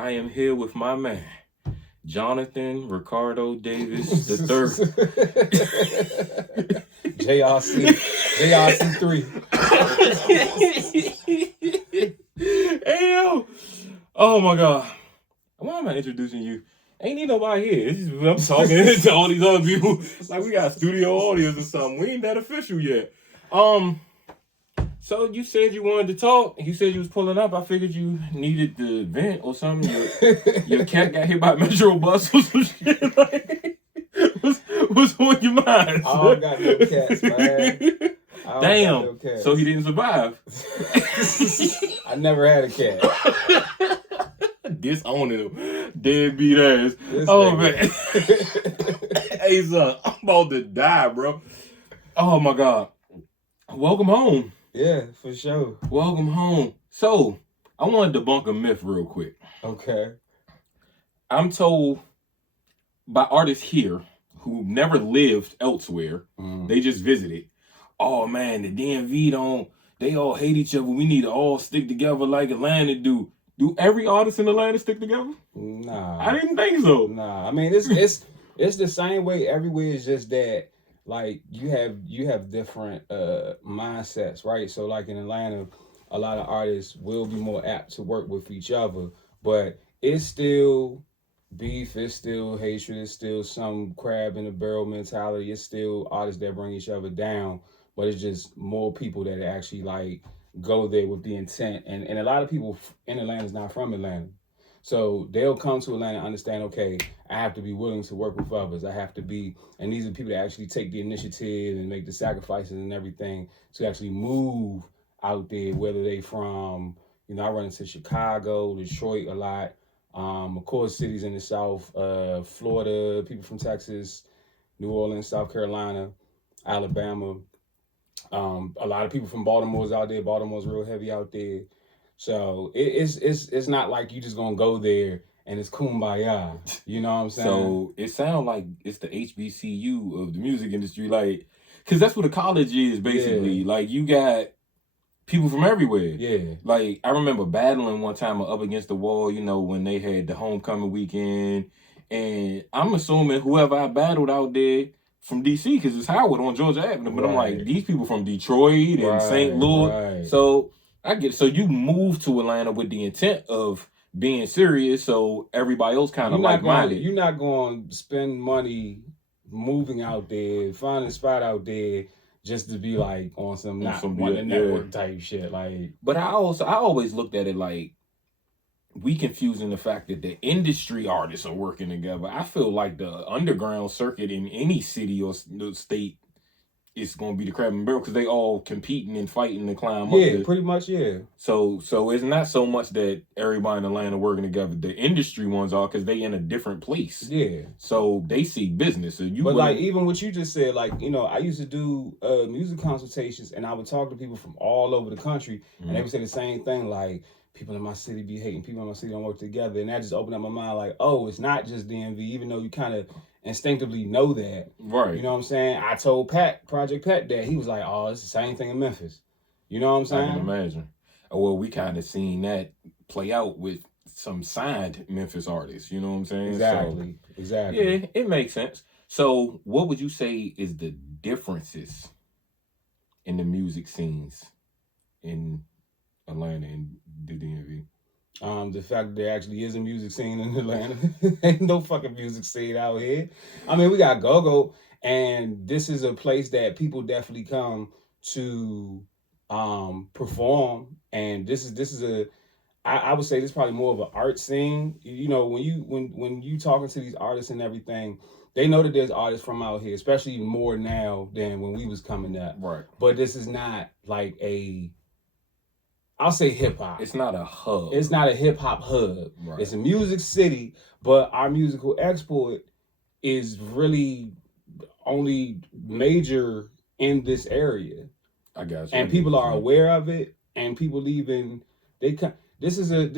I am here with my man, Jonathan Ricardo Davis the third. JRC3. Hey, oh my God. Why am I introducing you? Ain't need nobody here. I'm talking to all these other people. Like we got studio audience or something. We ain't that official yet. So you said you wanted to talk. You said you was pulling up. I figured you needed the vent or something. Your cat got hit by a metro bus or some shit. Like, what's on your mind? I don't got no cats, man. Damn. No cats. So he didn't survive. I never had a cat. Disowning him. Deadbeat ass. Man. Hey son, I'm about to die, bro. Oh my God. Welcome home. Yeah, for sure. Welcome home. So, I want to debunk a myth real quick. Okay. I'm told by artists here who never lived elsewhere, they just visited. Oh man, the DMV they all hate each other. We need to all stick together like Atlanta do. Do every artist in Atlanta stick together? Nah. I didn't think so. Nah. I mean, it's the same way everywhere. It's just that like you have different mindsets, right? So like in Atlanta, a lot of artists will be more apt to work with each other, but it's still beef, it's still hatred, it's still some crab in the barrel mentality. It's still artists that bring each other down, but it's just more people that actually like go there with the intent. And a lot of people in Atlanta is not from Atlanta. So they'll come to Atlanta and understand, okay, I have to be willing to work with others. I have to be, and these are people that actually take the initiative and make the sacrifices and everything to actually move out there, whether they from, I run into Chicago, Detroit a lot. Of course, cities in the South, Florida, people from Texas, New Orleans, South Carolina, Alabama. A lot of people from Baltimore's out there. Baltimore's real heavy out there. So it's not like you just gonna go there and it's kumbaya. You know what I'm saying? So it sounds like it's the HBCU of the music industry, like, because that's what a college is basically. Yeah. Like you got people from everywhere. Yeah. Like I remember battling one time up against the wall, when they had the homecoming weekend, and I'm assuming whoever I battled out there from DC, because it's Howard on Georgia Avenue, but I'm like, these people from Detroit and St. Louis. Right. So I get, so you moved to Atlanta with the intent of being serious, so everybody else kind of like-minded. You're not going to spend money moving out there, finding a spot out there just to be like on some network type shit. Like, but I always looked at it like we confusing the fact that the industry artists are working together. I feel like the underground circuit in any city or state is going to be the crab and barrel because they all competing and fighting to climb up. Yeah, pretty much, yeah. So it's not so much that everybody in Atlanta working together. The industry ones are because they in a different place. Yeah. So they see business. So but like even what you just said, like, I used to do music consultations and I would talk to people from all over the country and they would say the same thing, like, people in my city be hating, people in my city don't work together. And that just opened up my mind like, oh, it's not just DMV, even though you kind of instinctively know that. Right. You know what I'm saying? I told Project Pat that. He was like, oh, it's the same thing in Memphis. You know what I'm saying? I can imagine. Well, we kind of seen that play out with some signed Memphis artists. You know what I'm saying? Exactly. Yeah, it makes sense. So what would you say is the differences in the music scenes in Atlanta and the DMV? The fact that there actually is a music scene in Atlanta. Ain't no fucking music scene out here. I mean, we got go-go, and this is a place that people definitely come to perform. And this is I would say this is probably more of an art scene. When you talking to these artists and everything, they know that there's artists from out here, especially more now than when we was coming up. Right. But this is not like I'll say hip hop. It's not a hub. It's not a hip hop hub. Right. It's a music city, but our musical export is really only major in this area. I got you. And people are aware of it, and people even this is a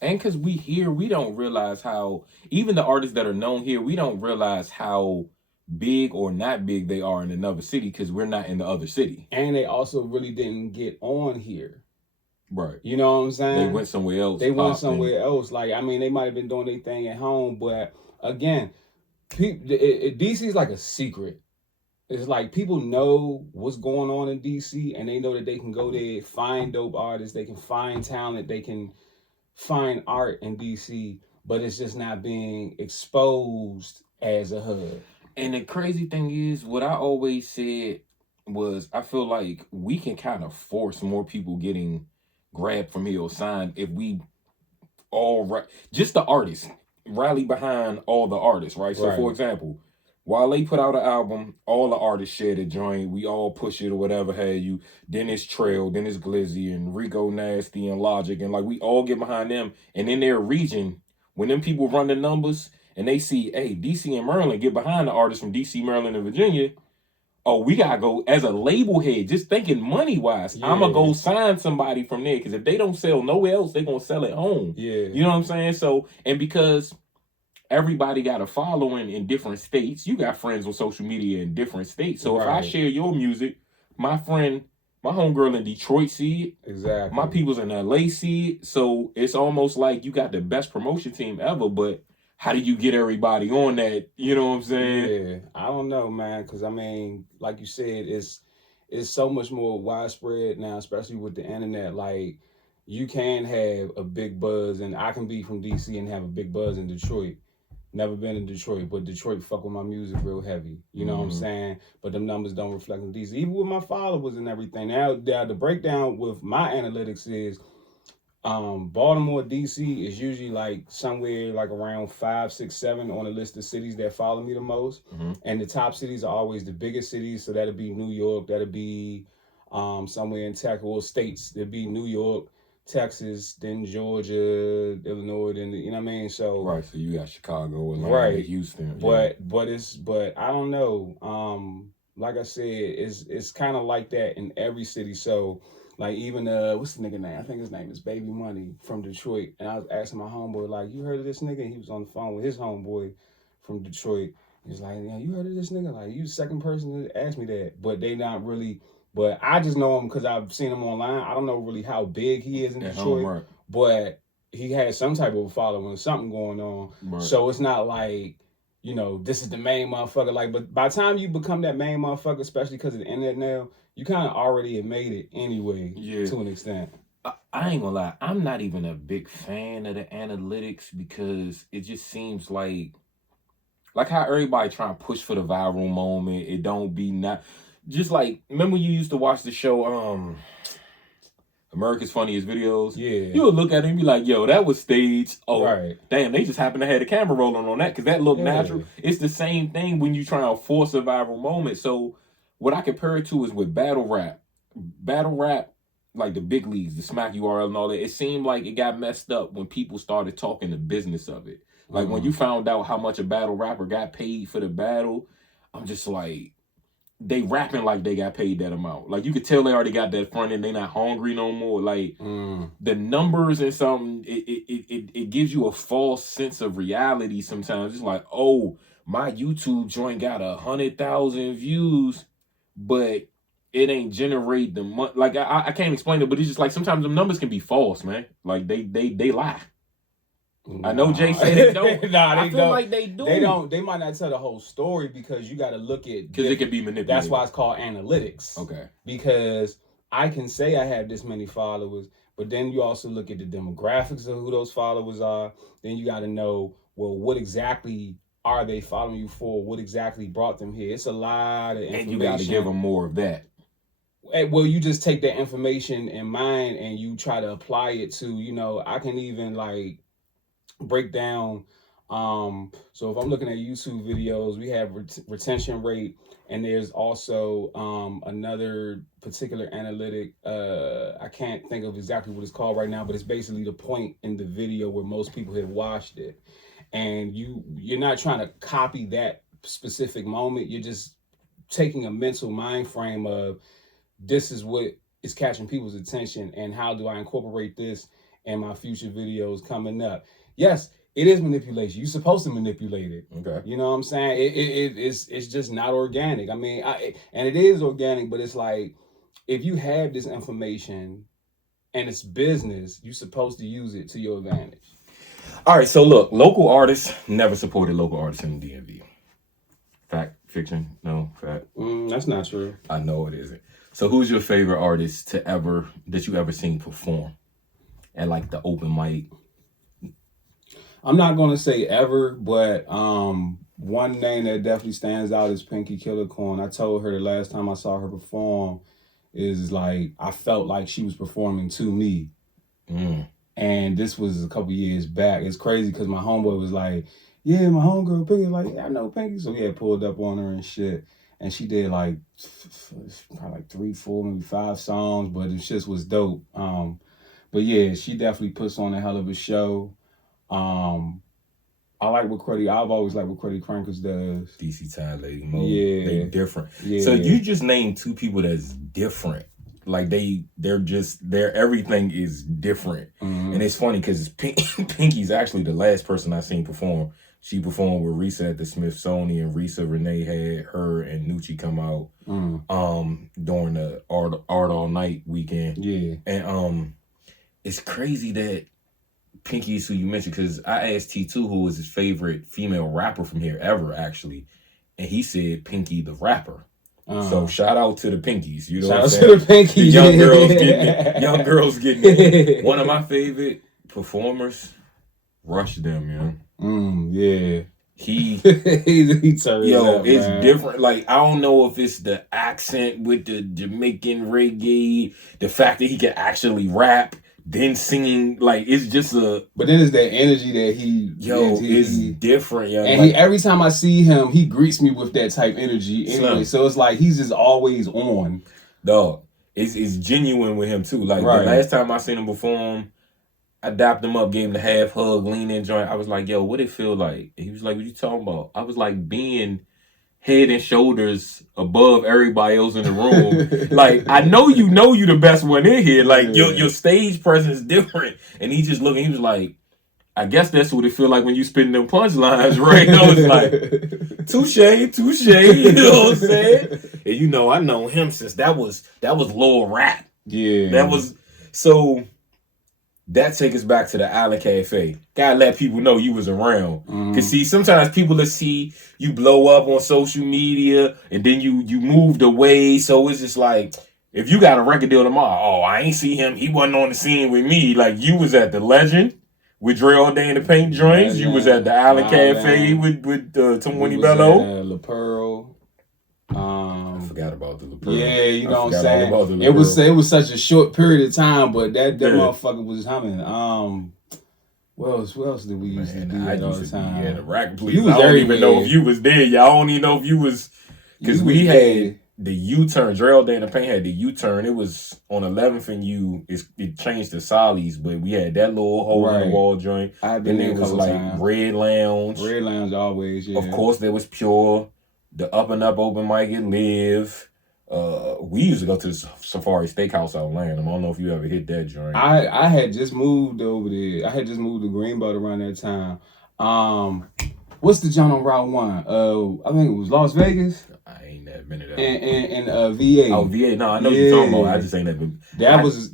and because we here, we don't realize how, even the artists that are known here, we don't realize how big or not big they are in another city because we're not in the other city. And they also really didn't get on here. Right. You know what I'm saying? They went somewhere else. They went somewhere else. Like, I mean, they might have been doing their thing at home, but again, DC is like a secret. It's like people know what's going on in DC, and they know that they can go there, find dope artists, they can find talent, they can find art in DC, but it's just not being exposed as a hub. And the crazy thing is, what I always said was, I feel like we can kind of force more people getting grabbed from here or signed if we just the artists rally behind all the artists, right? So, for example, while they put out an album, all the artists share the joint. We all push it or whatever have you. Then it's Trail, then it's Glizzy and Rico Nasty and Logic. And like we all get behind them. And in their region, when them people run the numbers and they see, hey, DC and Maryland get behind the artists from DC, Maryland, and Virginia. Oh, we gotta go as a label head, just thinking money wise. Yeah. I'm gonna go sign somebody from there because if they don't sell nowhere else, they're gonna sell at home. Yeah. You know what I'm saying? So, and because everybody got a following in different states. You got friends on social media in different states. So if I share your music, my homegirl in Detroit see it. Exactly. My people's in LA see it. So it's almost like you got the best promotion team ever, but how do you get everybody on that? You know what I'm saying? Yeah, I don't know, man, because I mean, like you said, it's so much more widespread now, especially with the internet. Like, you can have a big buzz, and I can be from DC and have a big buzz in Detroit. Never been in Detroit, but Detroit fuck with my music real heavy. You know what I'm saying? But them numbers don't reflect in DC. Even with my followers and everything. Now the breakdown with my analytics is Baltimore, DC is usually like somewhere like around 5, 6, 7 on the list of cities that follow me the most. And the top cities are always the biggest cities. So that'll be New York, that'll be somewhere in Texas, or states. That'll be New York, Texas, then Georgia, Illinois, then you know what I mean. So so you got Chicago, Atlanta, Houston. But I don't know. Like I said, it's kind of like that in every city. So like even what's the nigga name? I think his name is Baby Money from Detroit. And I was asking my homeboy, like, you heard of this nigga? And he was on the phone with his homeboy from Detroit. He's like, yeah, you heard of this nigga? Like, you the second person to ask me that. But they not really. But I just know him because I've seen him online. I don't know really how big he is in Detroit, but he has some type of following, something going on. So it's not like, you know, this is the main motherfucker. Like, but by the time you become that main motherfucker, especially because of the internet now, you kind of already have made it anyway, to an extent. I ain't gonna lie, I'm not even a big fan of the analytics because it just seems like how everybody trying to push for the viral moment. It don't be not. Just like, remember you used to watch the show, America's Funniest Videos? Yeah. You would look at it and be like, yo, that was staged. Oh, damn, they just happened to have the camera rolling on that because that looked natural. It's the same thing when you try to force a viral moment. So what I compare it to is with battle rap. Battle rap, like the big leagues, the Smack URL and all that, it seemed like it got messed up when people started talking the business of it. Like when you found out how much a battle rapper got paid for the battle, I'm just like, they rapping like they got paid that amount. Like you could tell they already got that front end. They not hungry no more. Like the numbers and something, it gives you a false sense of reality sometimes. It's like, oh, my YouTube joint got 100,000 views, but it ain't generate the money. Like I can't explain it, but it's just like sometimes the numbers can be false, man. Like they lie. I know Jay said they don't. I feel like they do. They don't. They might not tell the whole story because you got to look at. Because it can be manipulated. That's why it's called analytics. Okay. Because I can say I have this many followers, but then you also look at the demographics of who those followers are. Then you got to know, well, what exactly are they following you for? What exactly brought them here? It's a lot of information. And you got to give them more of that. Well, you just take that information in mind and you try to apply it to, you know, I can even like break down. So if I'm looking at YouTube videos, we have retention rate, and there's also another particular analytic. I can't think of exactly what it's called right now, but it's basically the point in the video where most people have watched it, and you're not trying to copy that specific moment. You're just taking a mental mind frame of this is what is catching people's attention, and how do I incorporate this in my future videos coming up. Yes, it is manipulation. You're supposed to manipulate it. Okay. You know what I'm saying? It's just not organic. I mean, and it is organic, but it's like if you have this information and it's business, you're supposed to use it to your advantage. All right, so look, local artists never supported local artists in the DMV. Fact, fiction, no fact. That's not true. I know it isn't. So, who's your favorite artist that you ever seen perform at like the open mic? I'm not gonna say ever, but one name that definitely stands out is Pinky Killer Corn. I told her the last time I saw her perform is like I felt like she was performing to me. And this was a couple years back. It's crazy because my homeboy was like, yeah, my homegirl Pinky, like, yeah, I know Pinky. So we had pulled up on her and shit. And she did like probably like 3, 4, maybe 5 songs, but it just was dope. But yeah, she definitely puts on a hell of a show. I like what I've always liked what Cruddy Crankers does. DC Time Lady Mo. Yeah. They different. Yeah. So you just named 2 people that's different. Like their everything is different. And it's funny because Pinky's actually the last person I seen perform. She performed with Risa at the Smithsonian. Risa Renee had her and Nucci come out during the Art All Night weekend. Yeah. And it's crazy that Pinky is who you mentioned, because I asked T2 who was his favorite female rapper from here ever, actually. And he said Pinky the rapper. So shout out to the Pinkies. You know what I'm saying? Shout out to the Pinkies. The young girls getting it. Young girls getting it. One of my favorite performers, Rush Them, Yeah. He turns up, it's man. different. Like, I don't know if it's the accent with the Jamaican reggae, the fact that he can actually rap, then singing, like, it's just But then it's that energy that he it's different, yo. And like, every time I see him, he greets me with that type energy anyway. So it's like he's just always on. Dog, it's genuine with him too. Like the last time I seen him perform, I dapped him up, gave him the half hug, lean in joint. I was like, yo, what it feel like? And he was like, what you talking about? I was like, being head and shoulders above everybody else in the room. Like, I know you the best one in here. Like, your stage presence is different. And he just looking, he was like, I guess that's what it feel like when you spitting them punchlines, right? I was like, touche, you know what I'm saying? And I know him since that was lower rap. Yeah. That was, so that take us back to the Island Cafe. Gotta let people know you was around. Cause see, sometimes people that see you blow up on social media and then you moved away. So it's just like, if you got a record deal tomorrow, oh, I ain't see him. He wasn't on the scene with me. Like, you was at the Legend with Dre All Day in the Paint joints. You was at the Island Cafe with Tom Winnie Bello. La Pearl. I forgot about the La Pearl. Yeah, you know what I'm saying? It was such a short period of time, but that motherfucker was humming. What else did we used to do all the time? Yeah, the rack police. I don't even know if you was there. Y'all don't even know if you was, because we had the U-turn. Dre All Day in the Paint had the U-turn. It was on 11th and it changed to Solly's, but we had that little hole in the wall joint. I've been there. It was like times. Red Lounge. Red Lounge always, yeah. Of course, there was Pure. The Up and Up open mic at Live. We used to go to the Safari Steakhouse out in Lanham. I don't know if you ever hit that joint. I had just moved over there. I had just moved to Greenbelt around that time. What's the joint on Route 1? I think it was Las Vegas. I ain't never been to that. And VA. Oh, VA. No, I know what you're talking about. I just ain't never.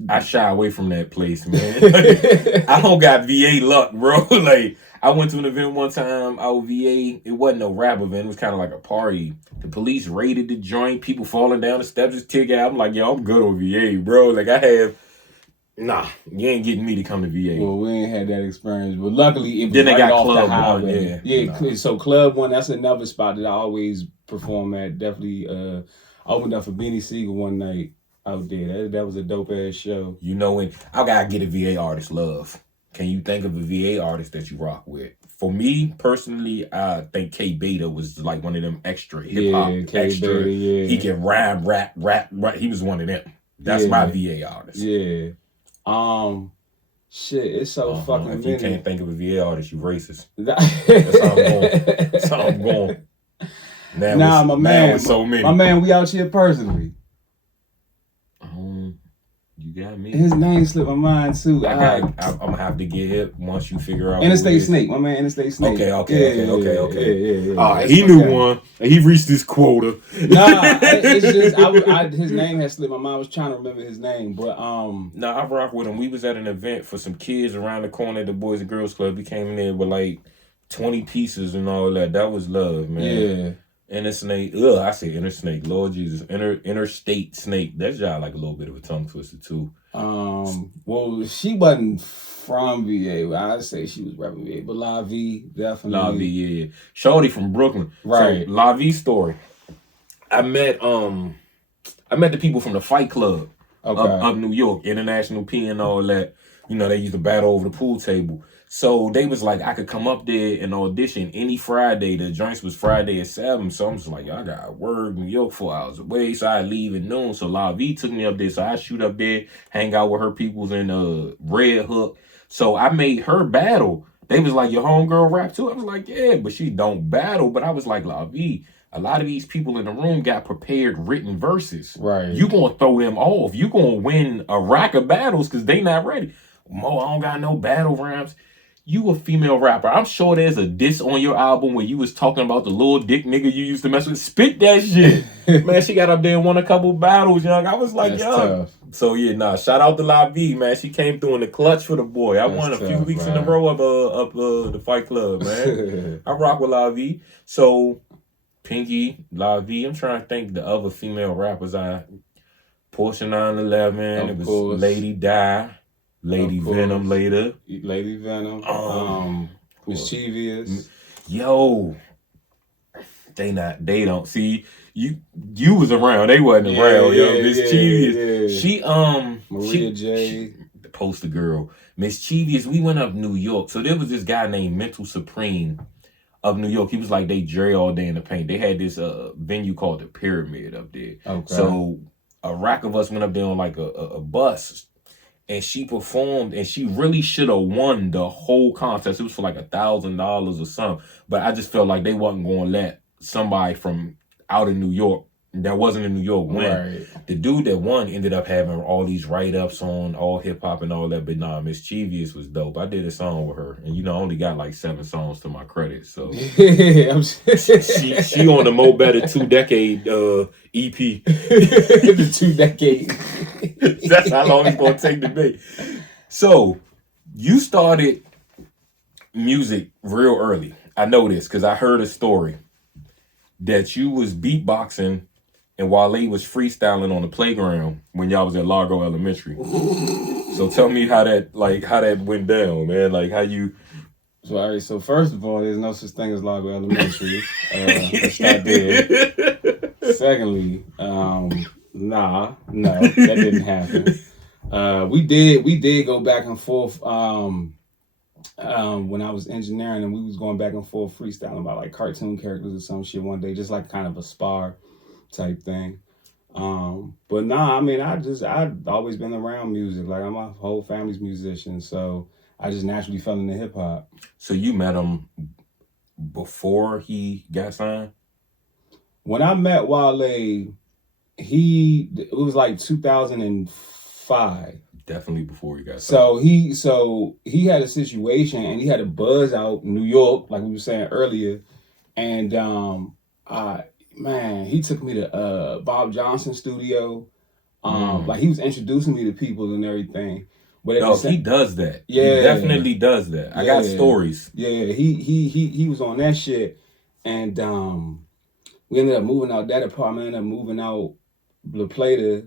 I shy away from that place, man. Like, I don't got VA luck, bro. Like, I went to an event one time out VA. It wasn't no rap event. It was kind of like a party. The police raided the joint. People falling down the steps, just ticket. I'm like, yo, I'm good on VA, bro. Like, nah, you ain't getting me to come to VA. Well, we ain't had that experience, but luckily it was then they got off Club the highway. One, So Club One, that's another spot that I always perform at. Definitely, I opened up for Beanie Siegel one night out there. That was a dope ass show. When I gotta get a VA artist love. Can you think of a VA artist that you rock with? For me personally, I think K Betta was like one of them extra hip hop, extra. Betta, He can rap. He was one of them. That's my VA artist. Yeah. Shit, it's so fucking if many. you can't think of a VA artist, you racist. That's how I'm going. My man, so many. My man, we out here personally. You got me. His name slipped my mind too. I'm gonna have to get hit once you figure out. Interstate Snake, my man. Interstate Snake. Okay. Yeah. He knew one. He reached his quota. Nah, it's just his name has slipped my mind. I was trying to remember his name, but Nah, I rock with him. We was at an event for some kids around the corner at the Boys and Girls Club. He came in there with like 20 pieces and all that. That was love, man. Yeah. Intersnake. Ugh, I say intersnake. Lord Jesus. Interstate Snake. That's y'all like a little bit of a tongue twister too. Well, she wasn't from VA. I'd say she was repping VA, but La Vie, definitely. La Vie, yeah. Shorty from Brooklyn. Right. So, La Vie story. I met the people from the Fight Club of New York, International P and all that. You know, they used to battle over the pool table. So they was like, I could come up there and audition any Friday. The joints was Friday at 7. So I'm just like, I got work, New York 4 hours away. So I leave at noon. So La Vie took me up there. So I shoot up there, hang out with her peoples in Red Hook. So I made her battle. They was like, your homegirl rap too? I was like, yeah, but she don't battle. But I was like, La Vie, a lot of these people in the room got prepared written verses. Right. You gonna throw them off. You gonna win a rack of battles because they not ready. Mo, I don't got no battle rhymes. You a female rapper. I'm sure there's a diss on your album where you was talking about the little dick nigga you used to mess with. Spit that shit. Man, she got up there and won a couple battles, young. I was like, That's young. tough. So yeah, shout out to La Vie, man. She came through in the clutch for the boy. I won a few weeks in a row of the Fight Club, man. I rock with La Vie. So Pinky, La Vie. I'm trying to think the other female rappers. Porsche 911. It was course. Lady Di. Lady Venom later. Lady Venom. Mischievous. Yo. They don't see you was around. They wasn't around, yo. Mischievous. Yeah. She Maria J. The poster girl. Mischievous. We went up New York. So there was this guy named Mental Supreme of New York. He was like, they dre all day in the paint. They had this venue called the Pyramid up there. Okay. So a rack of us went up there on like a bus. And she performed, and she really should have won the whole contest. It was for like $1,000 or something. But I just felt like they wasn't going to let somebody from out of New York that wasn't in New York win. Right. The dude that won ended up having all these write-ups on all hip-hop and all that. But Mischievous was dope. I did a song with her. And, I only got like 7 songs to my credit. So she on the Mo Better 2-decade EP. The 2-decade. That's how long it's going to take to be. So, you started music real early. I know this because I heard a story that you was beatboxing and Wale was freestyling on the playground when y'all was at Largo Elementary. So tell me how that went down, man. Like how you... So, all right, so first of all, there's no such thing as Largo Elementary. Let's start there. Secondly, no, that didn't happen. We did go back and forth when I was engineering, and we was going back and forth freestyling about like cartoon characters or some shit one day, just like kind of a spar type thing. But nah, I mean, I've always been around music. Like my whole family's musicians, so I just naturally fell into hip hop. So you met him before he got signed? When I met Wale, it was like 2005. Definitely before he got signed. So he had a situation and he had a buzz out in New York, like we were saying earlier, and he took me to Bob Johnson's studio. Like he was introducing me to people and everything. But he does that. Yeah, he definitely does that. Yeah, I got stories. Yeah, he was on that shit, and we ended up moving out that apartment. Ended up moving out La Plata,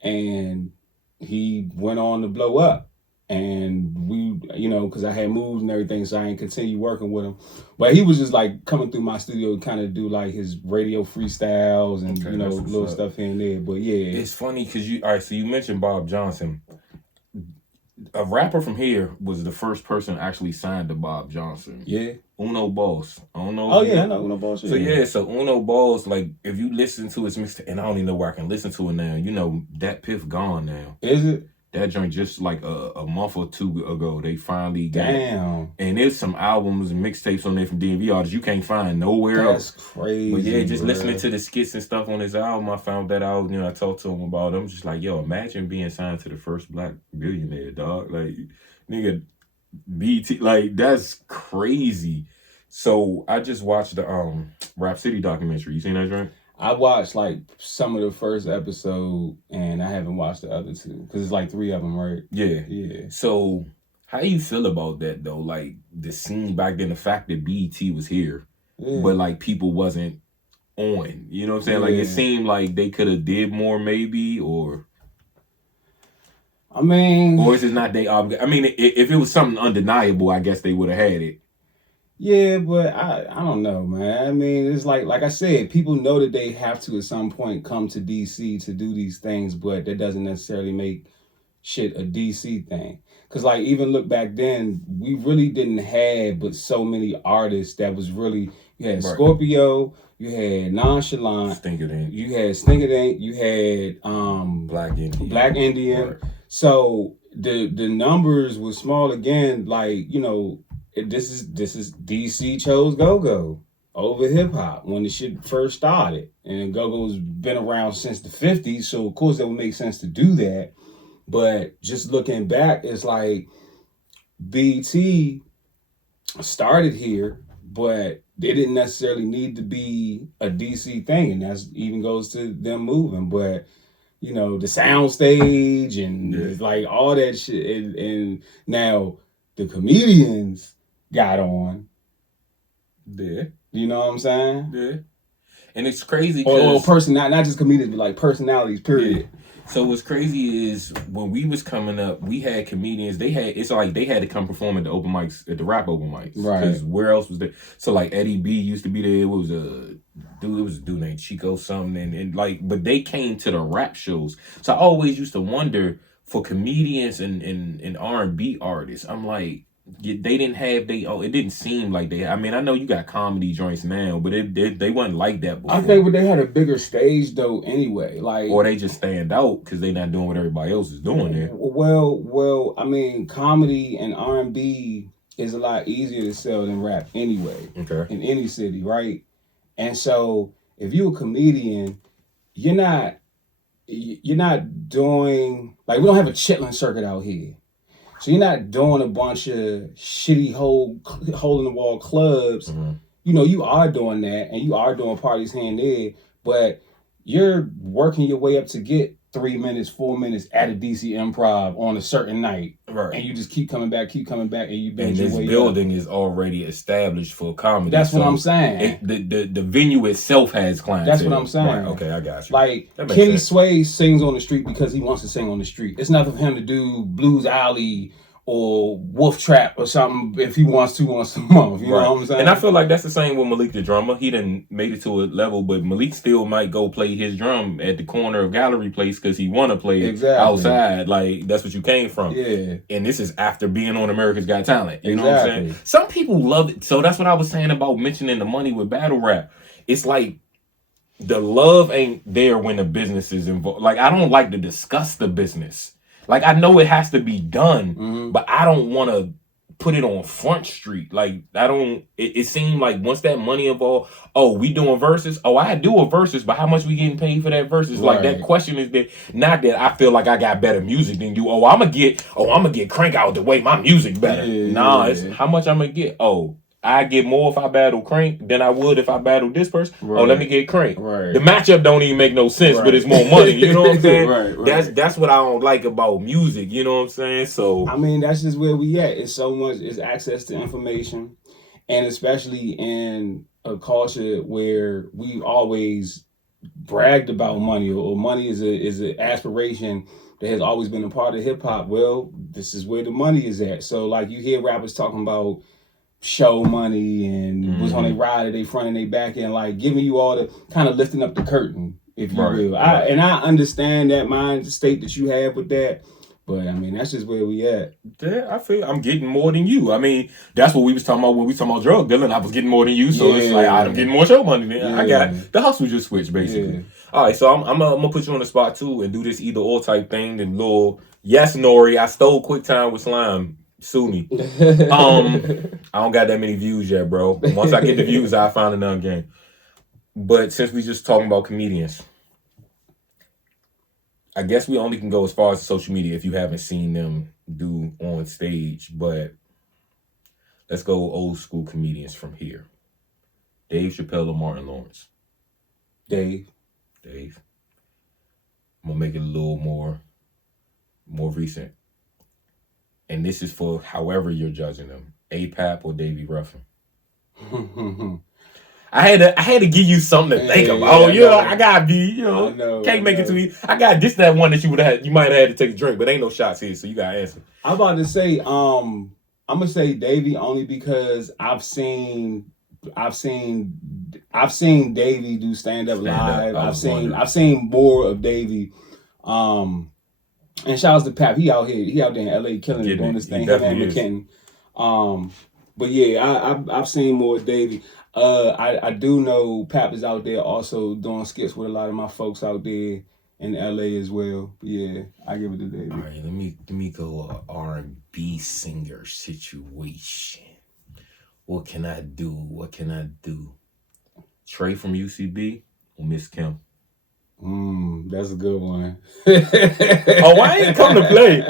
and he went on to blow up. And we, because I had moved and everything, so I didn't continue working with him. But he was just like coming through my studio, kind of do like his radio freestyles and little stuff here and there. But yeah, it's funny because so you mentioned Bob Johnson. A rapper from here was the first person actually signed to Bob Johnson. Yeah. Uno Boss. I don't know. Oh, yeah, I know Uno Boss. So Uno Boss, like, if you listen to his mixtape, and I don't even know where I can listen to it now, that Piff gone now. Is it? That joint just like a month or two ago, they finally got Damn. And there's some albums and mixtapes on there from DMV artists you can't find nowhere else. That's crazy. But yeah, just bro. listening to the skits and stuff on his album, I found that out. I talked to him about it. I'm just like, yo, imagine being signed to the first black billionaire, dog. Like, nigga, BT, like, that's crazy. So I just watched the Rap City documentary. You seen that, joint? I watched like some of the first episode, and I haven't watched the other two because it's like 3 of them, right? Yeah. So how you feel about that though? Like the scene back then, the fact that BET was here, but like people wasn't on. You know what I'm saying? Like it seemed like they could have did more, maybe, or. I mean, or is it not they? I mean, if it was something undeniable, I guess they would have had it. Yeah, but I don't know, man. I mean, it's like I said, people know that they have to at some point come to DC to do these things, but that doesn't necessarily make shit a DC thing. Cause like even look back then, we really didn't have but so many artists that was really you had Scorpio, you had Nonchalant, Stinkerdink. you had Stinkerdink, you had Black Indian. Right. So the numbers were small again, like, this is DC chose Go-Go over hip hop when the shit first started. And Go-Go's been around since the 50s, so of course that would make sense to do that. But just looking back, it's like BT started here, but they didn't necessarily need to be a DC thing, and that even goes to them moving. But the sound stage and like all that shit, and now the comedians got on. Yeah. You know what I'm saying? Yeah. And it's crazy. Or not just comedians, but like personalities, period. Yeah. So what's crazy is when we was coming up, we had comedians. It's like they had to come perform at the open mics, at the rap open mics, right? Because where else was there? So like Eddie B used to be there. It was a dude named Chico something, and like, but they came to the rap shows. So I always used to wonder for comedians and R&B artists. I'm like, they didn't have it didn't seem like they. I mean, I know you got comedy joints now, but they wasn't like that before. I think they had a bigger stage though, anyway. Like, or they just stand out because they not doing what everybody else is doing there. Well, I mean, comedy and R&B is a lot easier to sell than rap anyway. Okay. In any city, right? And so, if you're a comedian, you're not doing like we don't have a Chitlin circuit out here. So you're not doing a bunch of shitty hole in the wall clubs. Mm-hmm. You are doing that, and you are doing parties here and there, but you're working your way up to get 3 minutes, 4 minutes at a DC Improv on a certain night, right? And you just keep coming back, and you bench your way up. This building is already established for comedy. That's what I'm saying. The venue itself has clientele. That's what I'm saying. Right, okay, I got you. Like Kenny Sway sings on the street because he wants to sing on the street. It's not for him to do Blues Alley or Wolf Trap or something if he wants to once a month. You know what I'm saying? And I feel like that's the same with Malik the drummer. He done made it to a level, but Malik still might go play his drum at the corner of Gallery Place because he want to play outside. Like, that's what you came from. Yeah. And this is after being on America's Got Talent. You know what I'm saying? Some people love it. So that's what I was saying about mentioning the money with battle rap. It's like the love ain't there when the business is involved. Like, I don't like to discuss the business. Like, I know it has to be done, but I don't want to put it on Front Street. Like, it seemed like once that money involved, we doing verses? I do a verses, but how much we getting paid for that verses? Right. Like, that question is there. Not that I feel like I got better music than you. I'm gonna get Crank out the way my music better. It's how much I'm gonna get. I get more if I battle Crank than I would if I battle this person. Right. Let me get Crank. Right. The matchup don't even make no sense, but it's more money. You know what I'm saying? Right. That's what I don't like about music. You know what I'm saying? So I mean, that's just where we at. It's access to information, and especially in a culture where we've always bragged about money, or money is an aspiration that has always been a part of hip hop. Well, this is where the money is at. So like you hear rappers talking about show money and was on their ride, they front and they back end, like giving you all the kind of lifting up the curtain, if you will. I understand that mind state that you have with that, But I mean, that's just where we at. Yeah, I feel I'm getting more than you. I mean, that's what we was talking about when we talking about drug dealing. I was getting more than you, so it's like I'm getting more show money than I got. The hustle just switched basically. All right, so I'm gonna put you on the spot too and do this either or type thing. And little yes, Nori, I stole Quick Time with Slime. Sue me. I don't got that many views yet, bro. Once I get the views, I find another game. But since we just talking about comedians, I guess we only can go as far as social media if you haven't seen them do on stage. But let's go old school comedians from here. Dave Chappelle or Martin Lawrence? Dave. I'm gonna make it a little more recent. And this is for however you're judging them. APAP or Davey Ruffin? I had to give you something to think about. I gotta be, can't make it too easy. I got that one that you might have had to take a drink, but ain't no shots here, so you gotta answer. I'm about to say, I'm gonna say Davey only because I've seen Davey do stand up live. I've seen more of Davey. And shout out to Pap. He out there in LA killing it, doing this thing. But yeah, I've seen more of Davey. I do know Pap is out there also doing skits with a lot of my folks out there in LA as well. But yeah, I give it to Davey. All right, let me go R&B singer situation. What can I do? Trey from UCB or Miss Kim? That's a good one. I ain't come to play.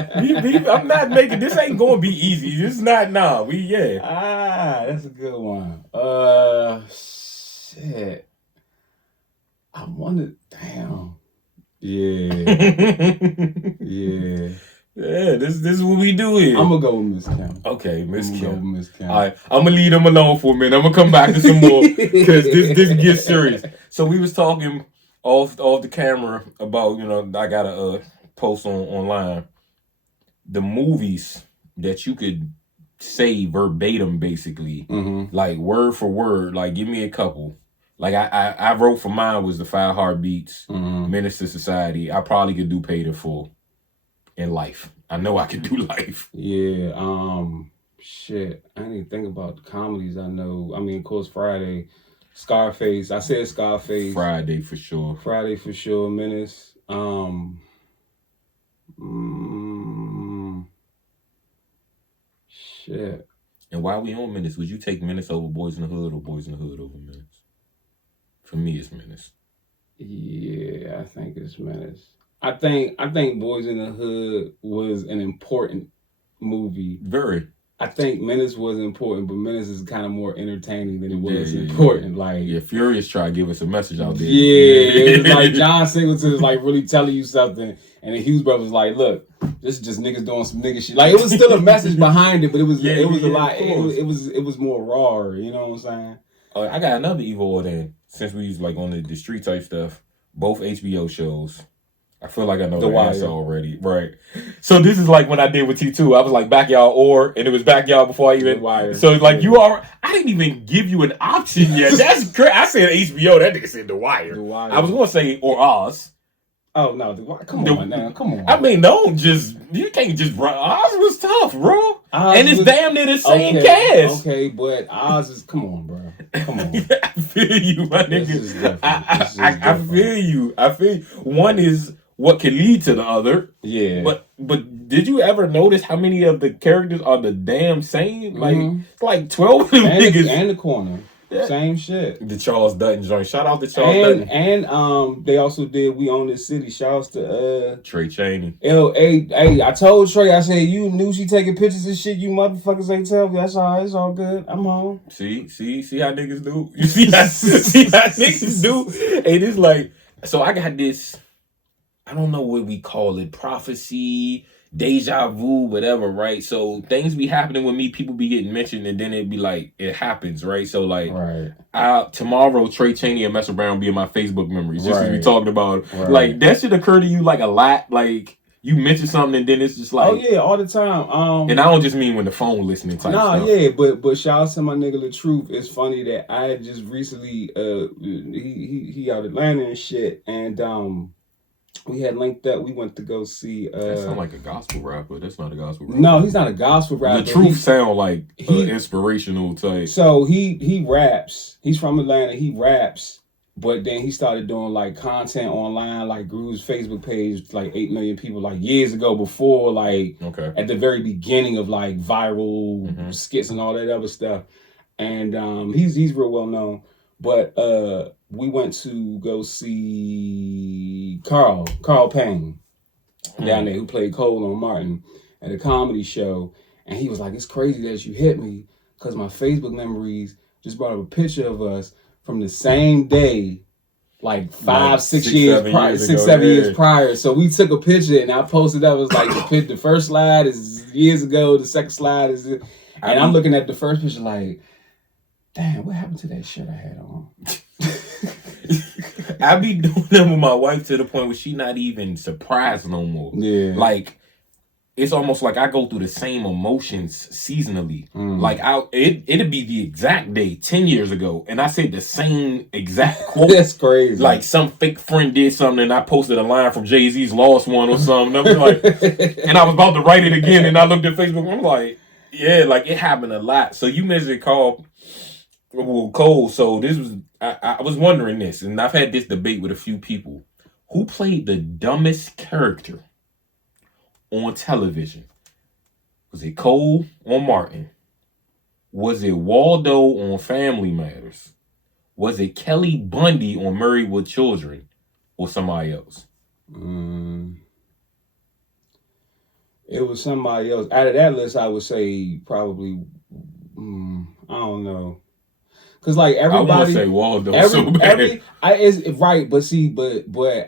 I'm not making this. Ain't gonna be easy. This is not. Nah, that's a good one. Shit. I wanted. Damn. Yeah. Yeah, this is what we do here. I'm gonna go with Miss Kim. Okay, Miss Kim. All right, I'm gonna leave them alone for a minute. I'm gonna come back to some more because this gets serious. So we was talking off the camera about, I got a post online. The movies that you could say verbatim, basically, like word for word. Like, give me a couple. Like I wrote for mine was The Five Heartbeats, Menace to Society. I probably could do Paid in Full. In Life. I know I can do Life. Yeah, shit. I didn't even think about the comedies I know. I mean, of course, Friday. Scarface. I said Scarface. Friday for sure. Menace. Shit. And while we on Menace, would you take Menace over Boys in the Hood or Boys in the Hood over Menace? For me, it's Menace. Yeah, I think it's Menace. I think Boys in the Hood was an important movie. Very. I think Menace was important, but Menace is kind of more entertaining than it was important. Like, Furious tried to give us a message out there. Yeah, it was like John Singleton is like really telling you something, and the Hughes brothers like, look, this is just niggas doing some nigga shit. Like, it was still a message behind it, but it was a lot. It was more raw. You know what I'm saying? I got another evil then. Since we was like on the street type stuff, both HBO shows. I feel like I know the answer already. Right. So this is like when I did with T2. I was like Backyard and it was Backyard before I even. So it's like I didn't even give you an option yet. That's crazy. I said HBO. That nigga said The Wire. I was going to say or Oz. Oh, no. Come on, now. Come on. I mean, you can't just run. Oz was tough, bro. And it's damn near the same cast. Okay, but Oz is, come on, bro. Come on. I feel you, my nigga. I feel you. One is what can lead to the other. Yeah. But did you ever notice how many of the characters are the damn same? Like, it's like 12 of them niggas. And the corner. Yeah. Same shit. The Charles Dutton joint. Shout out to Charles Dutton. And they also did We Own This City. Shouts to Trey Chaney. Hey, I told Trey, I said, you knew she taking pictures and shit. You motherfuckers ain't tell me. That's all right. It's all good. I'm home. See how niggas do? You see how niggas do? And it's like, so I got this, I don't know what we call it, prophecy, deja vu, whatever, right? So things be happening with me, people be getting mentioned, and then it be like, it happens, right? So like, tomorrow, Trey Chaney and Mess Around be in my Facebook memories, just as we talking about. Like, that should occur to you like a lot, like, you mention something and then it's just like... Oh, yeah, all the time. And I don't just mean when the phone listening type stuff. Yeah, but shout out to my nigga The Truth. It's funny that I had just recently, he out Atlanta and shit, and We had linked up. We went to go see. That sound like a gospel rapper. That's not a gospel rapper. No, he's not a gospel rapper. The Truth sound like inspirational type. So he raps. He's from Atlanta. He raps, but then he started doing like content online, like grew his Facebook page like 8 million people like years ago before like at the very beginning of like viral skits and all that other stuff. And he's real well known. But we went to go see Carl Payne down there, who played Cole on Martin at a comedy show. And he was like, it's crazy that you hit me because my Facebook memories just brought up a picture of us from the same day, like 6 years prior, 7 years prior. So we took a picture and I posted up. It was like the first slide is years ago, the second slide is, and I'm looking at the first picture like, damn, what happened to that shit I had on? I be doing them with my wife to the point where she not even surprised no more. Yeah. Like, it's almost like I go through the same emotions seasonally. Like, it'd be the exact day 10 years ago, and I said the same exact quote. That's crazy. Like, some fake friend did something, and I posted a line from Jay-Z's Lost One or something. I was like, and I was about to write it again, and I looked at Facebook, and I'm like, yeah, like, it happened a lot. So you mentioned Cole. So this was, I was wondering this, and I've had this debate with a few people. Who played the dumbest character on television? Was it Cole on Martin? Was it Waldo on Family Matters? Was it Kelly Bundy on Married with Children? Or somebody else? It was somebody else. Out of that list, I would say probably, I don't know. Cause like everybody, I want to say Waldo so bad. But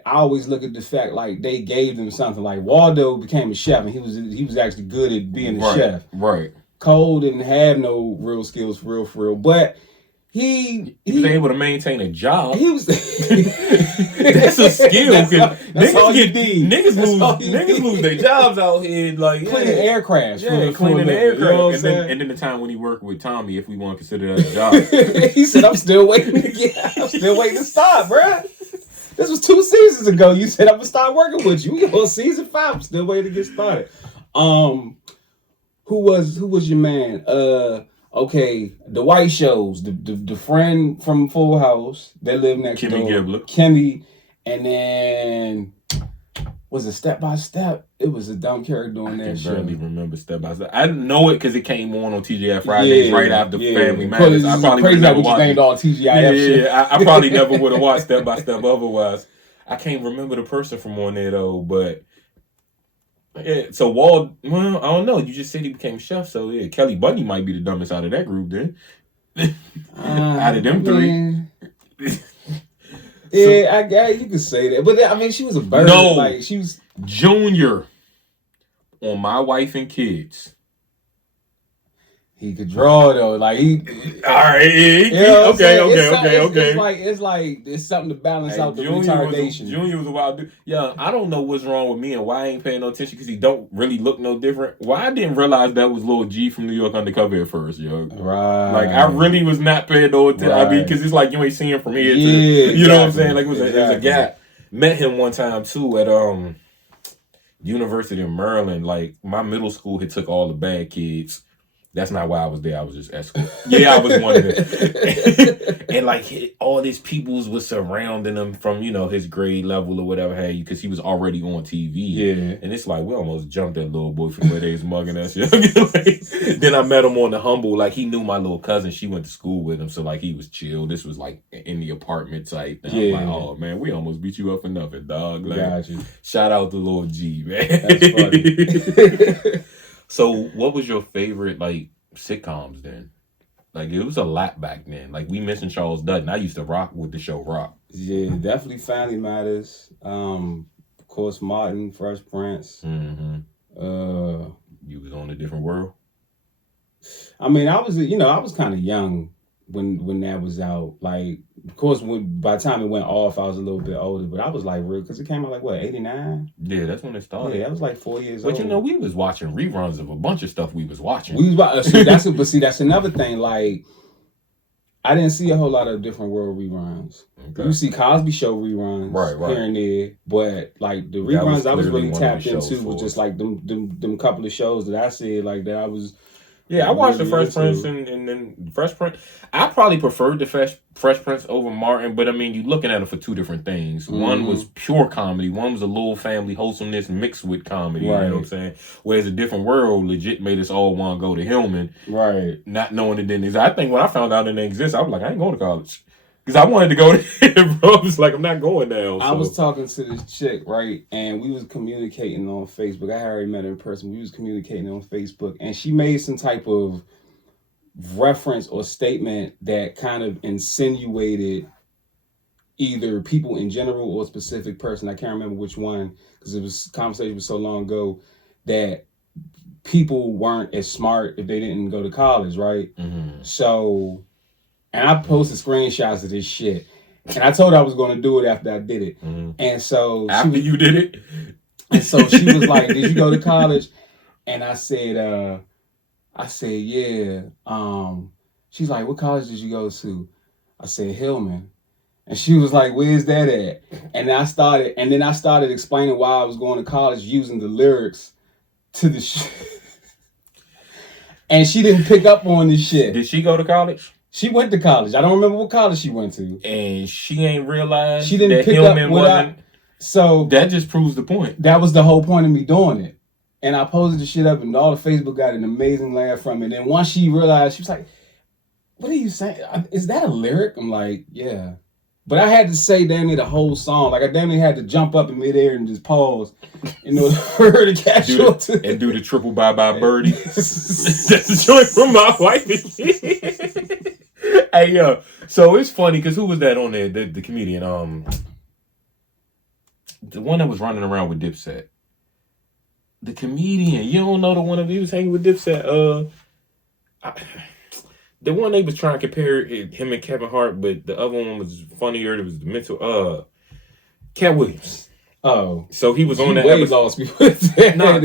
I always look at the fact like they gave them something. Like Waldo became a chef, and he was actually good at being a chef. Right. Cole didn't have no real skills for real, but he was able to maintain a job. He was. That's a skill. That's all you need. Niggas lose their jobs out here, like cleaning aircraft. Yeah, cleaning the aircraft. You know and then the time when he worked with Tommy, if we want to consider that a job, he said, "I'm still waiting to start, bruh. This was 2 seasons ago. You said I'm gonna start working with you. We on season 5. I'm still waiting to get started." Who was your man? Okay, the white shows, the friend from Full House that lived next door, Kimmy, and then was it Step by Step? It was a dumb character on that show. I barely remember Step by Step. I didn't know it because it came on TGI Fridays right after Family Matters. I probably would never watched it. All TGIF shit. I probably never would have watched Step by Step otherwise. I can't remember the person from on there though, but. Yeah, so I don't know. You just said he became chef, so yeah, Kelly Bundy might be the dumbest out of that group then. Out of them three. Yeah, I guess you could say that. But I mean, she was a bird. No, like she was Junior on My Wife and Kids. He could draw though, like he. All right, okay. It's like it's something to balance out the retardation. Junior was a wild dude. Yeah, I don't know what's wrong with me and why I ain't paying no attention because he don't really look no different. Why I didn't realize that was Lil G from New York Undercover at first, yo. Right. Like I really was not paying no attention. Right. I mean, because it's like you ain't seeing him from here. You know what I'm saying? Like it was a gap. Met him one time too at University of Maryland. Like my middle school had took all the bad kids. That's not why I was there. I was just escort. Yeah, I was one of them. And like all these peoples was surrounding him from, his grade level or whatever have you, because he was already on TV. Yeah. And it's like, we almost jumped that little boy from where they was mugging us. Then I met him on the humble. Like he knew my little cousin. She went to school with him. So like he was chill. This was like in the apartment type. And I'm like, oh man, we almost beat you up for nothing, dog. Like, got you. Shout out to Lil G, man. That's funny. So, what was your favorite like sitcoms then? Like it was a lot back then. Like we mentioned Charles Dutton. I used to rock with the show Rock. Yeah, definitely Family Matters. Of course, Martin, Fresh Prince. Mm-hmm. You was on a different world. I mean, I was kind of young when that was out. Like, of course, by the time it went off, I was a little bit older, but I was like real because it came out like what 89. Yeah, that's when it started. Yeah, I was like 4 years old. But we was watching reruns of a bunch of stuff we was watching. That's another thing. Like, I didn't see a whole lot of Different World reruns. Okay. You see Cosby Show reruns here and there, but like the reruns I was really tapped into was just like them couple of shows that I said like that I was. Yeah, I watched the Fresh Prince and then Fresh Prince. I probably preferred the Fresh Prince over Martin, but I mean, you're looking at it for two different things. Mm-hmm. One was pure comedy. One was a little family wholesomeness mixed with comedy. Right. You know what I'm saying? Whereas A Different World legit made us all want to go to Hillman. Right. Not knowing it didn't exist. I think when I found out it didn't exist, I was like, I ain't going to college. Because I wanted to go there, bro. I was like, I'm not going now. So. I was talking to this chick, right? And we was communicating on Facebook. I had already met her in person. We was communicating on Facebook. And she made some type of reference or statement that kind of insinuated either people in general or a specific person. I can't remember which one because conversation was so long ago that people weren't as smart if they didn't go to college, right? Mm-hmm. So... And I posted screenshots of this shit. And I told her I was going to do it after I did it. Mm-hmm. And so... After you did it? And so she was like, did you go to college? And I said, yeah. She's like, what college did you go to? I said, Hillman. And she was like, where's that at? And then I started explaining why I was going to college using the lyrics to the shit. And she didn't pick up on this shit. Did she go to college? She went to college. I don't remember what college she went to. And she ain't realized she didn't that pick Hillman up wasn't. So that just proves the point. That was the whole point of me doing it. And I posted the shit up and all the Facebook got an amazing laugh from it. And then once she realized, she was like, what are you saying? Is that a lyric? I'm like, yeah. But I had to say damn near the whole song. Like I damn near had to jump up in midair and just pause in order for her to catch up to and do the triple bye-bye birdie. That's the joint from my wife. Hey, so it's funny because who was that on there? The comedian, the one that was running around with Dipset. The comedian, you don't know the one that he was hanging with Dipset. The one they was trying to compare him and Kevin Hart, but the other one was funnier. It was the mental. Cat Williams. Oh, so he was on that episode.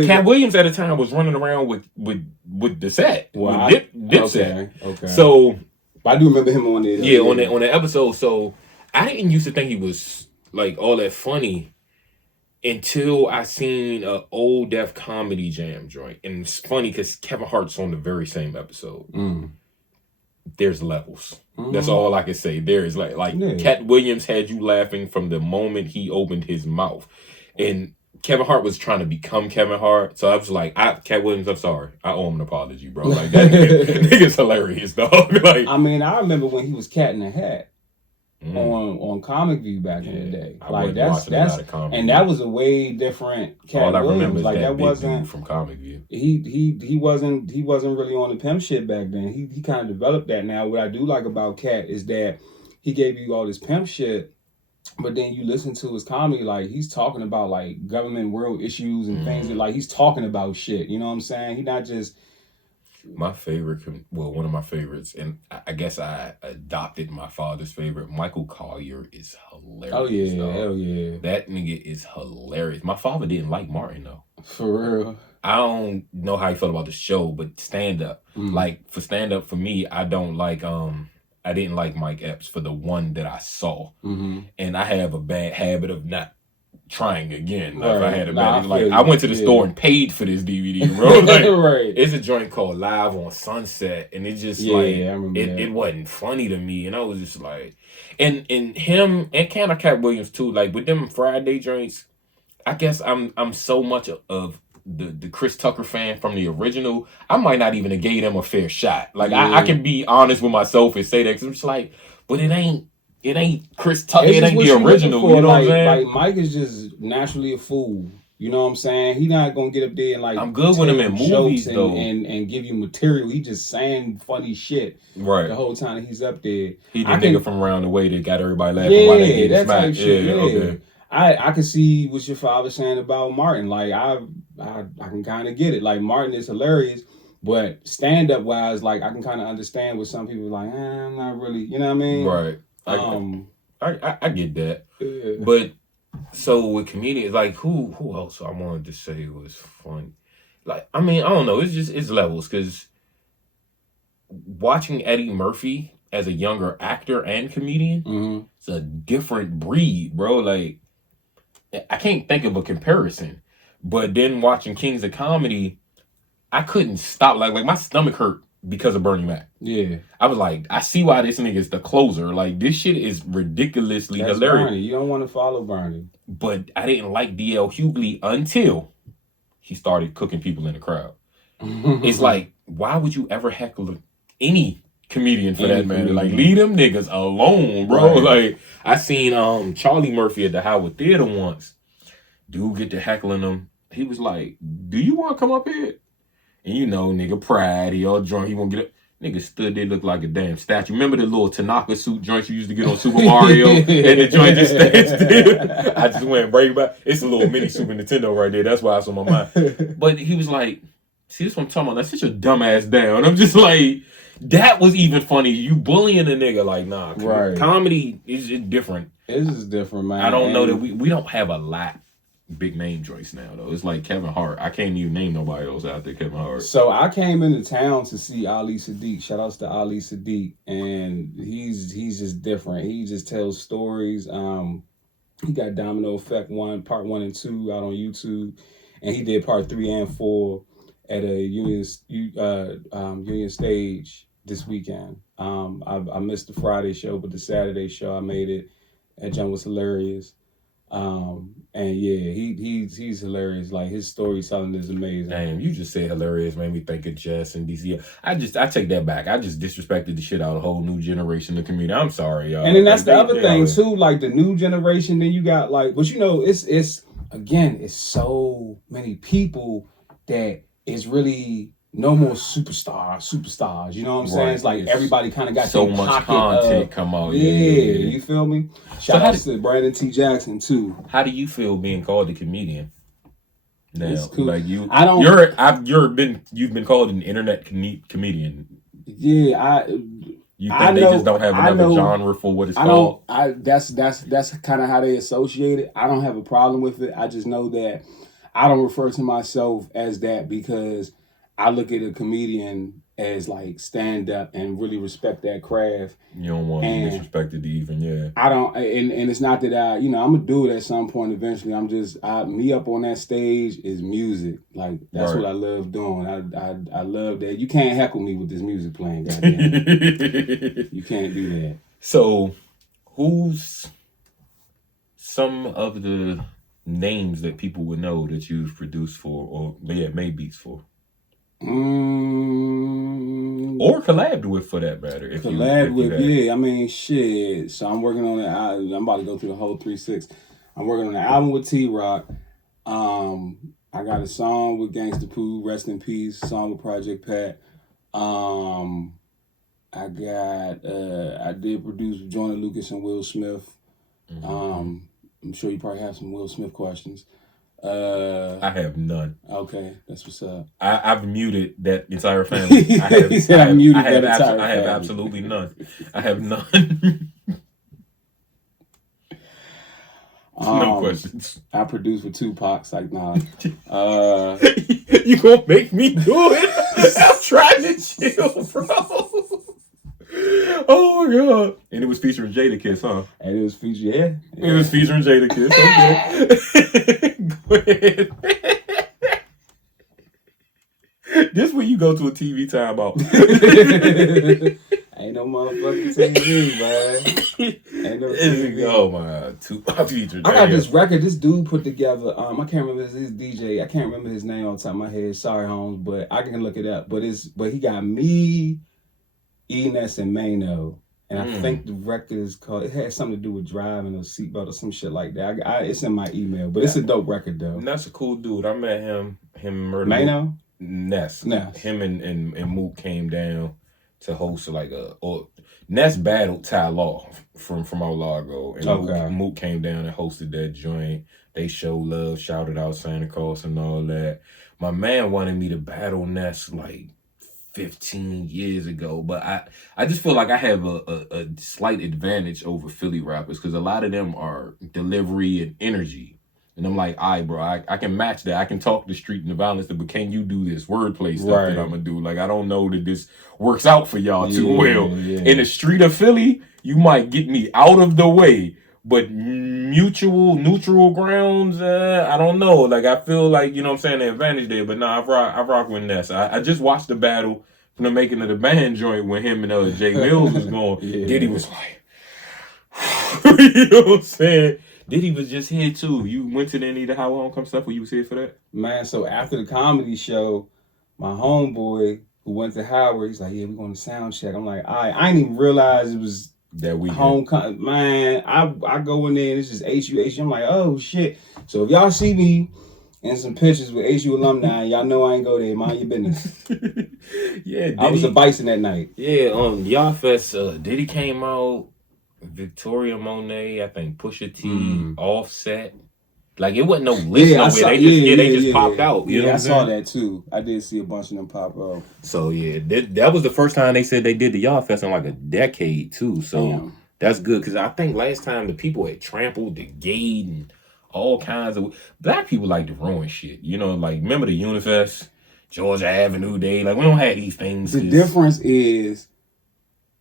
Cat Williams at the time was running around with the set. Wow. Dipset. Okay. So. I do remember him on it. Yeah, on that episode. So I didn't used to think he was like all that funny until I seen a old Def Comedy Jam joint, and it's funny because Kevin Hart's on the very same episode. Mm. There's levels. Mm. That's all I can say. There is like Cat Williams had you laughing from the moment he opened his mouth, and Kevin Hart was trying to become Kevin Hart, so I was like, Cat Williams, I'm sorry. I owe him an apology, bro. Like, that nigga's hilarious, dog. Like, I mean, I remember when he was Cat in the Hat on Comic View back in the day. Like, that's and that was a way different Cat Williams. All I remember is like, that wasn't from Comic View. He wasn't really on the pimp shit back then. He kind of developed that now. What I do like about Cat is that he gave you all this pimp shit, but then you listen to his comedy, like he's talking about like government world issues and things that like he's talking about shit. You know what I'm saying? He not just my favorite. Well, one of my favorites, and I guess I adopted my father's favorite. Michael Collier is hilarious. Oh yeah, dog. Hell yeah. That nigga is hilarious. My father didn't like Martin though. For real. I don't know how he felt about the show, but stand up, like for stand up for me, I don't like I didn't like Mike Epps for the one that I saw. Mm-hmm. And I have a bad habit of not trying again. Right. If I had a bad, I went to the store and paid for this DVD, bro. Like, right. It's a joint called Live on Sunset, and it just it wasn't funny to me, and I was just like, and him and kind of Cat Williams too, like with them Friday joints. I guess I'm so much of the Chris Tucker fan from the original. I might not even have gave them a fair shot. Like I can be honest with myself and say that because I'm just like, but it ain't Chris Tucker. It ain't the original. You know what I'm saying? Like Mike is just naturally a fool. You know what I'm saying? He not gonna get up there and like I'm good with him in movies though, and give you material. He just saying funny shit right the whole time that he's up there. He the nigga from around the way that got everybody laughing while they get smacked. Yeah, okay. I can see what your father's saying about Martin. Like I can kind of get it. Like Martin is hilarious, but stand up wise, like I can kind of understand what some people are like. I'm not really, you know what I mean? Right. I get that. Yeah. But so with comedians, like who else I wanted to say was funny? Like I mean I don't know. It's levels because watching Eddie Murphy. as a younger actor and comedian, it's a different breed, bro. Like, I can't think of a comparison. But then watching Kings of Comedy, I couldn't stop. Like my stomach hurt because of Bernie Mac. Yeah. I was like, I see why this nigga's the closer. Like, this shit is ridiculously That's hilarious. Bernie. You don't want to follow Bernie. But I didn't like D.L. Hughley until he started cooking people in the crowd. It's like, why would you ever heckle any comedian for that matter? Like, leave them niggas alone, bro. Right. Like, I seen Charlie Murphy at the Howard Theater once. Dude get to heckling him. He was like, do you want to come up here? And you know, nigga pride, he all drunk, he won't get up. Nigga stood there, looked like a damn statue. Remember the little Tanaka suit joints you used to get on Super Mario? And the joint just stands still? I just went break back. It's a little mini Super Nintendo right there. That's why it's on my mind. But he was like, see, this what I'm talking about. That's such a dumbass down. I'm just like, that was even funny. You bullying a nigga, like, nah. Right. Comedy is just different. It's just different, man. I don't know that we don't have a lot big name joints now, though. It's like Kevin Hart. I can't even name nobody else out there, Kevin Hart. So I came into town to see Ali Sadiq. Shout outs to Ali Sadiq. And he's just different. He just tells stories. He got Domino Effect part 1 and 2 out on YouTube. And he did part 3 and 4 at a Union Stage this weekend. I missed the Friday show, but the Saturday show I made it. That jump was hilarious. And yeah, he's hilarious. Like, his storytelling is amazing. Damn, you just said hilarious, made me think of Jess and DC. I take that back. I just disrespected the shit out of a whole new generation of community. I'm sorry, y'all. And then that's the other thing too, like the new generation. Then you got like, but you know, it's so many people that is really no more superstars. You know what I'm saying? It's like everybody kind of got so much content come out. Yeah, you feel me? Shout out to Brandon T. Jackson too. How do you feel being called a comedian? Now, it's cool. Like you, you've been called an internet comedian. Yeah, you think they just don't have another genre for what it's called? That's kind of how they associate it. I don't have a problem with it. I just know that I don't refer to myself as that because I look at a comedian as like stand up and really respect that craft. You don't want to be disrespected even, I don't, and it's not that I'm gonna do it at some point eventually. I'm just, me up on that stage is music. Like, that's what I love doing. I love that. You can't heckle me with this music playing, goddamn. You can't do that. So, who's some of the names that people would know that you've produced for or made beats for? Or collabed with, for that matter. Yeah. I mean, shit. So I'm working on it. I'm about to go through the whole 3-6. I'm working on an album with T-Rock. I got a song with Gangsta Pooh, rest in peace. Song with Project Pat. I did produce with Jordan Lucas and Will Smith. I'm sure you probably have some Will Smith questions. I have none. Okay, that's what's up. I've muted that entire family. I have absolutely none. I have none. No questions. I produced with Tupac. Like, nah. You gonna make me do it? I'm trying to chill, bro. Oh my god! And it was featuring Jadakiss, huh? And it was featuring, It was featuring Jadakiss. Okay. Go ahead. This when you go to a TV timeout. Ain't no motherfucking TV, man. Ain't no TV. Oh my god! Tupac featured. I got this record. This dude put together. I can't remember his DJ. I can't remember his name on top of my head. Sorry, Holmes, but I can look it up. But he got me, Enes, and Mano. And I think the record is called, it has something to do with driving or seatbelt or some shit like that. It's in my email, but it's a dope record though. And that's a cool dude. I met him Murder Mano? Ness. Him and Mook came down to host like Ness battled Ty Law from Largo. And Mook came down and hosted that joint. They showed love, shouted out Santa Claus and all that. My man wanted me to battle Ness like 15 years ago, but I just feel like I have a slight advantage over Philly rappers because a lot of them are delivery and energy. And I'm like, all right, bro, I can match that. I can talk the street and the violence, but can you do this wordplay stuff that I'm gonna do? Like, I don't know that this works out for y'all too well. In the street of Philly, you might get me out of the way, but neutral grounds, I don't know. Like, I feel like, you know what I'm saying, the advantage there. But nah, I rock with Ness. I just watched the battle from the making of the band joint when him and Jay Mills was going. Diddy was like, you know what I'm saying? Diddy was just here too. You went to any of the How Long Come stuff or you was here for that? Man, so after the comedy show, my homeboy who went to Howard, he's like, yeah, we're going to sound check. I'm like, all right. I didn't even realize it was that weekend. Homecoming. Man, I go in there and it's just HU. I'm like, oh shit. So if y'all see me in some pictures with HU alumni, y'all know I ain't go there. Mind your business. Yeah, Diddy, I was a bison that night. Yeah, Y'all Fest, Diddy came out, Victoria Monet, I think Pusha T, Offset. Like, it wasn't no list nowhere. They just popped out. You know what I'm saying? I saw that too. I did see a bunch of them pop out. So yeah, that was the first time they said they did the Y'all Fest in like a decade too. So that's good, because I think last time the people had trampled the gate and all kinds of black people like to ruin shit. You know, like, remember the Unifest, Georgia Avenue Day? Like, we don't have these things. The difference is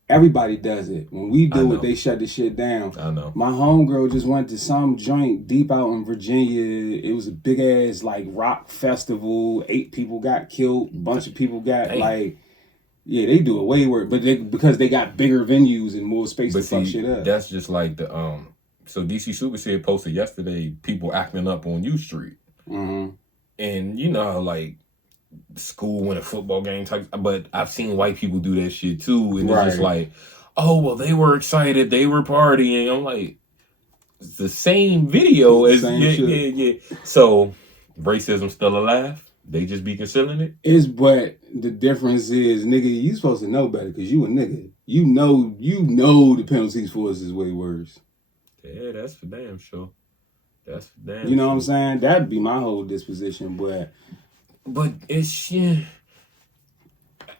everybody does it. When we do it, they shut the shit down. I know. My homegirl just went to some joint deep out in Virginia. It was a big ass like rock festival. 8 people got killed. A bunch of people got yeah, they do it way worse. But because they got bigger venues and more space to fuck shit up. That's just like the So DC Super said posted yesterday people acting up on U Street. Mm-hmm. And you know, like, school when a football game type, but I've seen white people do that shit too, and it's just like, oh well, they were excited, they were partying. I'm like, it's the same video as yeah. So racism still alive? They just be concealing it? But the difference is, nigga, you supposed to know better because you a nigga. You know the penalties for us is way worse. Yeah, that's for damn sure. That's for damn You know what I'm saying? That'd be my whole disposition, But it's,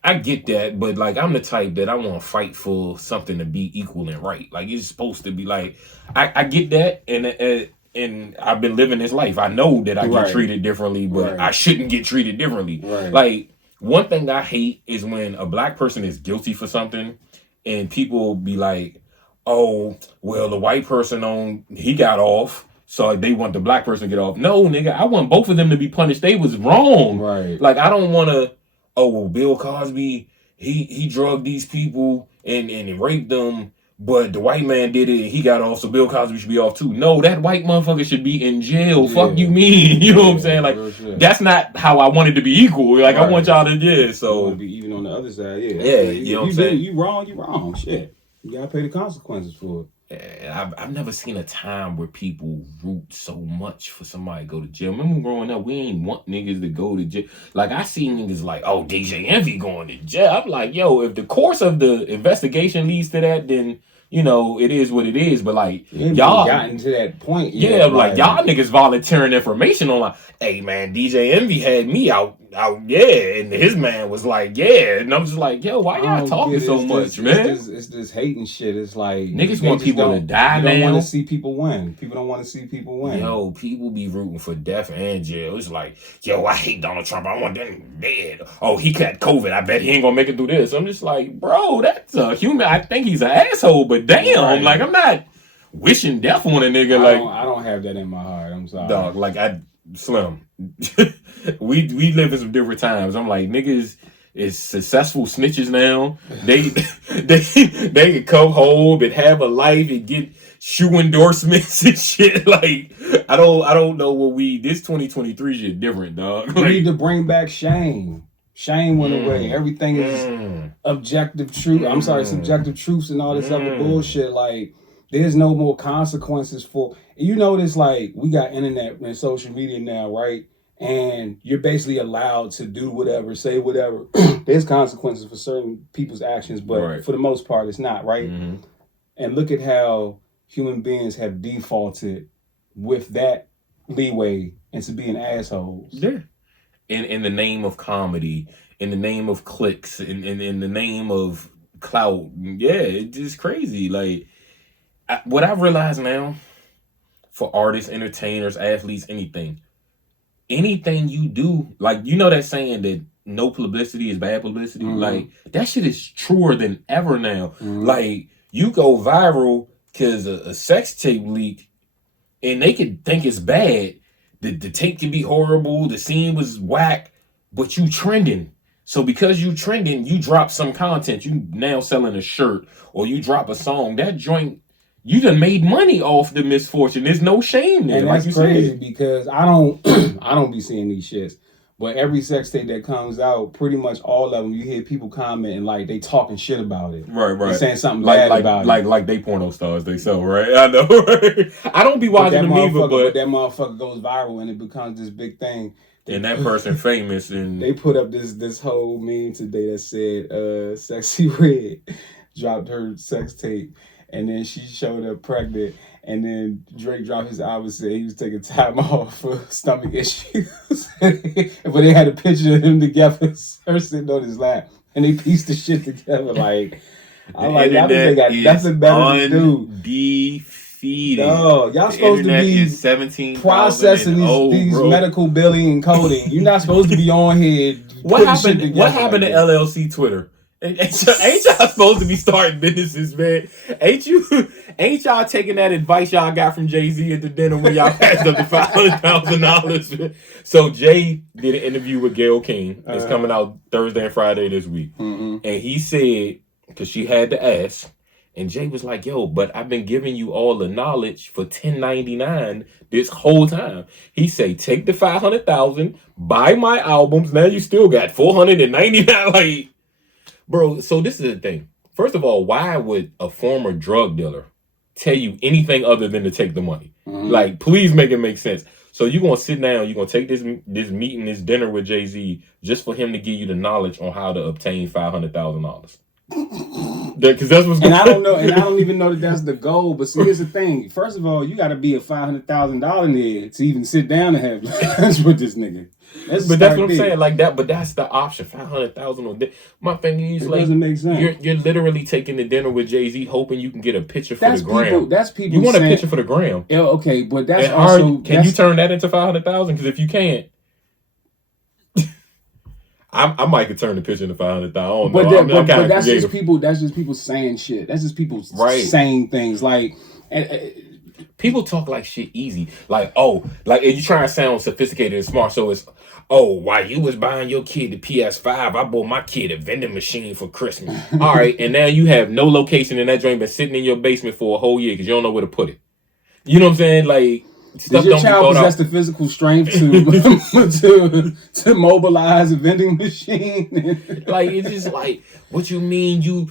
I get that, but like, I'm the type that I want to fight for something to be equal and right. Like, it's supposed to be like, I get that, and I've been living this life. I know that I get treated differently, but I shouldn't get treated differently. Like, one thing I hate is when a black person is guilty for something, and people be like, oh, well, the white person he got off, so they want the black person to get off. No, nigga, I want both of them to be punished. They was wrong. Like, I don't want to, oh, well, Bill Cosby, he drugged these people and raped them, but the white man did it and he got off, so Bill Cosby should be off too. No, that white motherfucker should be in jail. Fuck you mean? You know what I'm saying? Like, that's not how I want it to be equal. Like, I want y'all to, so. You want to be even on the other side, you know what I'm saying? You wrong, shit. You gotta pay the consequences for it. I've never seen a time where people root so much for somebody to go to jail. Remember growing up, we ain't want niggas to go to jail. Like, I see niggas like, oh, DJ Envy going to jail. I'm like, yo, if the course of the investigation leads to that, then, you know, it is what it is. But like, y'all gotten to that point. Like y'all niggas volunteering information on like, hey man, DJ Envy had me out, and his man was like, and I'm just like, yo, why y'all talking so much, man? It's this hating shit. It's like niggas want people to die now. They don't want to see people win. People don't want to see people win. Yo, people be rooting for death and jail. It's like, yo, I hate Donald Trump. I want them dead. Oh, he got COVID. I bet he ain't gonna make it through this. I'm just like, bro, that's a human. I think he's an asshole, but damn, like, I'm not wishing death on a nigga. I don't have that in my heart. I'm sorry, dog. Like, Slim. we live in some different times. I'm like, niggas is successful snitches now. They can come home and have a life and get shoe endorsements and shit. Like, I don't know what this 2023 shit different, dog. We need to bring back shame. Shame went away. Everything is objective truth. I'm sorry, subjective truths and all this other bullshit. Like, there's no more consequences for. You notice, like, we got internet and social media now, right? And you're basically allowed to do whatever, say whatever. There's consequences for certain people's actions, but for the most part, it's not, right? And look at how human beings have defaulted with that leeway into being assholes. Yeah. In the name of comedy, in the name of clicks, in the name of clout. Yeah, it's just crazy. Like, what I realize now, for artists, entertainers, athletes, anything. Anything you do, like, you know that saying that no publicity is bad publicity? Like, that shit is truer than ever now. Like, you go viral because a sex tape leak, and they could think it's bad. The tape can be horrible, the scene was whack, but you trending. So because you trending, you drop some content, you now selling a shirt, or you drop a song, that joint, you done made money off the misfortune. There's no shame there. And like that's you crazy said. because I don't be seeing these shits. But every sex tape that comes out, pretty much all of them, you hear people commenting like they talking shit about it. Right. They saying something like, bad about it. Like they porno stars they sell, right? I know, right? I don't be watching them either, but that motherfucker goes viral and it becomes this big thing. And that person famous, and they put up this whole meme today that said Sexy Red dropped her sex tape, and then she showed up pregnant, and then Drake dropped his album and said he was taking time off for stomach issues. But they had a picture of him together, her sitting on his lap, and they pieced the shit together. Like, I'm like, y'all think they got nothing better to do. Undefeated. No, y'all supposed to be 17 processing these medical billing and coding. You're not supposed to be on here. What happened? What happened to LLC Twitter? Ain't y'all supposed to be starting businesses, man? Ain't y'all taking that advice y'all got from Jay-Z at the dinner when y'all passed up the $500,000? So Jay did an interview with Gayle King. It's coming out Thursday and Friday this week, and he said, because she had to ask. And Jay was like, yo, but I've been giving you all the knowledge for $10.99 this whole time. He say, take the $500,000, buy my albums. Now you still got $499. Like, bro, so this is the thing. First of all, why would a former drug dealer tell you anything other than to take the money? Like, please make it make sense. So you're going to sit down, you're going to take this meeting, this dinner with Jay-Z, just for him to give you the knowledge on how to obtain $500,000. Because that's what's going on. I don't know, and I don't even know that that's the goal. But see, here's the thing. First of all, you got to be a $500,000 nigga to even sit down and have lunch with this nigga. That's what I'm saying, like that. But that's the option. $500,000 on day. My thing is, like, doesn't make sense. You're literally taking the dinner with Jay-Z, hoping you can get a picture for the gram. That's people. You want a picture for the gram? Yeah, okay, but that's also. Can you turn that into $500,000? Because if you can't, I might could turn the picture into $500,000. But that's just people. That's just people saying shit. That's just people saying things like. People talk like shit easy. Like, oh, like, and you try to sound sophisticated and smart. So it's, oh, while you was buying your kid the PS5, I bought my kid a vending machine for Christmas. All right, and now you have no location, and that joint been sitting in your basement for a whole year because you don't know where to put it. You know what I'm saying? Like, does your child possess the physical strength to mobilize a vending machine? Like, it's just like, what you mean? You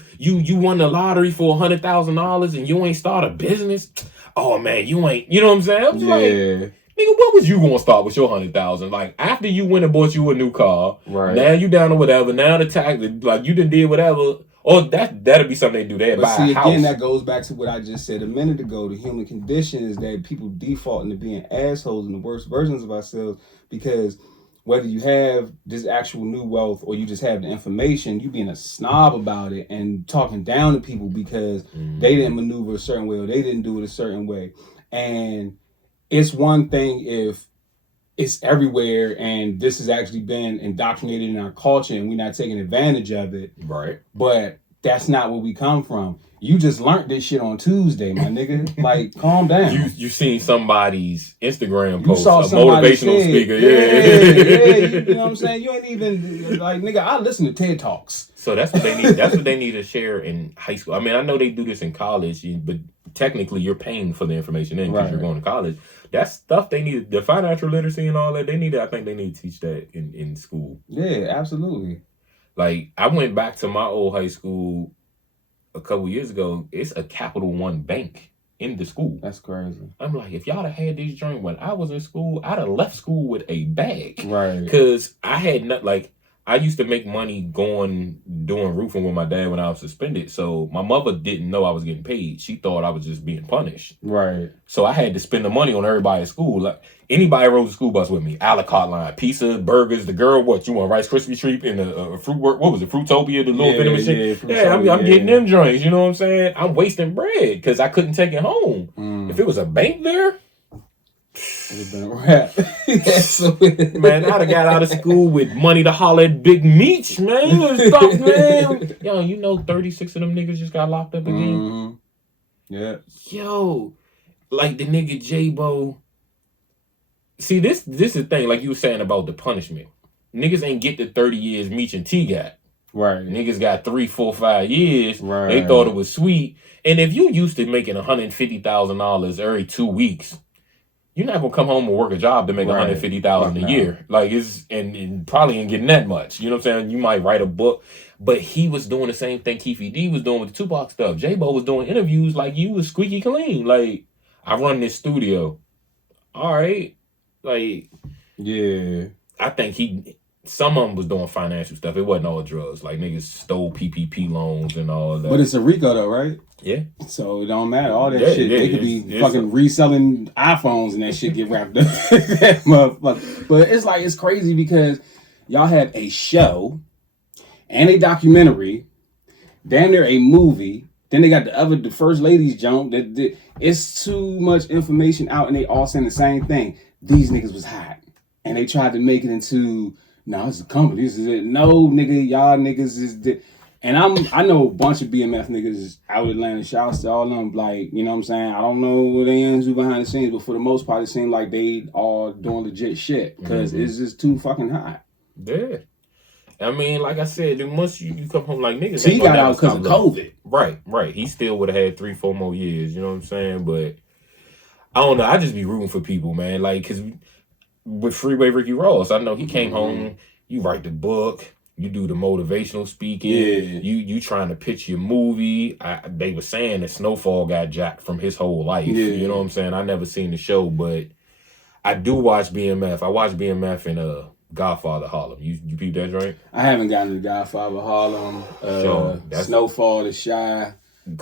won the lottery for $100,000 and you ain't start a business? Oh man, you ain't. You know what I'm saying? I'm like, nigga, what was you gonna start with your $100,000? Like, after you went and bought you a new car, right? Now you down to whatever. Now the tax, like, you done did whatever. Oh, that'll be something they do. They buy a house. Again, that goes back to what I just said a minute ago. The human condition is that people default into being assholes and the worst versions of ourselves, because whether you have this actual new wealth or you just have the information, you being a snob about it and talking down to people because they didn't maneuver a certain way or they didn't do it a certain way. And it's one thing if it's everywhere and this has actually been indoctrinated in our culture and we're not taking advantage of it. Right. But that's not where we come from. You just learned this shit on Tuesday, my nigga. Like, calm down. You seen somebody's Instagram post, a motivational speaker. Yeah. You know what I'm saying? You ain't even, like, nigga, I listen to TED Talks. So that's what they need. That's what they need to share in high school. I mean, I know they do this in college, but technically you're paying for the information because you're going to college. That's stuff they need. The financial literacy and all that, I think they need to teach that in school. Yeah, absolutely. Like, I went back to my old high school a couple years ago. It's a Capital One bank in the school. That's crazy. I'm like, if y'all had this joint when I was in school, I'd have left school with a bag. Right. Because I had not, like, I used to make money doing roofing with my dad when I was suspended. So my mother didn't know I was getting paid. She thought I was just being punished. Right. So I had to spend the money on everybody at school. Like, anybody rode the school bus with me. A la carte line, pizza, burgers. The girl, what, you want Rice Krispie treat and a fruit, what was it, Fruitopia, the little vending machine? Yeah, I'm getting them joints, you know what I'm saying? I'm wasting bread because I couldn't take it home. If it was a bank there, It's been a wrap. Man, I'd have got out of school with money to holler at Big Meech, man. Stop, man. Yo, you know 36 of them niggas just got locked up again? Mm-hmm. Yeah. Yo, like the nigga J-Bo. See, this is the thing, like you were saying about the punishment. Niggas ain't get the 30 years Meech and T got. Right. Niggas got 3, 4, 5 years. Right. They thought it was sweet. And if you used to making $150,000 every 2 weeks, you're not gonna come home and work a job to make $150,000 a year. Like and probably ain't getting that much. You know what I'm saying? You might write a book, but he was doing the same thing Keefy D was doing with the Tupac stuff. J-Bo was doing interviews like you was squeaky clean. Like, I run this studio. All right. Like, yeah. I think some of them was doing financial stuff. It wasn't all drugs. Like, niggas stole PPP loans and all that. But it's a RICO though, right? Yeah. So it don't matter. All that shit. They could be fucking reselling iPhones and that shit get wrapped up. That motherfucker. But it's crazy because y'all have a show and a documentary, damn near a movie. Then they got the first ladies jump. It's too much information out and they all saying the same thing. These niggas was hot. And they tried to make it into, no, it's a company. This is it. No, nigga, y'all niggas is and I know a bunch of BMF niggas out in Atlanta. Shouts to all of them. Like, you know what I'm saying? I don't know what they do behind the scenes, but for the most part, it seemed like they all doing legit shit because it's just too fucking hot. Yeah. I mean, like I said, once you come home like niggas. He got out because of COVID. Right. He still would have had 3, 4 more years. You know what I'm saying? But I don't know. I just be rooting for people, man. Like, because with Freeway Ricky Ross, I know he came home. You write the book. You do the motivational speaking. Yeah. You trying to pitch your movie. They were saying that Snowfall got jacked from his whole life. Yeah. You know what I'm saying? I never seen the show, but I do watch BMF. I watch BMF in Godfather Harlem. You peep that joint? I haven't gotten to Godfather Harlem. Snowfall, The Shy.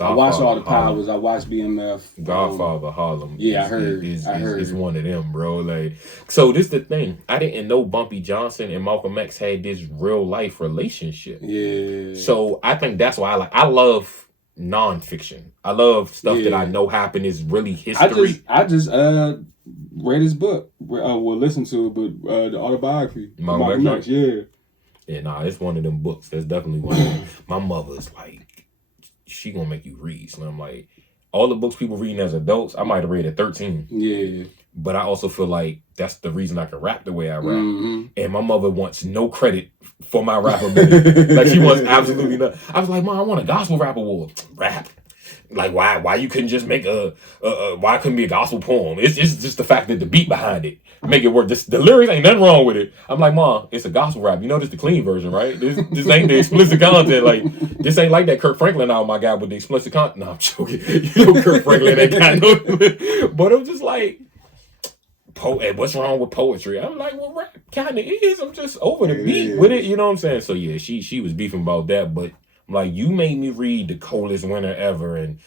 I watched all the powers. I watched BMF. Godfather Harlem. Yeah, I heard. It's one of them, bro. Like, so this the thing. I didn't know Bumpy Johnson and Malcolm X had this real life relationship. Yeah. So I think that's why I love nonfiction. I love stuff that I know happened is really history. I just read his book. Listen to it, but the autobiography. Malcolm X. Yeah. Yeah, nah, it's one of them books. That's definitely one of them. My mother's like, she gonna make you read. So I'm like, all the books people reading as adults, I might have read at 13. Yeah. But I also feel like that's the reason I can rap the way I rap. And my mother wants no credit for my rap ability. Like, she wants absolutely nothing. I was like, Mom, I want a gospel rap award. Rap. Like, why you couldn't just make why couldn't be a gospel poem? It's just the fact that the beat behind it make it work. The lyrics ain't nothing wrong with it. I'm like, Mom, it's a gospel rap. You know this the clean version, right? This ain't the explicit content. Like, this ain't like that Kirk Franklin album I got with the explicit content. No, I'm joking. You know Kirk Franklin ain't got no. But it was just like, what's wrong with poetry? I'm like, well, rap kind of is. I'm just over the beat with it. You know what I'm saying? So yeah, she was beefing about that, but. Like, you made me read The Coldest Winter Ever and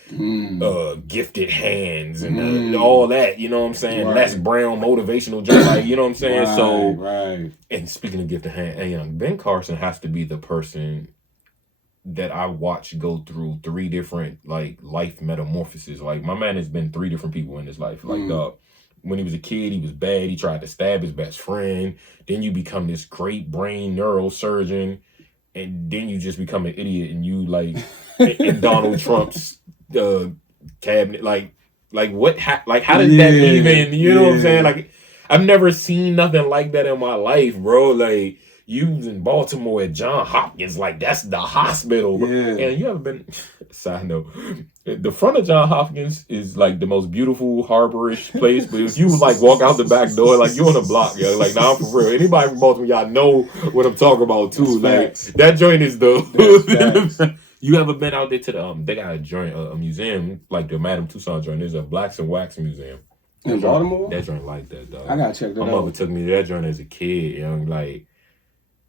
Gifted Hands and all that, you know what I'm saying? Right. Les Brown motivational joke, like, you know what I'm saying? Right. And speaking of Gifted Hands, Ben Carson has to be the person that I watch go through 3 different, like, life metamorphoses. Like, my man has been 3 different people in his life. Like, when he was a kid, he was bad. He tried to stab his best friend. Then you become this great brain neurosurgeon. And then you just become an idiot, and you like in Donald Trump's cabinet, like what? How did that even? You know what I'm saying? Like, I've never seen nothing like that in my life, bro. Like, you was in Baltimore at John Hopkins, like that's the hospital. Bro. Yeah. And you ever been? Side note, the front of John Hopkins is like the most beautiful harborish place. But if you like walk out the back door, like you on the block, yo. Like, nah, I'm for real. Anybody from Baltimore, y'all know what I'm talking about too. That's like that joint is the. You ever been out there to the they got a joint, a museum like the Madame Tussauds joint. There's a Blacks and Wax museum in Baltimore. That joint like that, dog. I gotta check that out. My mother took me to that joint as a kid, you know, like.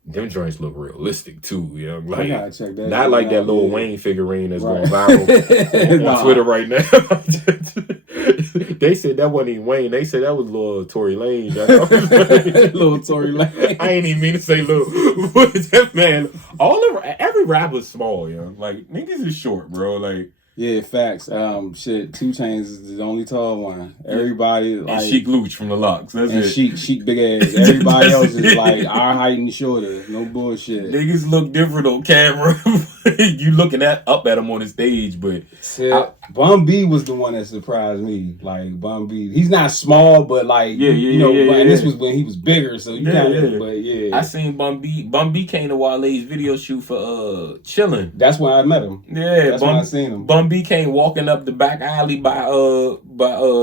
Them joints look realistic too, you know. Like, I gotta check that not like that Lil Wayne figurine that's going viral on Twitter right now. They said that wasn't even Wayne. They said that was Lil Tory Lane. Lil Tory Lane. I ain't even mean to say Lil. What is that, man? Every rapper's small, you know. Like, niggas is short, bro. Like, Yeah, facts. Shit, 2 Chainz is the only tall one. Everybody And like Sheik Luch from the Locks. That's and it. Sheik big ass. Everybody else is like our height and shorter. No bullshit. Niggas look different on camera. You looking up at him on the stage, but Bun B was the one that surprised me. Like Bun B, he's not small, but like and this was when he was bigger, so you but yeah. I seen Bun B. Bun B came to Wale's video shoot for Chillin'. That's why I met him. Yeah, that's why I seen him. Bun B came walking up the back alley by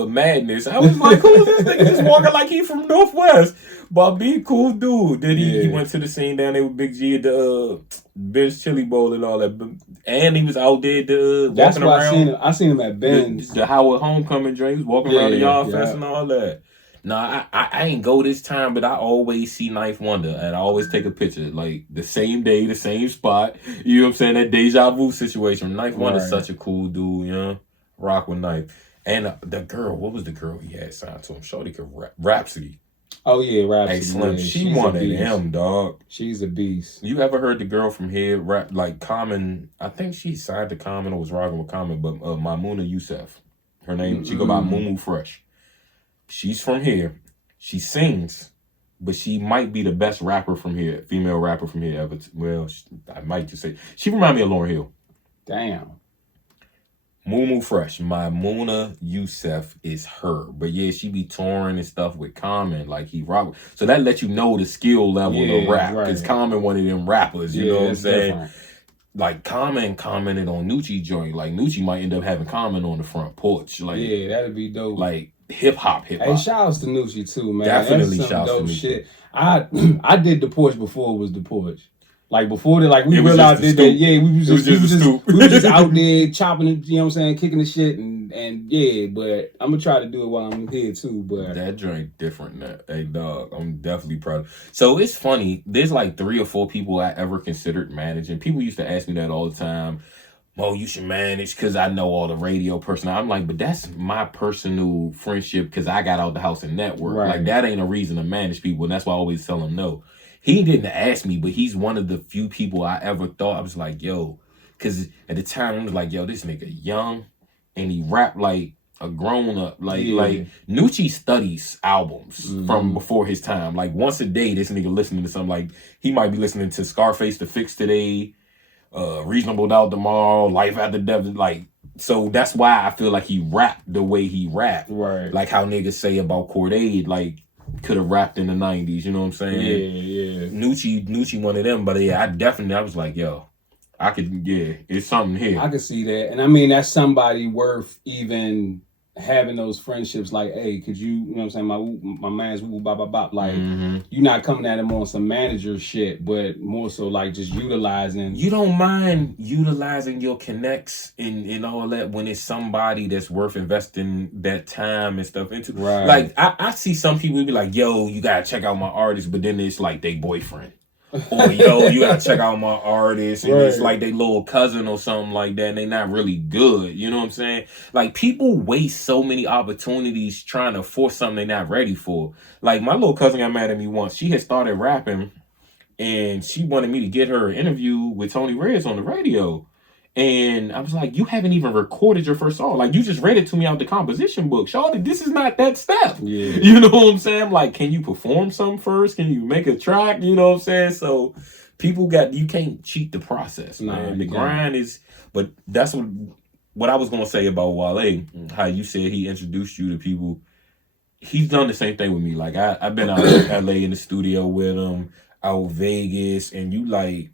Madness. I was like, who's this nigga just walking like he from Northwest? Bun B, cool dude. Then he went to the scene down there with Big G at the Ben's Chili Bowl and all that. And he was out there that's walking why around. I seen him at Ben's. The Howard Homecoming drink. He was walking around the Yard Fest and all that. Nah, I ain't go this time, but I always see Knife Wonder, and I always take a picture. Like, the same day, the same spot. You know what I'm saying? That deja vu situation. Knife Wonder's such a cool dude, you know? Rock with Knife. And the girl, what was the girl he had signed to him? Shorty could rap. Rhapsody. Oh, yeah, Rhapsody. Hey, Slim, she wanted him, dog. She's a beast. You ever heard the girl from here rap, like Common? I think she signed to Common or was rocking with Common, but Maimouna Youssef. Her name, she go by Mumu Fresh. She's from here. She sings, but she might be the best rapper from here, female rapper from here ever. I might just say. She remind me of Lauryn Hill. Damn. Mumu Fresh. Maimouna Youssef is her. But yeah, she be touring and stuff with Common. Like, he rock. So that lets you know the skill level of rap. Because Common one of them rappers, you know what I'm saying? Different. Like, Common commented on Nucci joint. Like, Nucci might end up having Common on the front porch. Like, yeah, that'd be dope. Like, hip-hop. Hey, shout outs to Nucci too, man. Definitely shout outs to Nucci. Shit. I did the porch before it was the porch. Like, before that, like, we realized that, we was just out there chopping it, you know what I'm saying, kicking the shit, and yeah, but I'm gonna try to do it while I'm here too, but that drink different now. Hey, dog, I'm definitely proud. So it's funny, there's like 3 or 4 people I ever considered managing. People used to ask me that all the time. Oh, you should manage because I know all the radio personnel. I'm like, but that's my personal friendship because I got out the house and network. Right. Like, that ain't a reason to manage people, and that's why I always tell them no. He didn't ask me, but he's one of the few people I ever thought. I was like, yo, because at the time I was like, yo, this nigga young, and he rap like a grown up. Like Nucci studies albums from before his time. Like, once a day, this nigga listening to something. Like, he might be listening to Scarface, The Fix Today, Reasonable Doubt Tomorrow, Life After Death. Like, so that's why I feel like he rapped the way he rapped. Right. Like how niggas say about Cordae, like, could have rapped in the 90s, you know what I'm saying? Yeah. Nucci one of them, but yeah, I was like, yo, it's something here. I could see that. And I mean, that's somebody worth even having those friendships. Like, hey, could you know what I'm saying, my man's woo bop bop bop. Like, you're not coming at him on some manager shit, but more so like just utilizing. You don't mind utilizing your connects and all that when it's somebody that's worth investing that time and stuff into. Right. Like, I see some people be like, yo, you gotta check out my artist, but then it's like they boyfriend. Or, yo, you gotta check out my artist, and it's like they little cousin or something like that, and they not really good, you know what I'm saying? Like, people waste so many opportunities trying to force something they're not ready for. Like, my little cousin got mad at me once. She had started rapping, and she wanted me to get her an interview with Tony Reyes on the radio. And I was like, you haven't even recorded your first song. Like, you just read it to me out the composition book. Shawty, this is not that step. Yeah. You know what I'm saying? I'm like, can you perform something first? Can you make a track? You know what I'm saying? So you can't cheat the process, man. The grind is, but that's what I was going to say about Wale, how you said he introduced you to people. He's done the same thing with me. Like, I've been out in LA in the studio with him, out Vegas, and you like,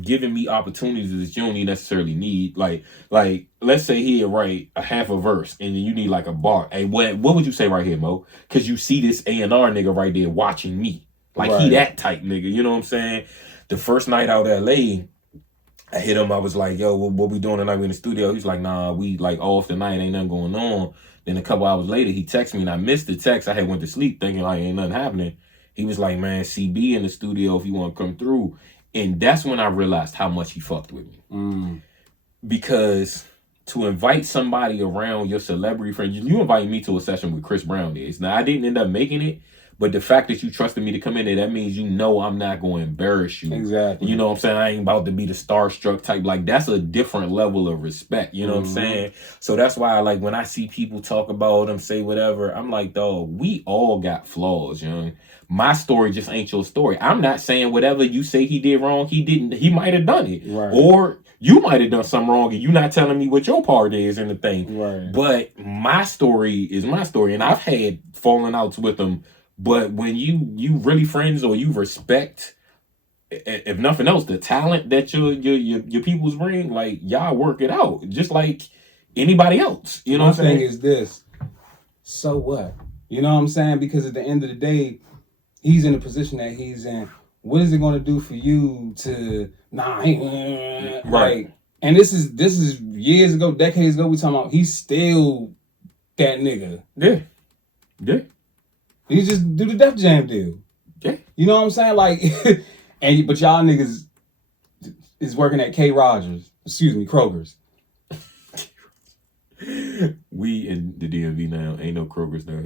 giving me opportunities that you don't even necessarily need. Like let's say he'll write a half a verse and you need like a bar. Hey, what would you say right here, Mo? Because you see this A&R nigga right there watching me. Like, he that type nigga, you know what I'm saying? The first night out of LA, I hit him, I was like, yo, what we doing tonight? We in the studio. He's like, nah, we like off tonight, ain't nothing going on. Then a couple hours later, he texted me and I missed the text. I had went to sleep thinking like ain't nothing happening. He was like, man, CB in the studio if you want to come through. And that's when I realized how much he fucked with me. Because to invite somebody around your celebrity friend, you invite me to a session with Chris Brown is. Now, I didn't end up making it, But the fact that you trusted me to come in there, that means you know I'm not going to embarrass you. Exactly. You know what I'm saying? I ain't about to be the starstruck type. Like, that's a different level of respect. You know what I'm saying? So that's why, like, when I see people talk about them, say whatever, I'm like, dog, we all got flaws, young. My story just ain't your story. I'm not saying whatever you say he did wrong, he didn't. He might have done it. Right. Or you might have done something wrong and you not telling me what your part is in the thing. Right. But my story is my story. And I've had falling outs with them. But when you really friends or you respect, if nothing else, the talent that your peoples bring, like, y'all work it out. Just like anybody else. You know what I'm saying? My thing is this. So what? You know what I'm saying? Because at the end of the day, he's in the position that he's in. What is it going to do for you to right? Like, and this is years ago, decades ago. We talking about he's still that nigga. Yeah. He just do the Def Jam deal. Yeah. You know what I'm saying? Like, but y'all niggas is working at Kroger's. We in the DMV now. Ain't no Kroger's now.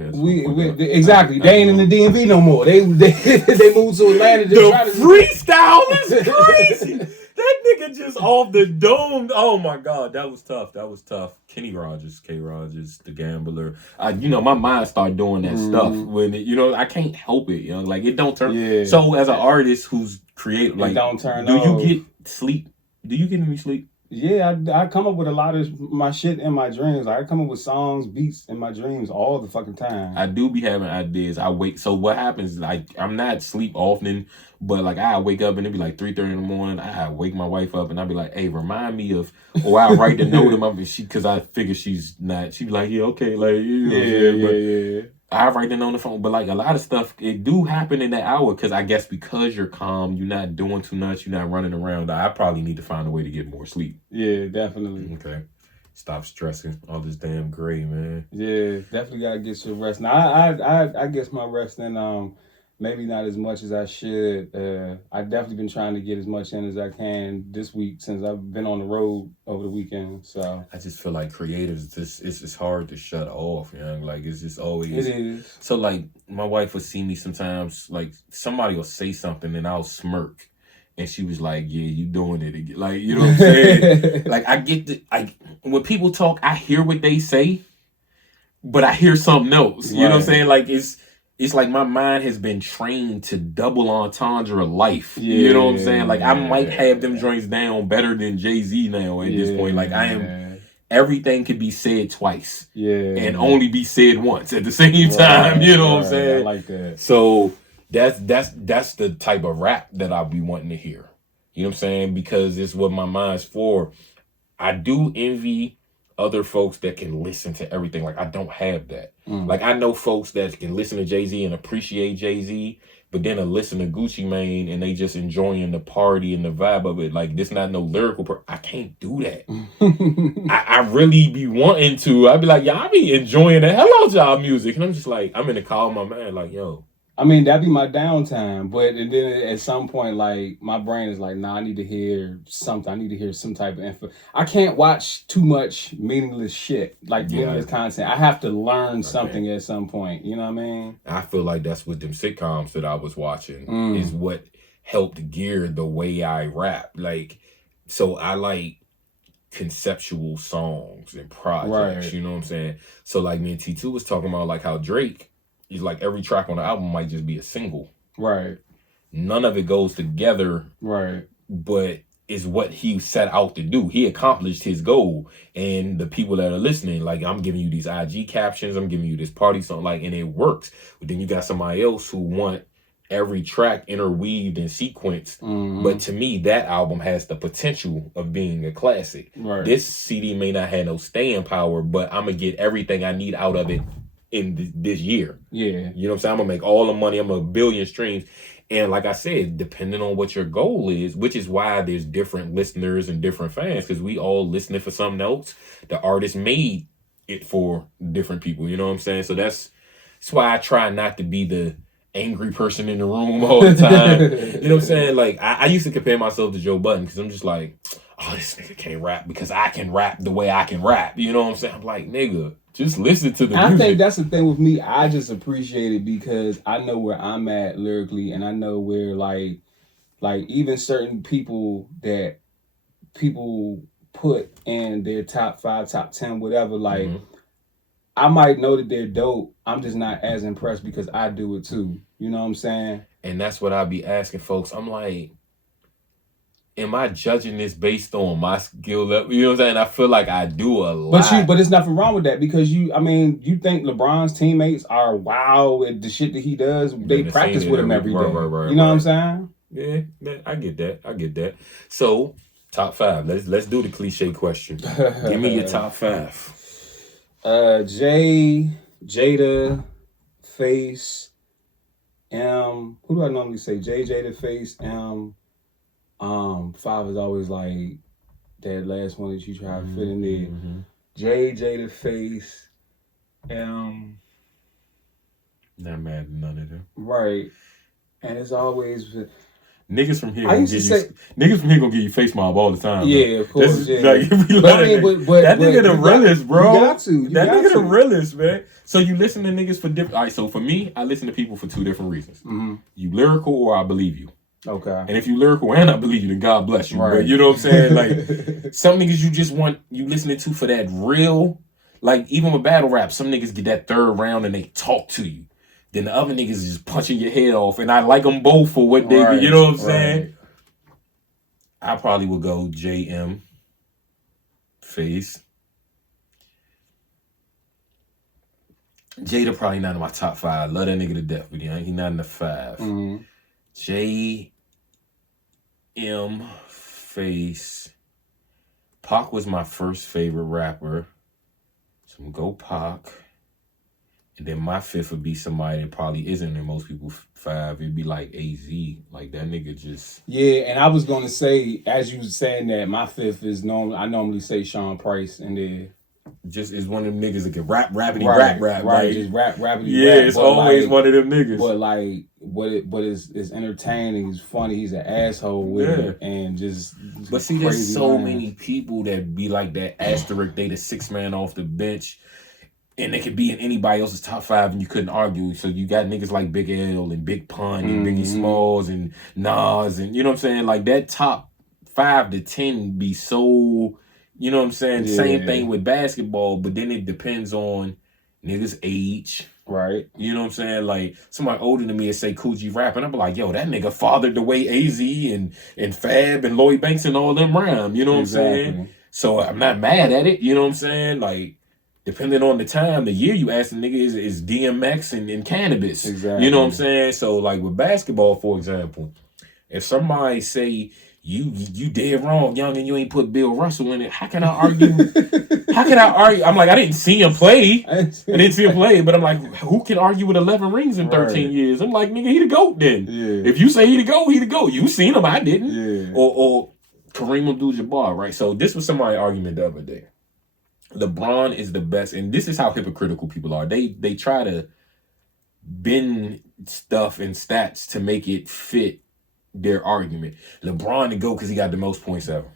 Exactly. They ain't in the DMV no more. They moved to Atlanta. The freestyle is crazy. That nigga just off the dome. Oh my God, that was tough. Kenny Rogers, K. Rogers, the gambler. My mind started doing that stuff when I can't help it. Like, it don't turn. Yeah. So as an artist who's creative, like, don't turn. Do you get sleep? Do you get any sleep? Yeah, I come up with a lot of my shit in my dreams. Like, I come up with songs, beats in my dreams all the fucking time. I do be having ideas. I wake. So what happens is, like, I'm not sleep often, but like I wake up and it'd be like 3:30 in the morning. I wake my wife up and I'd be like, "Hey, remind me of," or I write the note in my because I figure she's not. She be like, "Yeah, okay," like yeah. I write it on the phone, but like a lot of stuff, it do happen in that hour because I guess because you're calm, you're not doing too much, you're not running around. I probably need to find a way to get more sleep. Yeah, definitely. Okay. Stop stressing all this damn gray, man. Yeah, definitely gotta get some rest. Now I guess my rest in maybe not as much as I should. I've definitely been trying to get as much in as I can this week since I've been on the road over the weekend. So I just feel like creatives, it's just hard to shut off, Like, it's just always. It is. So like my wife would see me sometimes, like somebody will say something and I'll smirk. And she was like, "Yeah, you doing it again." Like, you know what I'm saying? Like, I get when people talk, I hear what they say, but I hear something else. You know what I'm saying? Like, it's like my mind has been trained to double entendre life. Yeah, you know what I'm saying? Like, I might have them joints down better than Jay-Z now at this point. Like, I am, everything could be said twice. Yeah. And only be said once at the same time. You know what I'm saying? I like that. So that's the type of rap that I'll be wanting to hear. You know what I'm saying? Because it's what my mind's for. I do envy other folks that can listen to everything. Like, I don't have that. Like, I know folks that can listen to Jay-Z and appreciate Jay-Z, but then listen to Gucci Mane and they just enjoying the party and the vibe of it. Like, this not no lyrical I can't do that. I really be wanting to. I'd be like, I be enjoying the hell out y'all music. And I'm just like, I'm in the car with my man, like, yo. I mean, that'd be my downtime, but and then at some point, like, my brain is like, nah, I need to hear something. I need to hear some type of info. I can't watch too much meaningless shit, like meaningless content. I have to learn something at some point. You know what I mean? I feel like that's what them sitcoms that I was watching is what helped gear the way I rap. Like, so I like conceptual songs and projects. You know what I'm saying? So like me and T2 was talking about like how Drake. He's like every track on the album might just be a single. Right. None of it goes together. Right. But it's what he set out to do. He accomplished his goal. And the people that are listening, like, I'm giving you these IG captions, I'm giving you this party song, like, and it works. But then you got somebody else who want every track interweaved and sequenced. But to me, that album has the potential of being a classic. Right. This CD may not have no staying power, but I'm going to get everything I need out of it in this year. Yeah. You know what I'm saying? I'm going to make all the money. I'm going to 1 billion streams. And like I said, depending on what your goal is, which is why there's different listeners and different fans, because we all listening for something else. The artist made it for different people. You know what I'm saying? So that's why I try not to be the angry person in the room all the time. You know what I'm saying? Like, I used to compare myself to Joe Budden because I'm just like, oh, this nigga can't rap because I can rap the way I can rap. You know what I'm saying? I'm like, nigga, just listen to the music. I think that's the thing with me. I just appreciate it because I know where I'm at lyrically, and I know where like even certain people that people put in their top 5, top 10, whatever, like I might know that they're dope. I'm just not as impressed because I do it too. You know what I'm saying? And that's what I be asking folks. I'm like, am I judging this based on my skill level? You know what I'm saying? I feel like I do a lot. But it's nothing wrong with that because you think LeBron's teammates are wow at the shit that he does. They practice with him every day. Right, you know what I'm saying? Yeah, I get that. So, top 5. Let's do the cliche question. Give me your top 5. Jada, Face, M. Who do I normally say? Jada, Face, M. 5 is always like that last one that you try to fit in there. Jada, Face, M. Not mad at none of them. Right. And it's always niggas from here gonna give you face mob all the time. Yeah, of course. Like, that nigga the realest, bro. You got to. That nigga the realest, man. So you listen to niggas for different. All right, so for me, I listen to people for 2 different reasons. You lyrical or I believe you. Okay. And if you lyrical and I believe you, then God bless you. Right. But you know what I'm saying? Like some niggas you just want you listening to for that real. Like even with battle rap, some niggas get that 3rd round and they talk to you. Then the other niggas is just punching your head off. And I like them both for what they do. You know what I'm saying? I probably would go JM, Face. Jada probably not in my top 5. Love that nigga to death, but he not in the 5. JM, Face. Pac was my first favorite rapper. So I'm gonna go Pac. And then my 5th would be somebody that probably isn't in most people's 5. It'd be like AZ. Like that nigga just. Yeah, and I was gonna say, as you was saying that, my 5th is I normally say Sean Price, and then just is one of them niggas that can rap, rap. Right, like, just rap. Yeah, it's always like, one of them niggas. But like, but it's entertaining. He's funny. He's an asshole with it, and just. But see, there's so many people that be like that asterisk. They the 6th man off the bench. And they could be in anybody else's top 5 and you couldn't argue. So you got niggas like Big L and Big Pun and Biggie Smalls and Nas and you know what I'm saying? Like that top 5 to 10 be so, you know what I'm saying? Yeah. Same thing with basketball, but then it depends on niggas' age. Right. You know what I'm saying? Like somebody older than me would say Coogee rapping. I'm like, yo, that nigga fathered the way AZ and Fab and Lloyd Banks and all them rhyme. You know what I'm saying? So I'm not mad at it. You know what I'm saying? Like, depending on the time, the year you ask the nigga is DMX and cannabis. Exactly. You know what I'm saying? So like with basketball, for example, if somebody say you dead wrong, young, and you ain't put Bill Russell in it, how can I argue? I'm like, I didn't see him play. But I'm like, who can argue with 11 rings in 13 years? I'm like, nigga, he the GOAT then. Yeah. If you say he the GOAT, he the GOAT. You seen him, I didn't. Yeah. Or Kareem Abdul-Jabbar, right? So this was somebody's argument the other day. LeBron is the best, and this is how hypocritical people are. They try to bend stuff and stats to make it fit their argument. LeBron to go because he got the most points ever.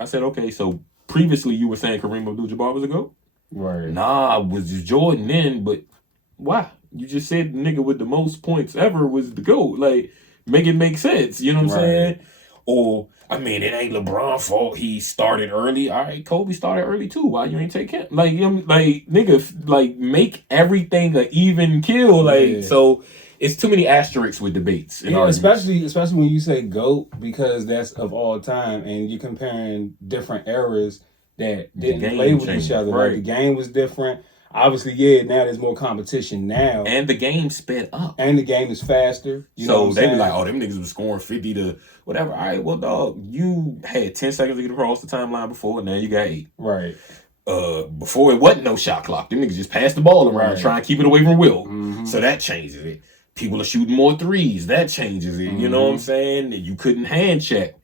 I said, okay, so previously you were saying Kareem Abdul-Jabbar was a GOAT? Right. Nah, I was just Jordan then, but why? You just said the nigga with the most points ever was the GOAT. Like, make it make sense. You know what I'm saying? Or, I mean, it ain't LeBron's fault. He started early. All right, Kobe started early too. Why you ain't take him? Like, nigga, like, make everything an even kill. Like, so it's too many asterisks with debates. Yeah, especially when you say GOAT, because that's of all time, and you're comparing different eras that didn't play with each other. Right. Like, the game was different. Obviously, now there's more competition now. And the game sped up. And the game is faster. So they be like, oh, them niggas was scoring 50 to whatever. All right, well, dog, you had 10 seconds to get across the timeline before, and now you got 8. Right. Before it wasn't no shot clock. Them niggas just passed the ball around, trying to keep it away from Will. So that changes it. People are shooting more threes. That changes it. You know what I'm saying? You couldn't hand check.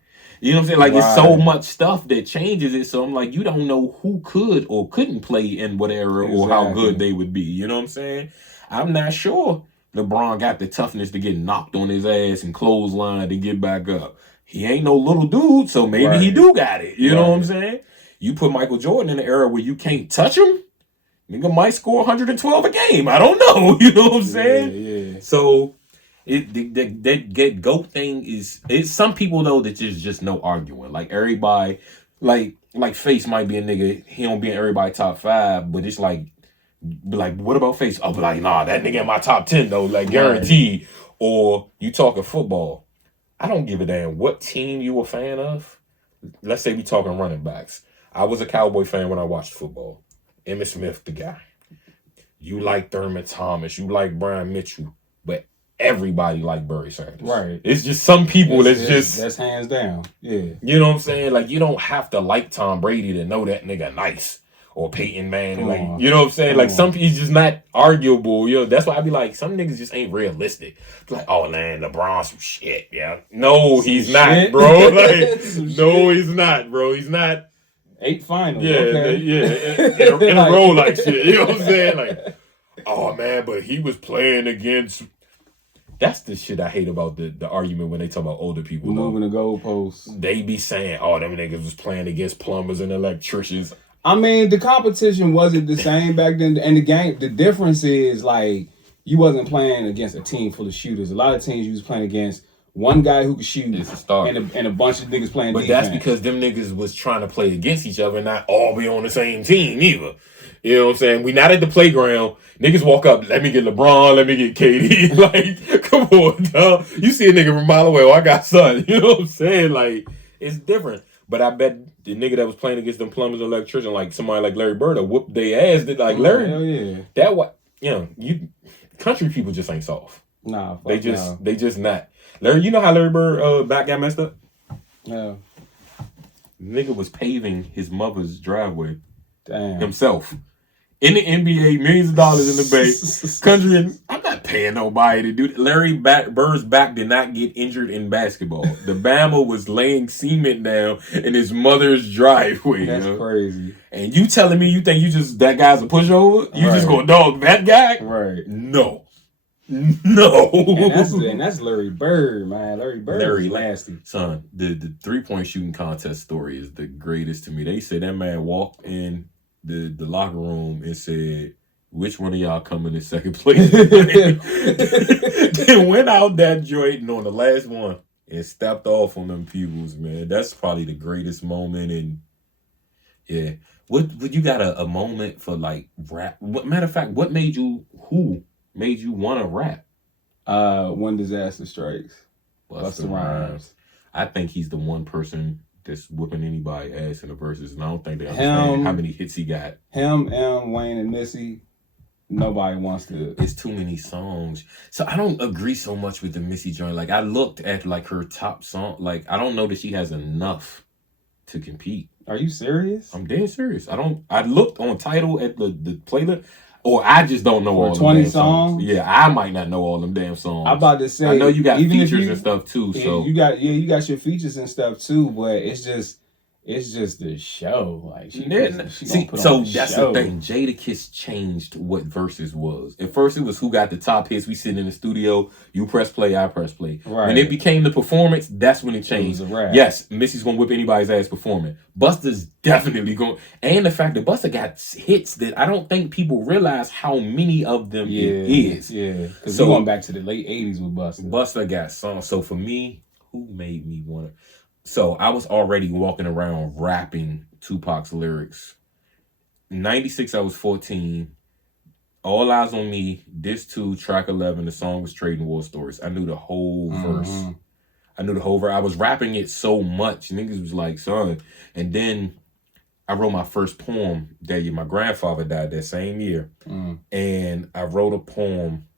You know what I'm saying? Like, it's so much stuff that changes it. So I'm like, you don't know who could or couldn't play in what era or how good they would be. You know what I'm saying? I'm not sure LeBron got the toughness to get knocked on his ass and clotheslined and get back up. he ain't no little dude, so maybe he do got it. You know what I'm saying? You put Michael Jordan in an era where you can't touch him, nigga might score 112 a game. I don't know. You know what I'm saying? Yeah. So that GOAT thing it's some people though that just no arguing. Like everybody, like Face might be a nigga, he don't be in everybody top 5, but it's like what about Face? I'll be like, nah, that nigga in my top 10 though, like guaranteed. Or you talking football. I don't give a damn what team you a fan of. Let's say we talking running backs. I was a Cowboy fan when I watched football. Emmitt Smith, the guy. You like Thurman Thomas. You like Brian Mitchell. But everybody like Barry Sanders. Right. It's just some people that's hands down. Yeah. You know what I'm saying? Like, you don't have to like Tom Brady to know that nigga nice. Or Peyton Manning. Like, you know what I'm saying? Like, some he's just not arguable. You know, that's why I be like, some niggas just ain't realistic. Like, oh man, LeBron some shit, yeah. No, he's not, bro. Like, no, he's not, bro. He's not. 8 finals. Yeah, okay. in a row like shit. You know what I'm saying? Like, oh man, but he was playing against. That's the shit I hate about the argument when they talk about older people. Moving the goalposts. They be saying, oh, them niggas was playing against plumbers and electricians. I mean, the competition wasn't the same back then. And the difference is, like, you wasn't playing against a team full of shooters. A lot of teams you was playing against one guy who could shoot and a bunch of niggas playing defense. But that's because them niggas was trying to play against each other and not all be on the same team either. You know what I'm saying? We not at the playground. Niggas walk up, let me get LeBron, let me get KD. Like, come on, dog. You see a nigga from a mile away, oh, I got son. You know what I'm saying? Like, it's different. But I bet the nigga that was playing against them plumbers and electricians, like somebody like Larry Bird, whooped their ass. Like, Larry, hell yeah. That what, you know, country people just ain't soft. Nah, they just not. Larry, you know how Larry Bird back got messed up? Yeah. Nigga was paving his mother's driveway. Damn. Himself. In the NBA, millions of dollars in the bank. Country, I'm not paying nobody to do that. Larry Bird's back did not get injured in basketball. The Bama was laying cement down in his mother's driveway. That's crazy. And you telling me you think that guy's a pushover? You just gonna dog that guy? Right. No. And that's Larry Bird, man. Larry Bird is nasty. Son, the 3-point shooting contest story is the greatest to me. They said that man walked in the locker room and said, which one of y'all coming in second place? Then went out that joint and on the last one and stepped off on them peoples, man. That's probably the greatest moment. And yeah, what you got a moment for like rap? Matter of fact, who made you want to rap? When Disaster Strikes. Busta Rhymes. I think he's the one person that's whooping anybody ass in the verses, and I don't think they understand how many hits he got. Him, Wayne, and Missy. Nobody wants to. It's too many songs. So I don't agree so much with the Missy joint. Like, I looked at like her top song. Like, I don't know that she has enough to compete. Are you serious? I'm dead serious. I looked on Tidal at the playlist. Or I just don't know all 20 them damn songs. Yeah, I might not know all them damn songs. I'm about to say, I know you got features and stuff too. So you got your features and stuff too, but it's just the show. Like she that's the thing. Jadakiss changed what verses was. At first, it was who got the top hits. We sit in the studio. You press play, I press play. Right. When it became the performance, that's when it changed. It was a rap. Yes, Missy's gonna whip anybody's ass performing. Busta's definitely going, and the fact that Busta got hits that I don't think people realize how many of them it is. Yeah, because going back to the late '80s with Busta. Busta got songs. So for me, who made me want to? So I was already walking around rapping Tupac's lyrics. 96, I was 14. All Eyes on Me, this too, track 11, the song was Trading War Stories. I knew the whole verse. I was rapping it so much. Niggas was like, son. And then I wrote my first poem that year. My grandfather died that same year. And I wrote a poem,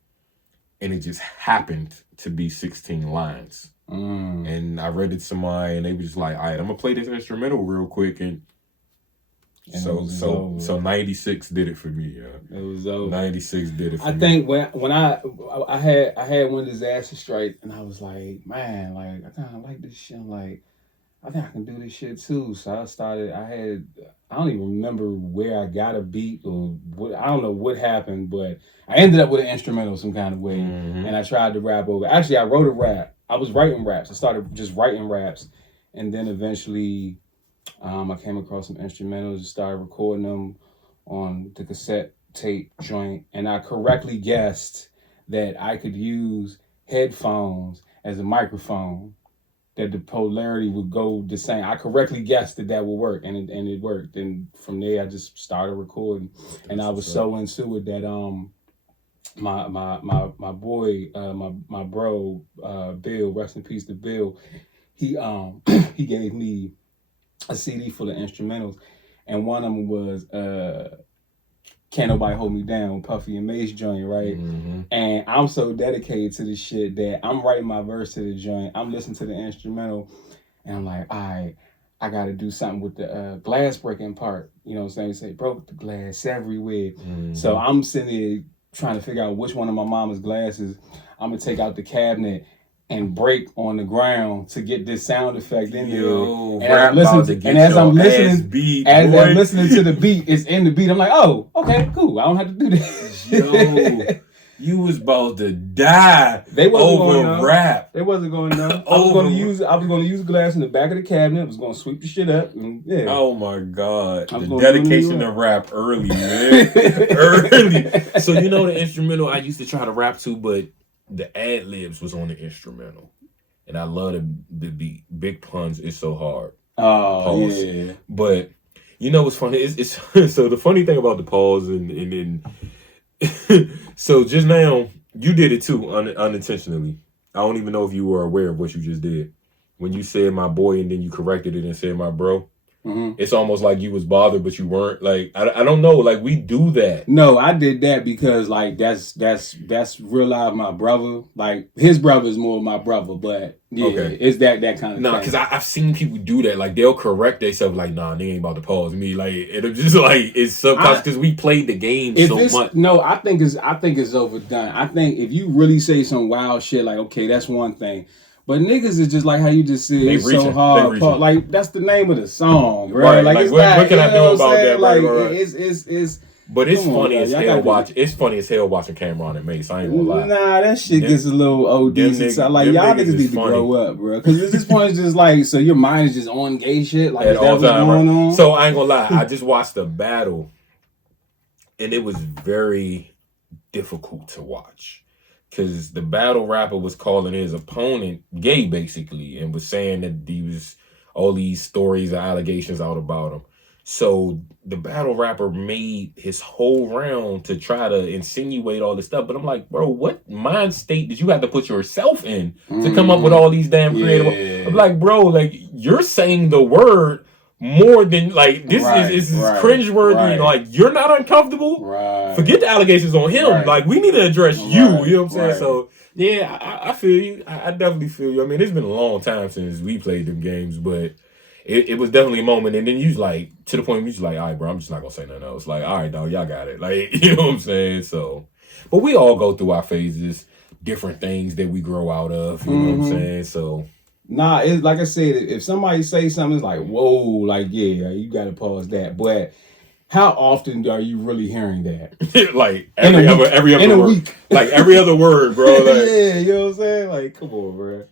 and it just happened to be 16 lines. And I read it to somebody, and they were just like, all right, I'm gonna play this instrumental real quick, and so 96 did it for me. Yeah, it was over. 96 did it for me. I think when I had When Disaster Strike, and I was like, man, like I kind of like this shit. I'm like, I think I can do this shit too. So I don't even remember where I got a beat or what. I don't know what happened, but I ended up with an instrumental some kind of way, and I tried to rap over. Actually, I wrote a rap. I was writing raps. I started just writing raps, and then eventually, I came across some instrumentals and started recording them on the cassette tape joint, and I correctly guessed that I could use headphones as a microphone. That the polarity would go the same. I correctly guessed that would work, and it worked. And from there, I just started recording, and I was so into it that my boy, my bro, Bill, rest in peace to Bill. He he gave me a CD full of instrumentals, and one of them was Can't Nobody Hold Me Down, Puffy and Mace joint, right? Mm-hmm. And I'm so dedicated to this shit that I'm writing my verse to the joint. I'm listening to the instrumental, and I'm like, all right, I got to do something with the glass breaking part. You know what I'm saying? Say, broke the glass everywhere. Mm-hmm. So I'm sitting here trying to figure out which one of my mama's glasses I'm going to take out the cabinet and break on the ground to get this sound effect in there. And as I'm listening to the beat, it's in the beat. I'm like, oh, okay, cool. I don't have to do that. Yo, you was about to die over rap. They wasn't going to know. I was going to use glass in the back of the cabinet. I was going to sweep the shit up. And, yeah. Oh my God. The dedication to rap early, man. Early. So you know the instrumental I used to try to rap to, but the ad libs was on the instrumental, and I love the beat. Big puns is so hard. Oh pause. Yeah. But you know what's funny? It's so the funny thing about the pause and so just now you did it too unintentionally. I don't even know if you were aware of what you just did when you said my boy and then you corrected it and said my bro. Mm-hmm. It's almost like you was bothered, but you weren't. Like I don't know. Like we do that. No, I did that because like that's real life. My brother, like his brother is more my brother, but yeah, okay. It's that kind of thing. Because I've seen people do that. Like they'll correct themselves. Like they ain't about to pause me. Like it'll just like it's subconscious because we played the game so much. No, I think it's overdone. I think if you really say some wild shit, like okay, that's one thing. But niggas is just like how you just said, it's so hard. Like that's the name of the song, bro. Right. Like what can I do about that? Like right. It's. But it's funny as hell It's funny as hell watching Cameron and Mace. I ain't gonna lie. Nah, that shit gets a little OD. Like y'all niggas need to grow up, bro. Because at this point, it's just like so your mind is just on gay shit. Like at all time, going on. So I ain't gonna lie. I just watched the battle, and it was very difficult to watch. Because the battle rapper was calling his opponent gay, basically, and was saying that he was all these stories or allegations out about him. So the battle rapper made his whole round to try to insinuate all this stuff. But I'm like, bro, what mind state did you have to put yourself in to come up with all these damn creative? Yeah. I'm like, bro, like you're saying the word more than like this is cringeworthy. Right. Like you're not uncomfortable. Right. Forget the allegations on him. Right. Like we need to address you. You know what I'm saying? Right. So yeah, I feel you. I definitely feel you. I mean, it's been a long time since we played them games, but it was definitely a moment. And then you was like to the point where you was like, all right, bro, I'm just not gonna say nothing else. Like, all right, dog, y'all got it. Like, you know what I'm saying? So, but we all go through our phases, different things that we grow out of. You know what I'm saying? So. Nah, it's like I said, if somebody say something, it's like, whoa, like, yeah, you got to pause that. But how often are you really hearing that? Like, every other word. Like, every other word, bro. Like, yeah, you know what I'm saying? Like, come on, bro.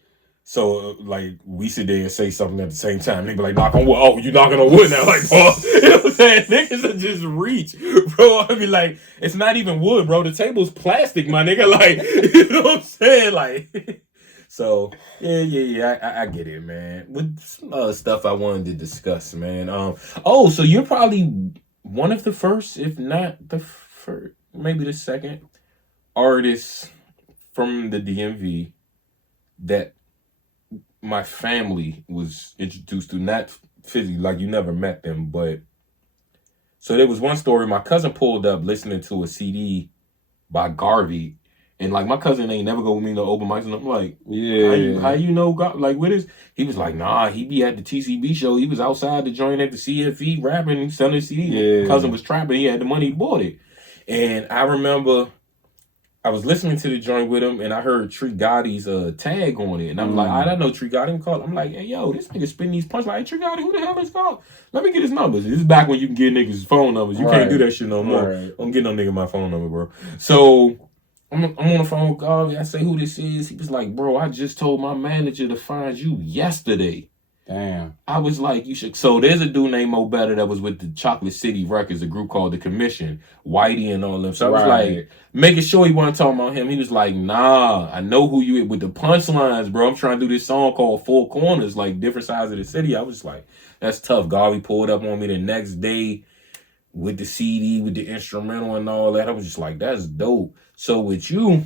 So, like, we sit there and say something at the same time. They be like, knock on wood. Oh, you knocking on wood now? Like, pause. You know what I'm saying? Niggas will just reach. Bro, I be like, it's not even wood, bro. The table's plastic, my nigga. Like, you know what I'm saying? Like... So, yeah, I get it, man. With some other stuff I wanted to discuss, man. So you're probably one of the first, if not the first, maybe the second artist from the DMV that my family was introduced to, not physically, like you never met them, but so there was one story. My cousin pulled up listening to a CD by Garvey. And like my cousin ain't never go with me to open mics, and I'm like, yeah, how you know? Like what is? He was like, nah, he be at the TCB show. He was outside the joint at the CFE rapping, selling CD. Yeah. Cousin was trapping. He had the money, he bought it. And I remember I was listening to the joint with him, and I heard Tree Gotti's tag on it, and I'm like, I don't know Tree Gotti. I'm like, hey yo, this nigga spitting these punch like, hey, Tree Gotti, who the hell is called? Let me get his numbers. This is back when you can get niggas phone numbers. You can't do that shit no more. Right. I'm getting no nigga my phone number, bro. So. I'm on the phone with Garvey. I say, who this is? He was like, bro, I just told my manager to find you yesterday. Damn. I was like, you should. So there's a dude named Betta that was with the Chocolate City Records, a group called The Commission, Whitey and all them. So I was like, making sure he wasn't talking about him. He was like, nah, I know who you is with the punchlines, bro. I'm trying to do this song called Four Corners, like different sides of the city. I was like, that's tough. Garvey pulled up on me the next day with the CD, with the instrumental and all that. I was just like, that's dope. So with you,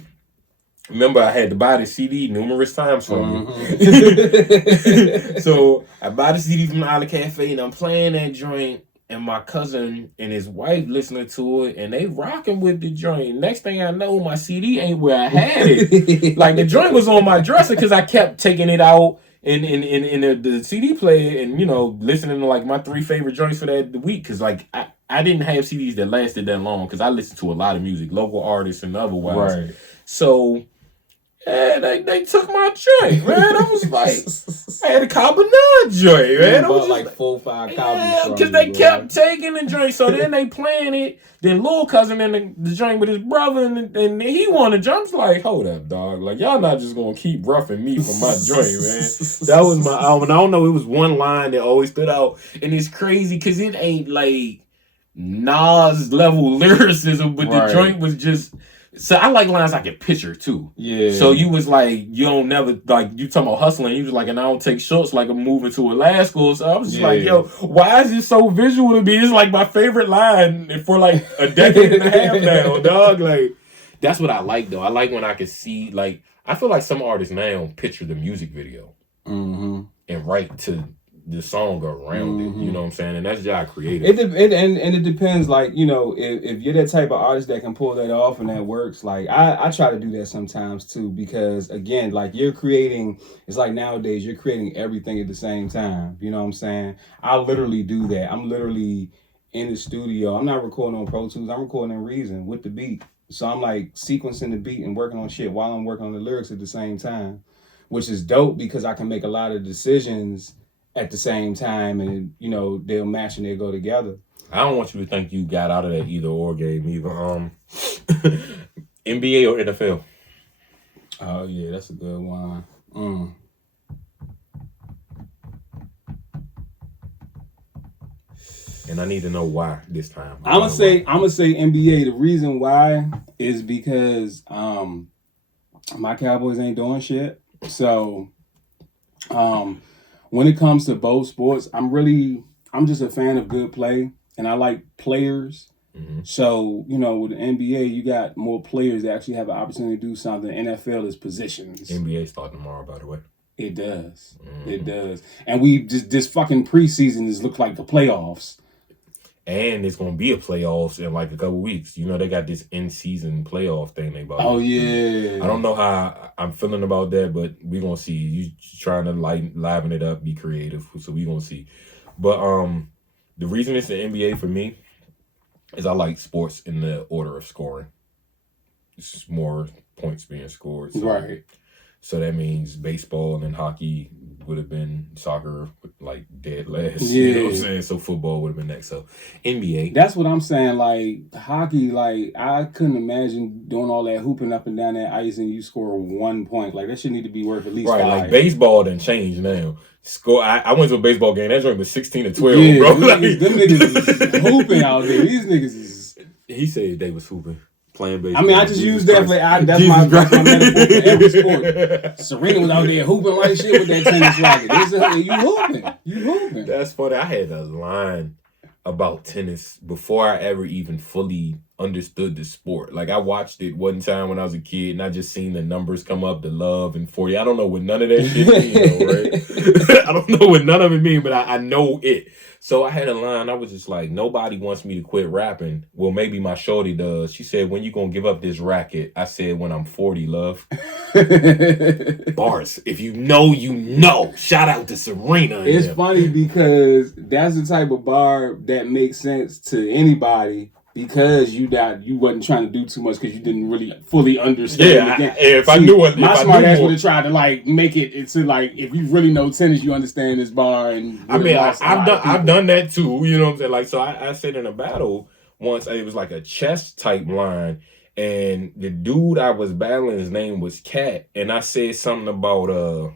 remember, I had to buy the CD numerous times from you. So I buy the CD from the Island Cafe, and I'm playing that joint, and my cousin and his wife listening to it, and they rocking with the joint. Next thing I know, my CD ain't where I had it. Like, the joint was on my dresser because I kept taking it out in the CD player and, you know, listening to, like, my 3 favorite joints for that week. Because, like, I didn't have CDs that lasted that long because I listened to a lot of music, local artists and otherwise. Right. So... yeah, they took my joint, man. I was like, I had a Cabernet joint, man. I was like 4 or 5 copies. yeah, because they kept taking the joint. So then they playing it. Then Lil Cousin in the joint with his brother, and he wanted jumps. Like, hold up, dog. Like, y'all not just gonna keep roughing me for my joint, man. That was my album. I don't know. It was one line that always stood out, and it's crazy because it ain't like Nas level lyricism, but the joint was just. So I like lines I can picture too. Yeah. So you was like, you don't never, like, you talking about hustling. You was like, and I don't take shorts like I'm moving to Alaska. So I was just like, yo, why is it so visual to me? It's like my favorite line for like a decade and a half now, dog. Like, that's what I like though. I like when I can see, like, I feel like some artists now picture the music video and write to the song around it, you know what I'm saying? And that's just creative. It depends, like, you know, if you're that type of artist that can pull that off and that works, like, I try to do that sometimes too, because again, like, you're creating, it's like nowadays you're creating everything at the same time, you know what I'm saying? I literally do that. I'm literally in the studio. I'm not recording on Pro Tools, I'm recording in Reason with the beat. So I'm like sequencing the beat and working on shit while I'm working on the lyrics at the same time, which is dope because I can make a lot of decisions at the same time, and you know they'll match and they'll go together. I don't want you to think you got out of that either or game either. NBA or NFL? Oh yeah, that's a good one. And I need to know why this time. I'm gonna say NBA. The reason why is because my Cowboys ain't doing shit. So when it comes to both sports, I'm just a fan of good play, and I like players. So, you know, with the NBA, you got more players that actually have an opportunity to do something. NFL is positions. NBA starting tomorrow, by the way. It does. It does. And we just, this fucking preseason has looked like the playoffs. And it's going to be a playoffs in like a couple weeks. You know, they got this in-season playoff thing they about. Oh, yeah. I don't know how I'm feeling about that, but we're going to see. You trying to liven it up, be creative. So we're going to see. But the reason it's the NBA for me is I like sports in the order of scoring. It's just more points being scored. So, right. So that means baseball and hockey would have been soccer, like, dead last. Yeah. You know what I'm saying? So football would have been next. So NBA. That's what I'm saying. Like, hockey, like, I couldn't imagine doing all that hooping up and down that ice and you score 1 point. Like, that should need to be worth at least 5. Like, baseball done changed now. I went to a baseball game. That joint was 16-12, bro. Them niggas is hooping out there. These niggas is... He said they was hooping. Playing baseball. I mean, I just use that for that's my metaphor for every sport. Serena was out there hooping like shit with that tennis racket. You hooping. That's funny. I had a line about tennis before I ever even fully understood the sport. Like, I watched it one time when I was a kid, and I just seen the numbers come up, the love and 40. I don't know what none of that shit mean, right? I don't know what none of it mean, but I know it. So I had a line. I was just like, nobody wants me to quit rapping. Well, maybe my shorty does. She said, when you gonna give up this racket? I said, when I'm 40, love. Bars. If you know, you know. Shout out to Serena. It's funny because that's the type of bar that makes sense to anybody. Because you wasn't trying to do too much because you didn't really fully understand the game. If I knew what, my smart ass would have tried to like make it into like, if you really know tennis, you understand this bar. And I mean, I've done that too. You know what I'm saying? Like, so I said in a battle once, it was like a chess type line, And the dude I was battling, his name was Cat, and I said something about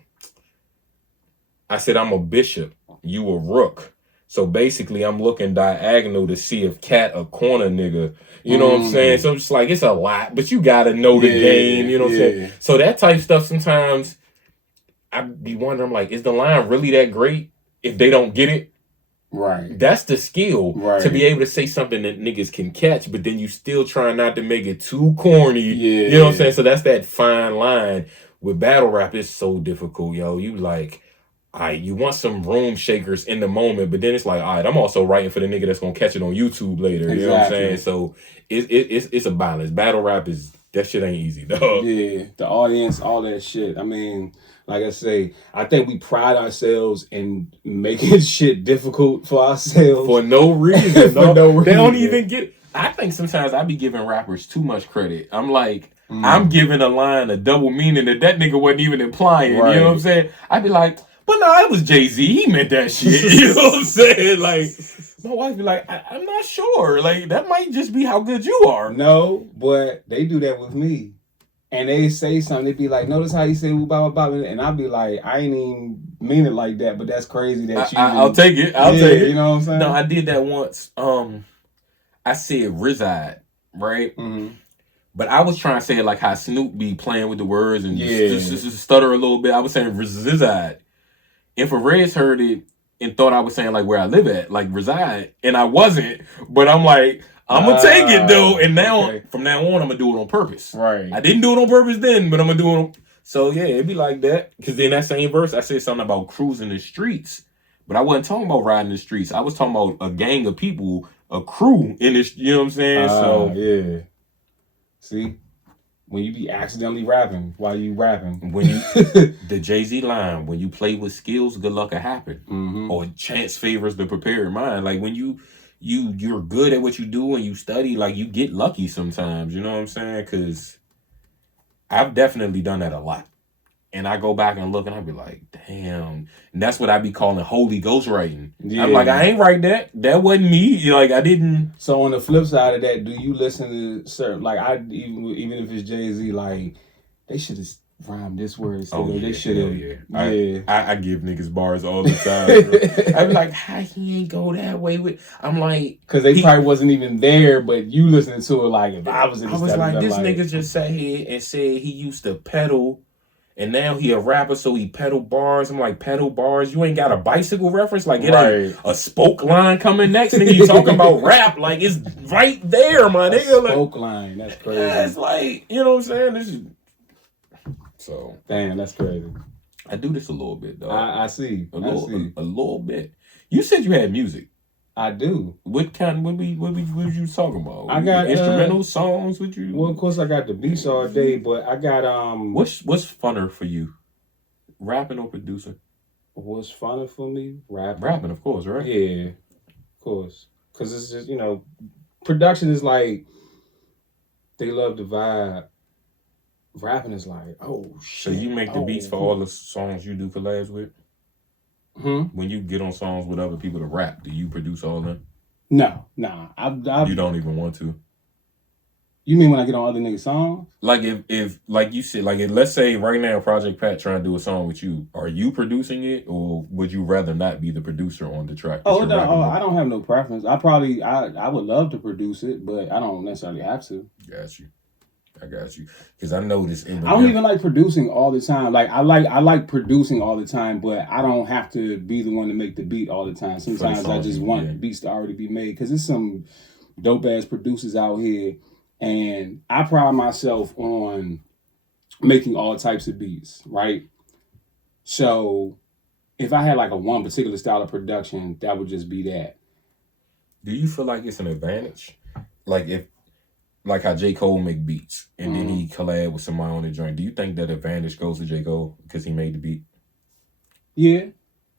I said I'm a bishop, you a rook. So basically, I'm looking diagonal to see if Cat a corner nigga. You know what I'm saying? So I'm just like, it's a lot, but you gotta know the game. You know what I'm saying? So that type stuff sometimes I be wondering, I'm like, is the line really that great if they don't get it? Right. That's the skill to be able to say something that niggas can catch, but then you still trying not to make it too corny. Yeah. You know what I'm saying? So that's that fine line. With battle rap, it's so difficult, yo. You like, all right, you want some room shakers in the moment, but then it's like, all right, I'm also writing for the nigga that's gonna catch it on YouTube later. You know what I'm saying? So it's a balance. Battle rap is that shit ain't easy, dog. Yeah, the audience, all that shit. I mean, like I say, I think we pride ourselves in making shit difficult for ourselves for no reason. for no reason. They don't even get it. I think sometimes I be giving rappers too much credit. I'm like, I'm giving a line a double meaning that nigga wasn't even implying. Right. You know what I'm saying? I'd be like, but no, it was Jay-Z. He meant that shit. You know what I'm saying? Like, my wife be like, I'm not sure. Like, that might just be how good you are. No, but they do that with me. And they say something, they be like, notice how you say blah, blah, blah. And I'll be like, I ain't even mean it like that, but that's crazy that you I'll take it. I'll take it. You know what I'm saying? No, I did that once. I said reside, right? Mm-hmm. But I was trying to say it like how Snoop be playing with the words and just stutter a little bit. I was saying reside. Infrareds heard it and thought I was saying like where I live at, like reside. And I wasn't. But I'm like, I'm going to take it though. And now, from now on, I'm going to do it on purpose. Right. I didn't do it on purpose then, but I'm going to do it on... So yeah, it'd be like that. Because in that same verse, I said something about cruising the streets. But I wasn't talking about riding the streets. I was talking about a gang of people, a crew in this, you know what I'm saying? So yeah. See? When you be accidentally rapping while you rapping. When you the Jay-Z line, when you play with skills, good luck will happen. Mm-hmm. Or chance favors the prepared mind. Like when you're good at what you do and you study, like you get lucky sometimes, you know what I'm saying? Because I've definitely done that a lot. And I go back and look and I be like, damn. And that's what I be calling Holy Ghost writing. Yeah. I'm like, I ain't write that. That wasn't me. Like I didn't. So on the flip side of that, do you listen to certain, like even if it's Jay-Z, like they should have rhymed this word instead. They should have. Yeah. I give niggas bars all the time. I be like, how he ain't go that way with? I'm like, because they probably wasn't even there, but you listening to it like if I was in the I was like, this nigga just sat here and said he used to pedal. And now he a rapper, so he pedal bars. I'm like, pedal bars? You ain't got a bicycle reference? Like, it ain't a spoke line coming next. Nigga, you talking about rap. Like, it's right there, my nigga. Spoke line. That's crazy. Yeah, it's like, you know what I'm saying? This is... So. Damn, that's crazy. I do this a little bit, though. I see. A little bit. You said you had music. I do. What was you talking about? I got instrumental songs with you. Well, of course I got the beats all day, but I got What's funner for you, rapping or producing? What's funner for me, rapping? Rapping, of course, right? Yeah, of course. Because it's just production is like they love the vibe. Rapping is like, oh shit. So you make the beats for all the songs you do collabs with? When you get on songs with other people to rap, do you produce all of them? No. You don't even want to. You mean when I get on other niggas' songs? Like if like you said, like if, let's say right now Project Pat trying to do a song with you, are you producing it or would you rather not be the producer on the track? Oh no, I don't have no preference. I would love to produce it, but I don't necessarily have to. I got you. Because I know this. I don't even like producing all the time. Like I like producing all the time, but I don't have to be the one to make the beat all the time. Sometimes I just want beats to already be made because there's some dope ass producers out here, and I pride myself on making all types of beats, right? So if I had like a one particular style of production, that would just be that. Do you feel like it's an advantage? Like how J. Cole make beats and then he collab with somebody on the joint. Do you think that advantage goes to J. Cole because he made the beat? Yeah,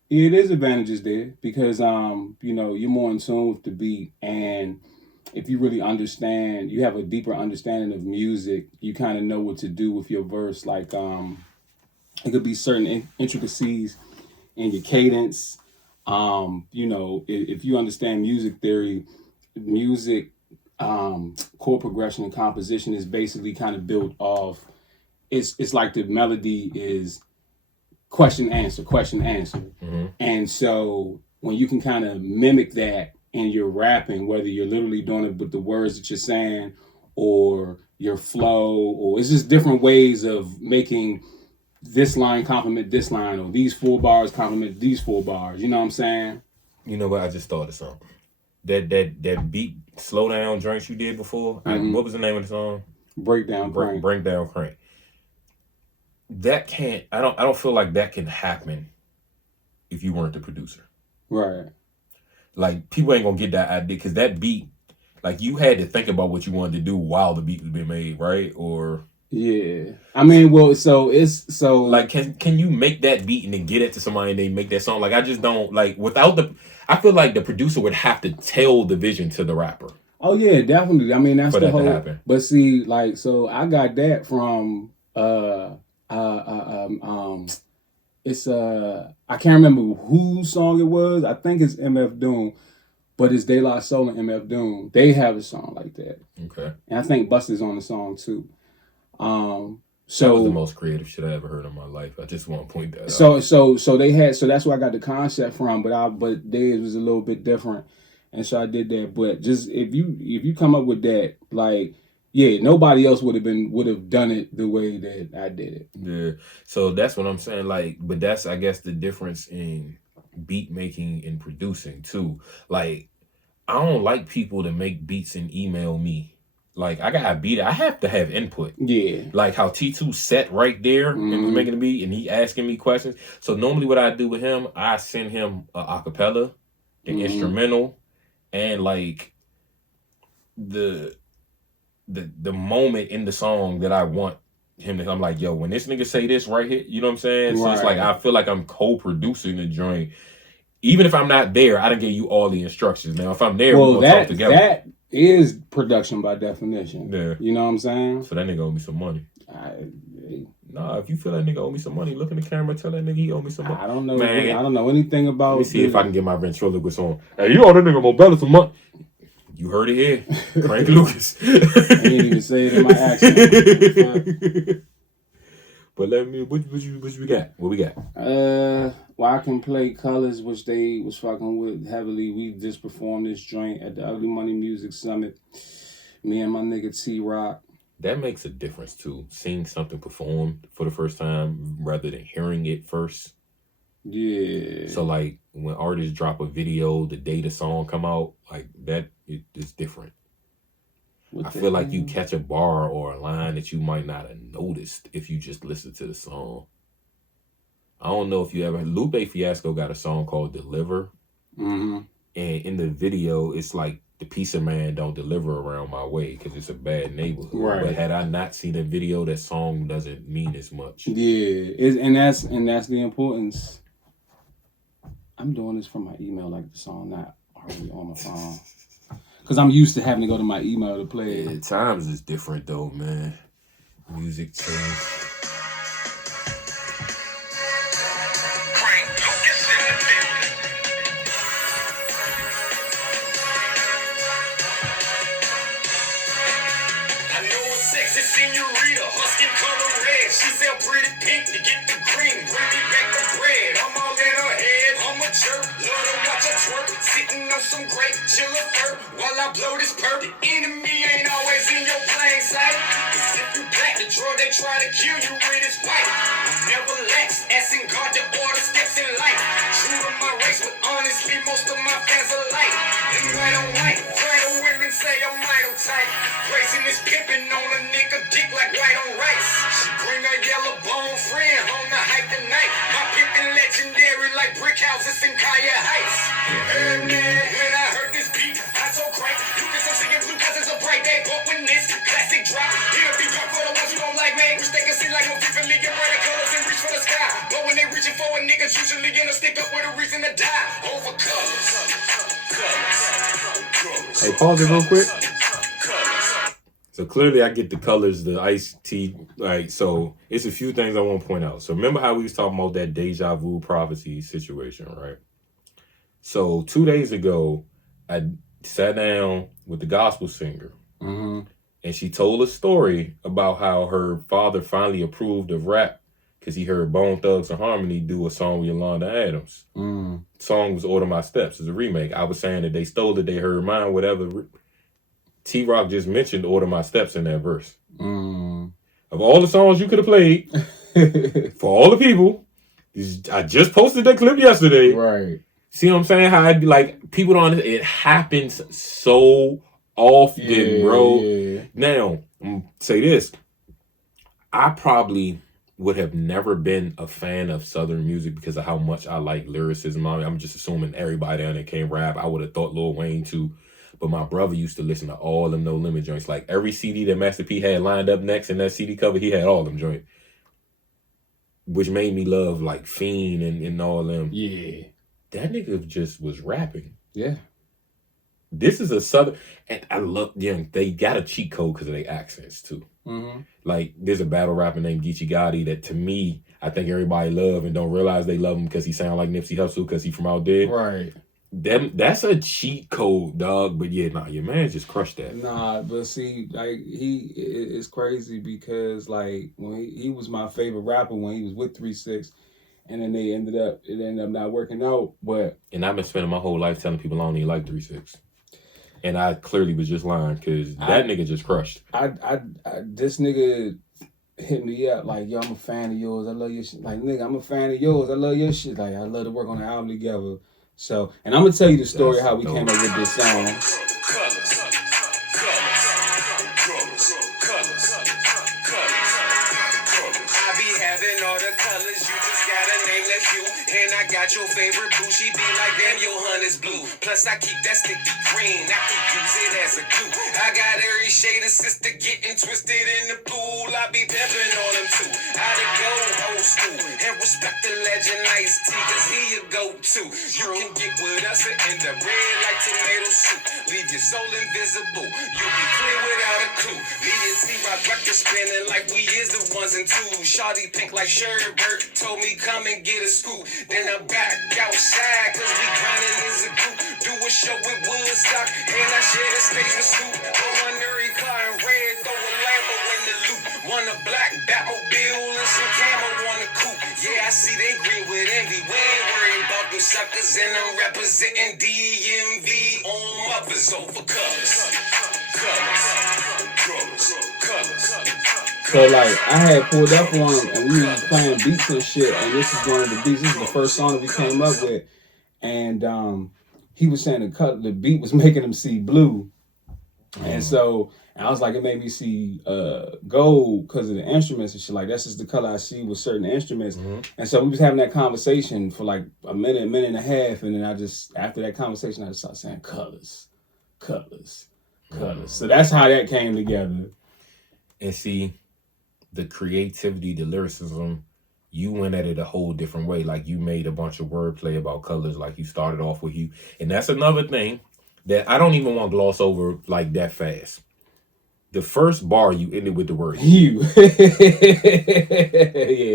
it is advantages there because you're more in tune with the beat, and if you really understand, you have a deeper understanding of music. You kind of know what to do with your verse. Like it could be certain intricacies in your cadence. If you understand music theory, music chord progression and composition is basically kind of built off. It's like the melody is question answer, and so when you can kind of mimic that and you're rapping, whether you're literally doing it with the words that you're saying or your flow, or it's just different ways of making this line complement this line, or these 4 bars complement these 4 bars. You know what I'm saying? You know what? I just thought of something. That beat slow down drinks you did before. What was the name of the song? Breakdown Crank. Breakdown Crank. That can't. I don't feel like that can happen if you weren't the producer. Right. Like, people ain't gonna get that idea because that beat, like, you had to think about what you wanted to do while the beat was being made, right? Or yeah, I mean, well, so like, can you make that beat and then get it to somebody and they make that song? Like, I just don't like without the. I feel like the producer would have to tell the vision to the rapper. Oh yeah, definitely. I mean, that's for the that whole. To happen. But see, like, so I got that from it's I can't remember whose song it was. I think it's MF Doom, but it's De La Soul and MF Doom. They have a song like that. Okay. And I think Busta's on the song too. So that was the most creative shit I ever heard in my life. I just want to point that out. So they had, so that's where I got the concept from, but theirs was a little bit different. And so I did that. But just if you come up with that, like, yeah, nobody else would have done it the way that I did it. Yeah. So that's what I'm saying. Like, but that's, I guess, the difference in beat making and producing too. Like, I don't like people to make beats and email me. Like, I got a beat. I have to have input. Yeah. Like how T2 sat right there and was making the beat and he asking me questions. So normally what I do with him, I send him a acapella, the instrumental, and like the moment in the song that I want him to. I'm like, yo, when this nigga say this right here, you know what I'm saying? Right. So it's like I feel like I'm co-producing the joint. Even if I'm not there, I done gave you all the instructions. Now, if I'm there, we're gonna talk together. That is production by definition. Yeah. You know what I'm saying? So that nigga owe me some money. Nah, if you feel that nigga owe me some money, look in the camera, tell that nigga he owe me some money. I don't know. Man, I don't know anything about. Let me see if I can get my ventriloquist on. Hey, you owe that nigga more Betta some money. You heard it here. Frank Lucas. I didn't even say it in my accent. But let me, what we got? What we got? Well, I can play Colors, which they was fucking with heavily. We just performed this joint at the Ugly Money Music Summit. Me and my nigga T-Rock. That makes a difference too. Seeing something performed for the first time rather than hearing it first. Yeah. So like when artists drop a video the day the song come out, like that is different. I feel like you catch a bar or a line that you might not have noticed if you just listen to the song. I don't know if you ever... Lupe Fiasco got a song called Deliver. And in the video, it's like the pizza man don't deliver around my way because it's a bad neighborhood. Right. But had I not seen the video, that song doesn't mean as much. Yeah, and that's the importance. I'm doing this from my email, like the song not already on my phone. Because I'm used to having to go to my email to play it. Yeah, times is different though, man. Music change. Senorita, her skin color red. She sell pretty pink to get the green. Bring me back the bread. I'm all in her head. I'm a jerk. Love to watch her twerk. Sitting on some great chiller fur while I blow this perk. The enemy ain't always in your plain sight. Cause if you black the drug, they try to kill you with his pipe. I'm never lax, asking God to order steps in life. True to my race, but honestly, most of my fans are light. And white on white, brighter women say I'm idle type. Racing is pimping on a nigga dick like white on rice. She bring her yellow bone friend home to hype the night. My pimpin' legendary like brick houses in Kaya Heights. And man, when I heard this beat, I told Christ, you can start singing blue cause it's a bright day. But when this classic drop, it'll be drop for the ones who don't like me. Wish they can see like no differently, get brighter colors and reach for the sky. But when they reaching for a nigga, usually gonna stick up with a reason to die. Over colors. Hey, pause it real quick. So clearly I get the colors, the iced tea. Like, so it's a few things I want to point out. So remember how we was talking about that deja vu prophecy situation, right? So 2 days ago, sat down with the gospel singer. Mm-hmm. And she told a story about how her father finally approved of rap because he heard Bone Thugs and Harmony do a song with Yolanda Adams. Mm. The song was Order My Steps. It's a remake. I was saying that they stole it, they heard mine, whatever. T-Rock just mentioned Order My Steps in that verse. Mm. Of all the songs you could have played, for all the people, I just posted that clip yesterday. Right. See what I'm saying? How I'd be like, people don't, it happens so often, bro. Yeah. Now, I'm gonna say this. I probably would have never been a fan of Southern music because of how much I like lyricism. I'm just assuming everybody down there can rap. I would have thought Lil Wayne too. But my brother used to listen to all them No Limit joints. Like every CD that Master P had lined up next in that CD cover, he had all them joints. Which made me love like Fiend and all them. Yeah. That nigga just was rapping. Yeah. This is a Southern, and I love them. They got a cheat code because of their accents too. Mm-hmm. Like there's a battle rapper named Geechee Gotti that to me, I think everybody love and don't realize they love him because he sound like Nipsey Hussle because he from out there. Right. That's a cheat code, dog. But yeah, nah, your man just crushed that. Nah, but see, like it's crazy because like when he was my favorite rapper when he was with 3-6, and then it ended up not working out. But And I've been spending my whole life telling people I don't even like 3-6. And I clearly was just lying because that nigga just crushed. This nigga hit me up like, yo, I'm a fan of yours. I love your shit. Like, nigga, I'm a fan of yours. I love your shit. Like, I love to work on the album together. So, and I'm gonna tell you the story That's how we came up with this song. And I got your favorite blue. She be like, damn, your hunt is blue. Plus, I keep that sticky green. I can use it as a glue. I got every shade of sister getting twisted in the pool. I be pimping on them too. I to go old school and respect the legend Ice T, cause he your go-to. You can get with us and end up red like tomato soup. Leave your soul invisible. You'll be clear without a clue. Me and C-Rock record spinning like we is the ones and twos. Shawty pink like Sherbert. Told me come and get a scoop. Then I'm back outside, cause we grinding as a group. Do a show with Woodstock, and I share the stage with Snoop. I want Nuri car in red, throw a Lambo in the loop. Want a black Batmobile and some camo on the coupe. Yeah, I see they green with envy. We ain't worried about them suckers, and I'm representing DMV on mothers over colors. So like I had pulled up on him and we was playing beats and shit, and this is one of the beats. This is the first song that we came up with, and he was saying the beat was making him see blue, and so I was like, it made me see gold because of the instruments and shit. Like that's just the color I see with certain instruments, and so we was having that conversation for like a minute and a half, and then after that conversation I just started saying colors. So that's how that came together. And see, the creativity, the lyricism, you went at it a whole different way. Like you made a bunch of wordplay about colors. Like you started off with hue. And that's another thing that I don't even want to gloss over like that fast. The first bar you ended with the word hue.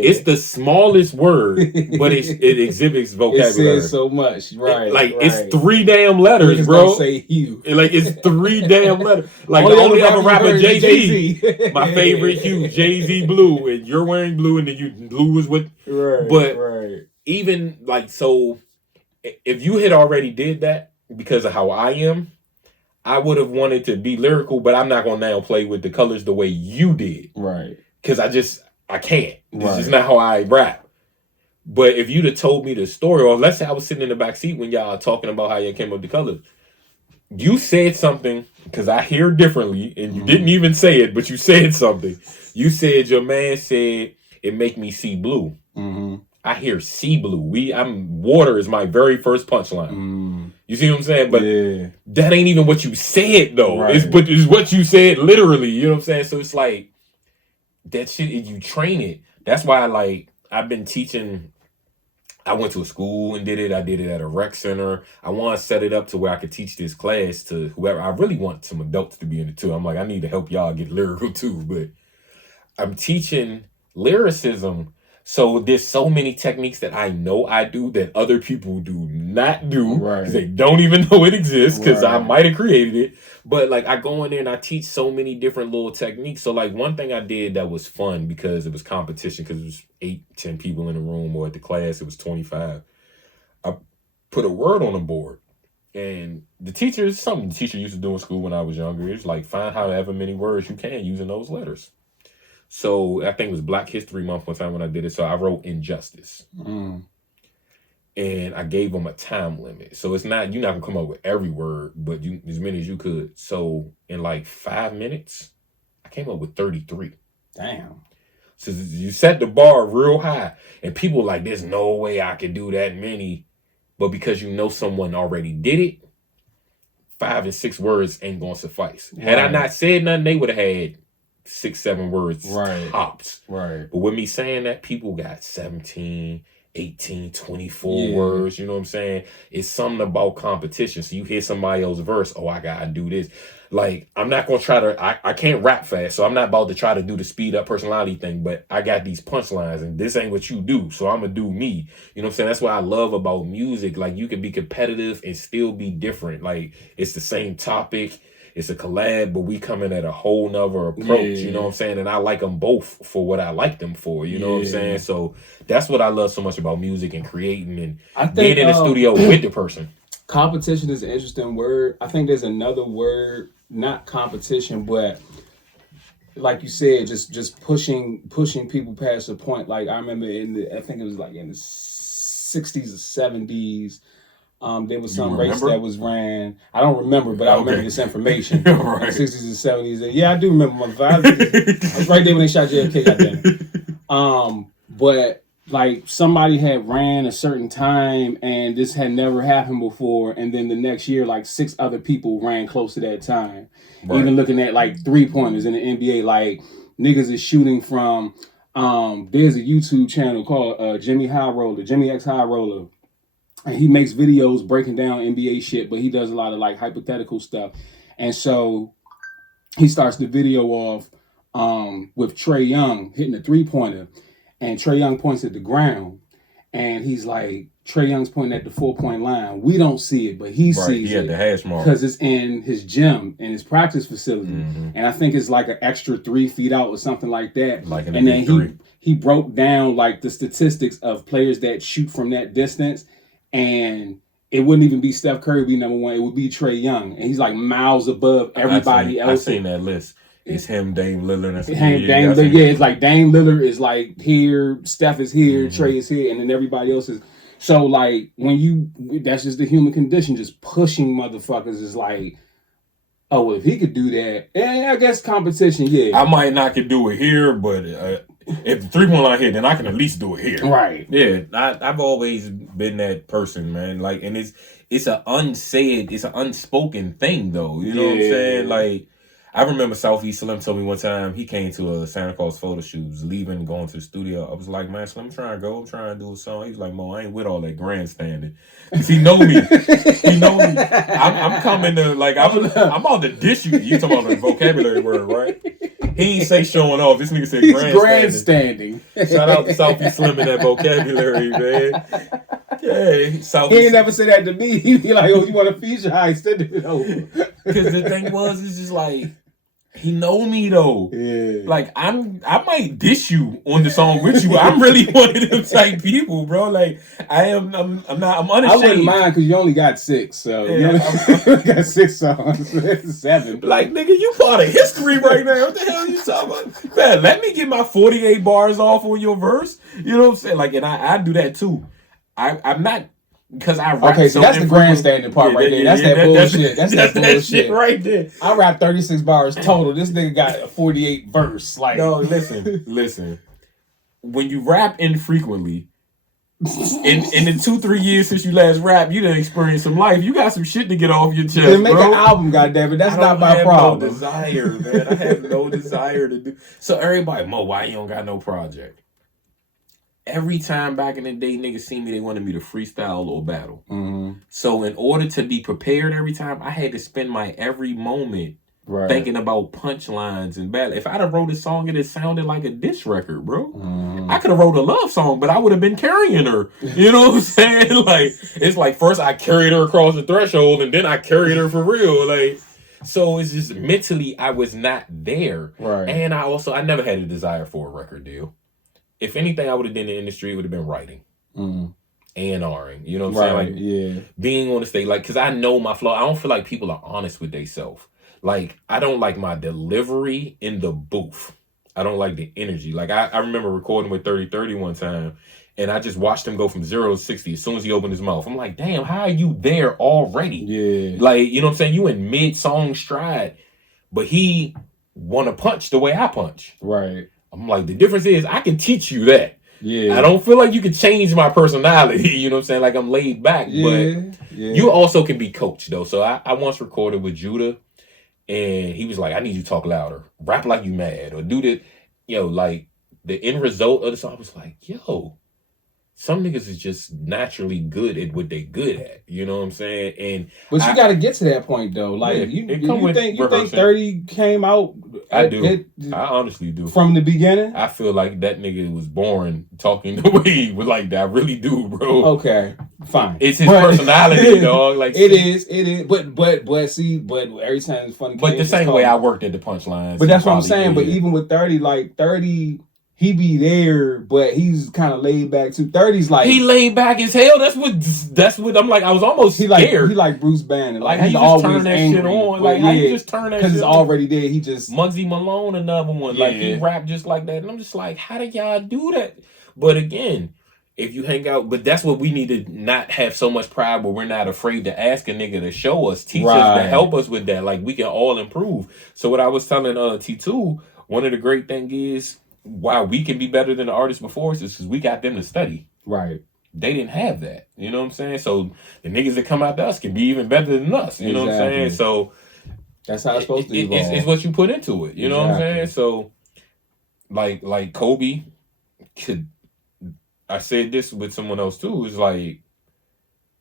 It's the smallest word, but it exhibits vocabulary. It says so much, right? It's 3 damn letters, bro. Don't say hue. Like it's 3 damn letters. Like the only other rapper, Jay-Z. My favorite hue, Jay-Z blue, and you're wearing blue, and then blue is what. Right. But right. even like so, if you had already did that because of how I am, I would have wanted to be lyrical, but I'm not going to now play with the colors the way you did. Right. Because I can't. It's just not how I rap. But if you'd have told me the story, or let's say I was sitting in the back seat when y'all talking about how y'all came up with the colors, you said something, because I hear differently, and you didn't even say it, but you said something. You said your man said, it make me see blue. Mm-hmm. I hear sea blue. Water is my very first punchline. You see what I'm saying? But that ain't even what you said though. Right. It's what you said literally. You know what I'm saying? So it's like that shit. If you train it, that's why I've been teaching. I went to a school and did it. I did it at a rec center. I want to set it up to where I could teach this class to whoever. I really want some adults to be in it too. I'm like, I need to help y'all get lyrical too. But I'm teaching lyricism So there's so many techniques that I know I do that other people do not do. Right. Because they don't even know it exists because I Right. might have created it. But like I go in there and I teach so many different little techniques. So like one thing I did that was fun because it was competition, because it was 8-10 people in the room, or at the class it was 25. I put a word on the board. And the teacher, something the teacher used to do in school when I was younger, is like find however many words you can using those letters. So I think it was Black History Month one time when I did it. So I wrote injustice. And I gave them a time limit. So it's not, you're not gonna come up with every word, but you as many as you could. So in like 5 minutes, I came up with 33. Damn. So you set the bar real high, and people like, there's no way I could do that many. But because you know someone already did it, 5 and 6 words ain't gonna suffice. Had I not said nothing, they would have had 6-7 words tops. Right. But with me saying that, people got 17, 18, 24 words. You know what I'm saying? It's something about competition. So you hear somebody else's verse, oh, I gotta do this. Like, I'm not gonna try to, I can't rap fast, so I'm not about to try to do the speed up personality thing, but I got these punchlines and this ain't what you do, so I'm gonna do me. You know what I'm saying? That's what I love about music. Like, you can be competitive and still be different. Like, it's the same topic, it's a collab, but we come in at a whole nother approach. You know what I'm saying? And I like them both for what I like them for. You know what I'm saying? So that's what I love so much about music and creating and being in the studio with the person. Competition is an interesting word. I think there's another word, not competition, but like you said, just pushing people past the point. Like I remember I think it was like in the 60s or 70s. There was some race that was ran. I don't remember, but I remember this information. Right. 60s and 70s. Yeah, I do remember. I was right there when they shot JFK. Goddamn. But like somebody had ran a certain time, and this had never happened before. And then the next year, like 6 other people ran close to that time. Right. Even looking at like 3-pointers in the NBA, like niggas is shooting from. There's a YouTube channel called Jimmy X High Roller. And he makes videos breaking down NBA shit, but he does a lot of like hypothetical stuff. And so he starts the video off with Trae Young hitting a 3-pointer. And Trae Young points at the ground. And he's like, Trae Young's pointing at the 4-point line. We don't see it, but he sees it. The hash mark. Because it's in his gym, in his practice facility. And I think it's like an extra 3 feet out or something like that. Like and then he broke down like the statistics of players that shoot from that distance. And it wouldn't even be Steph Curry be number 1. It would be Trae Young. And he's like miles above everybody else. I've seen that list. It's him, Dame Lillard, and Dame Lillard. Yeah, it's like Dame Lillard is like here, Steph is here, Trae is here, and then everybody else is. So like that's just the human condition, just pushing motherfuckers is like, oh, well, if he could do that, and I guess competition, yeah. I might not could do it here, but if the 3-point line here, then I can at least do it here. Right. Yeah, I've always been that person, man. Like, and it's an unsaid, it's an unspoken thing, though. You know what I'm saying? Like, I remember Southeast Slim told me one time he came to a Santa Claus photo shoot, was leaving, going to the studio. I was like, man, Slim, I'm trying to do a song. He was like, Mo, I ain't with all that grandstanding. Cause he know me. He know me. I'm coming to, like, I'm about to dish you. You talking about the vocabulary word, right? He ain't say showing off. This nigga said grandstanding. Shout out to Southeast Slim in that vocabulary, man. Yeah, Southeast. He ain't never say that to me. He'd be like, oh, you want a feature? I extended it over. Because the thing was, it's just like, he know me though. Yeah. Like I might dish you on the song with you. I'm really one of them type people, bro. Like I'm unashamed. I wouldn't mind because you only got 6, so you only got 6 songs. 7. Like nigga, you part of history right now. What the hell are you talking about? Man, let me get my 48 bars off on your verse. You know what I'm saying? Like, and I do that too. I'm not. Because I rap okay, so that's the grandstanding part right there. That's that bullshit. That's that bullshit shit right there. I rap 36 bars total. This nigga got a 48 verse. Like, no, listen. When you rap infrequently, in the 2-3 years since you last rapped, you done experienced some life. You got some shit to get off your chest, then make an album, goddammit. That's not my problem. No desire, man. I have no desire to do. So everybody, Mo, why you don't got no project? Every time back in the day, niggas see me, they wanted me to freestyle or battle. Mm-hmm. So in order to be prepared every time, I had to spend my every moment Right. thinking about punchlines and bad. If I'd have wrote a song and it sounded like a diss record, bro, I could have wrote a love song, but I would have been carrying her. You know what I'm saying? Like, it's like first I carried her across the threshold and then I carried her for real. Like, so it's just mentally I was not there. Right. And I never had a desire for a record deal. If anything I would have done in the industry, it would have been writing. A&Ring, you know what I'm saying? Like, yeah. Being on the stage, like, because I know my flaw. I don't feel like people are honest with themselves. Like, I don't like my delivery in the booth. I don't like the energy. Like, I remember recording with 3030 one time, and I just watched him go from 0 to 60 as soon as he opened his mouth. I'm like, damn, how are you there already? Yeah. Like, you know what I'm saying? You in mid-song stride, but he want to punch the way I punch. Right. I'm like, the difference is I can teach you that. Yeah. I don't feel like you can change my personality. You know what I'm saying? Like, I'm laid back. But you also can be coached, though. So I once recorded with Judah, and he was like, I need you to talk louder. Rap like you mad. Or do this. Like, the end result of the song, I was like, some niggas is just naturally good at what they good at. You know what I'm saying? But you got to get to that point, though. Like, you think 30 came out? I do. I honestly do. From the beginning? I feel like that nigga was born talking the way he was like that. I really do, bro. Okay, fine. It's his personality, dog. Like, it is. But every time it's funny. But the same way I worked at the punchlines. But that's what I'm saying. But even with 30, like 30... he be there, but he's kind of laid back too. 30's like he laid back as hell. That's what I'm like. I was almost scared. He like Bruce Banner. Like he just turn that angry. Shit on. Like how you just turn that shit because it's already there. He just Muggsy Malone, another one. Like he rap just like that, and I'm just like, how did y'all do that? But again, if you hang out, but that's what we need to not have so much pride where we're not afraid to ask a nigga to show us, teach us, to help us with that. Like we can all improve. So what I was telling T2, one of the great thing is, why we can be better than the artists before us is because we got them to study. Right. They didn't have that. You know what I'm saying? So the niggas that come out to us can be even better than us. You know what I'm saying? So that's how it's supposed to evolve. It's what you put into it. You know what I'm saying? So like Kobe could, I said this with someone else too, is like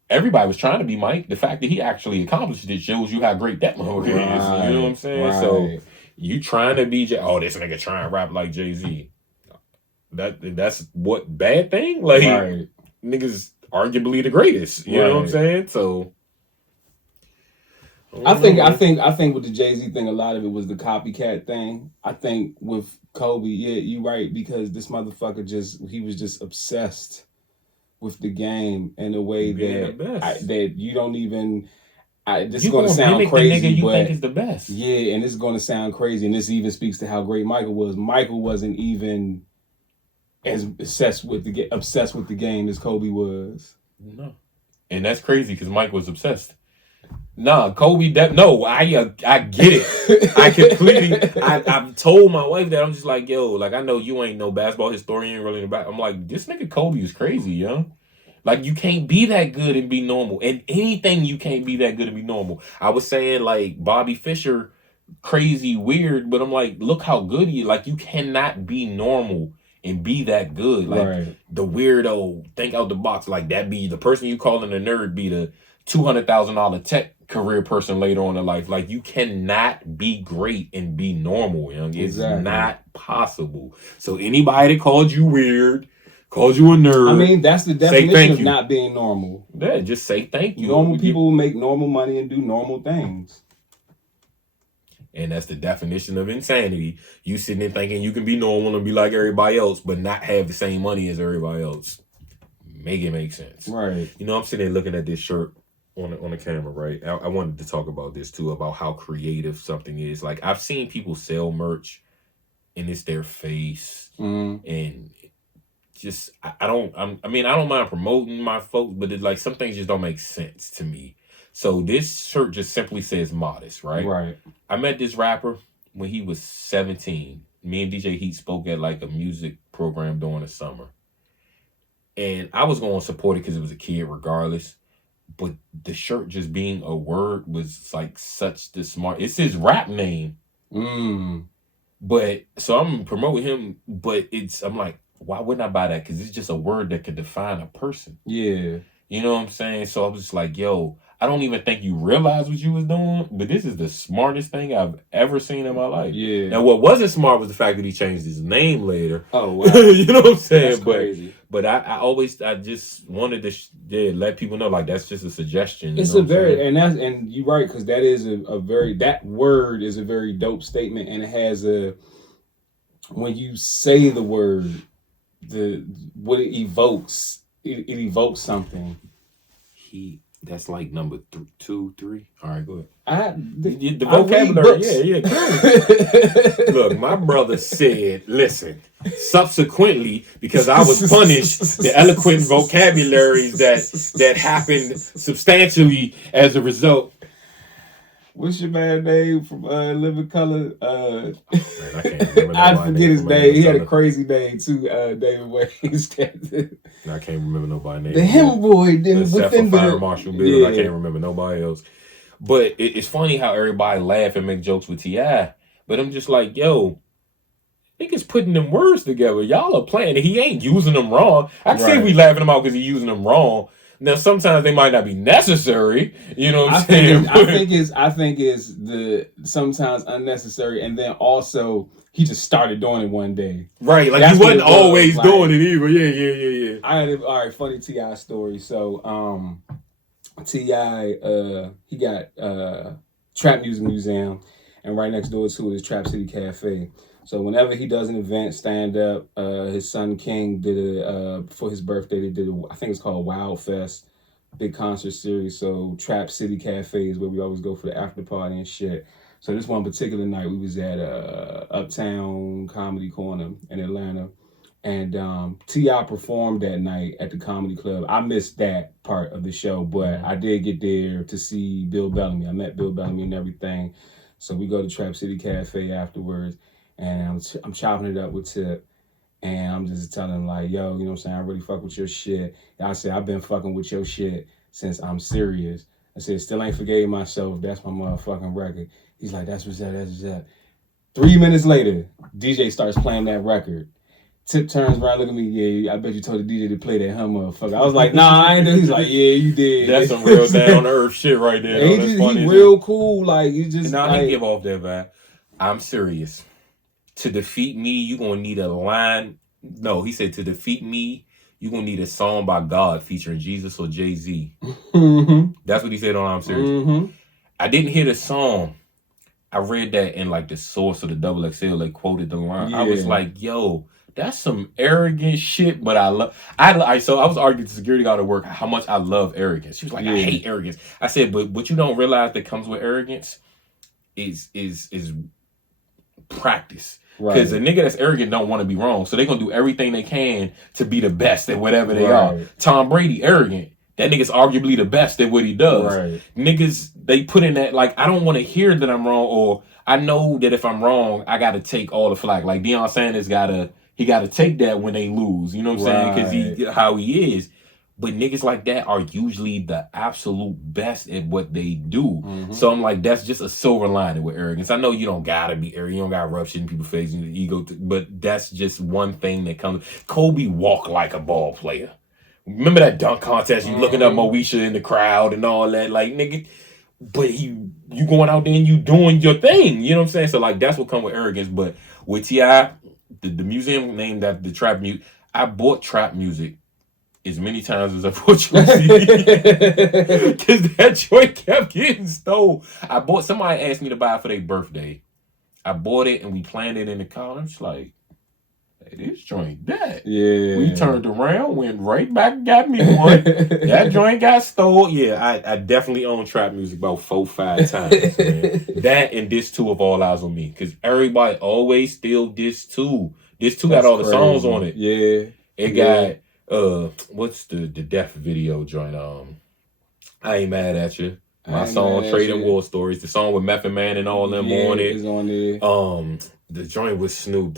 everybody was trying to be Mike. The fact that he actually accomplished it shows you how great that motherfucker is. You know what I'm saying? Right. So you trying to be this nigga trying to rap like Jay-Z. That's what bad thing? Like niggas arguably the greatest. You know what I'm saying? So I think with the Jay-Z thing, a lot of it was the copycat thing. I think with Kobe, you're right, because this motherfucker he was just obsessed with the game in a way that you don't even. This is going to sound crazy, you but think is the best. Yeah, and this is going to sound crazy, and this even speaks to how great Michael was. Michael wasn't even as obsessed with the game as Kobe was. No, and that's crazy because Mike was obsessed. Nah, Kobe. I get it. I completely. I've told my wife that I'm just like, like I know you ain't no basketball historian really about. I'm like, this nigga Kobe is crazy, yo. Like, you can't be that good and be normal. And anything you can't be that good and be normal. I was saying, like, Bobby Fischer, crazy, weird, but I'm like, look how good he is. Like, you cannot be normal and be that good. Like, the weirdo, think out the box. Like, that be the person you calling a nerd be the $200,000 tech career person later on in life. Like, you cannot be great and be normal, young. It's not possible. So, anybody that called you weird, called you a nerd. I mean, that's the definition of not being normal. Yeah, just say thank you. Normal people make normal money and do normal things. And that's the definition of insanity. You sitting there thinking you can be normal and be like everybody else, but not have the same money as everybody else. Make it make sense. Right. You know, I'm sitting there looking at this shirt on the camera, right? I wanted to talk about this too, about how creative something is. Like, I've seen people sell merch and it's their face and just I don't mind promoting my folks, but it's like some things just don't make sense to me. So this shirt just simply says modest, right? Right. I met this rapper when he was 17. Me and DJ Heat spoke at like a music program during the summer. And I was going to support it because it was a kid regardless. But the shirt just being a word was like such the smart. It's his rap name. But so I'm promoting him, but I'm like, why wouldn't I buy that? Because it's just a word that could define a person. Yeah. You know what I'm saying? So I was just like, I don't even think you realize what you was doing, but this is the smartest thing I've ever seen in my life. Yeah. Now, what wasn't smart was the fact that he changed his name later. Oh wow. You know what I'm saying? That's crazy. But I just wanted to let people know, like, that's just a suggestion. It's a very, and you're right, because that is a very, that word is a very dope statement, and it has when you say the word, what it evokes, it evokes something. That's like number 2, 3. All right, go ahead. The vocabulary, yeah. Look, my brother said, listen, subsequently, because I was punished, the eloquent vocabularies that happened substantially as a result. What's your man name from Living Color? Man, I can't remember. I forget his name. He had a crazy name too, David Wayne's. I can't remember nobody's name. The hemorrhoid except for Fire Marshal Bill. Yeah. I can't remember nobody else. But it's funny how everybody laugh and make jokes with T.I. But I'm just like, yo, niggas putting them words together. Y'all are playing. He ain't using them wrong. I can see we laughing him out because he's using them wrong. Now, sometimes they might not be necessary. You know what I'm saying? I think it's the sometimes unnecessary, and then also he just started doing it one day. Right, like he wasn't always doing it either. Yeah. I had all right, funny T.I. story. So, T.I. He got Trap Music Museum, and right next door to it is Trap City Cafe. So whenever he does an event, stand up, his son King did for his birthday. They did I think it's called Wild Fest, big concert series. So Trap City Cafe is where we always go for the after party and shit. So this one particular night, we was at Uptown Comedy Corner in Atlanta, and T.I. performed that night at the Comedy Club. I missed that part of the show, but I did get there to see Bill Bellamy. I met Bill Bellamy and everything. So we go to Trap City Cafe afterwards. And I'm chopping it up with Tip, and I'm just telling him like, yo, you know what I'm saying? I really fuck with your shit. I said, I've been fucking with your shit since I'm serious. I said, still ain't forgave myself. That's my motherfucking record. He's like, that's what's that. 3 minutes later, DJ starts playing that record. Tip turns around, look at me. Yeah, I bet you told the DJ to play that, huh, motherfucker? I was like, nah, I ain't. He's like, yeah, you did. That's some real down to earth shit right there. He real cool. Like, you just. No, I didn't give off that vibe. I'm serious. To defeat me, you gonna need a line. No, he said to defeat me, you gonna need a song by God featuring Jesus or Jay-Z. Mm-hmm. That's what he said on I'm Serious. Mm-hmm. I didn't hear the song. I read that in like the source of the Double XL. They quoted the line. Yeah. I was like, yo, that's some arrogant shit. But so I was arguing with the security guard at work how much I love arrogance. She was like, I hate arrogance. I said, but what you don't realize that comes with arrogance is practice. Because a nigga that's arrogant don't want to be wrong. So they're going to do everything they can to be the best at whatever they are. Tom Brady, arrogant. That nigga's arguably the best at what he does. Right. Niggas, they put in that, like, I don't want to hear that I'm wrong, or I know that if I'm wrong, I got to take all the flack. Like, Deion Sanders got to take that when they lose. You know what I'm saying? Because how he is. But niggas like that are usually the absolute best at what they do. Mm-hmm. So I'm like, that's just a silver lining with arrogance. I know you don't gotta be arrogant. You don't gotta rub shit in people's face and the ego. But that's just one thing that comes. Kobe walked like a ball player. Remember that dunk contest? You looking up Moesha in the crowd and all that. Like, nigga, but you going out there and you doing your thing. You know what I'm saying? So, like, that's what comes with arrogance. But with T.I., the museum named after the trap music, I bought trap music as many times as I put your CD. Because that joint kept getting stole. Somebody asked me to buy it for their birthday. I bought it and we planned it in the car. I'm just like, hey, this joint that. Yeah. We turned around, went right back and got me one. That joint got stole. Yeah, I definitely own trap music about 4-5 times, man. That and This Too of All Eyes on Me. Because everybody always steal This Too. This Too got all the songs on it. Yeah. It got what's the Death video joint? I Ain't Mad At You. My song Trading War Stories. The song with Method Man and all them on it. Is on there. The joint with Snoop,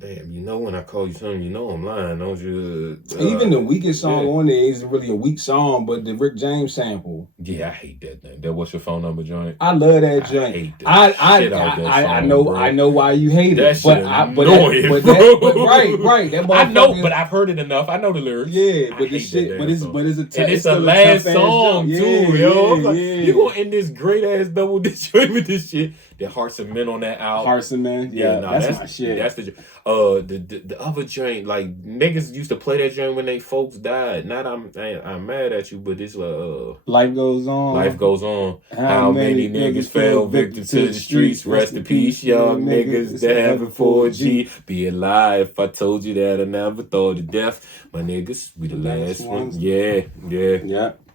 damn, you know when I call you something, you know I'm lying, don't you? Even the weakest song on there isn't really a weak song, but the Rick James sample. Yeah, I hate that thing. That What's Your Phone Number joint? I love that joint. I hate that shit out that song, I know, bro. I know why you hate that it, shit annoying, right. That I know, motherfucker- but I've heard it enough. I know the lyrics. Yeah, I but this hate shit, that but damn it's song. but it's a And it's still the a last tough-ass song joint. too, Yeah, yo. yeah, Like, yeah. you gonna end this great ass double disc joint with this shit? The Hearts and Men on that album. Hearts and Men, yeah, nah, that's my shit. That's the other joint. Like niggas used to play that joint when they folks died. Not I'm mad at you, but it's Life Goes On. Life Goes On. How many niggas fell victim to the streets? Rest in peace, young niggas that have it for a G. Be a lie if I told you that I never thought of death. My niggas, we the last one. Yeah.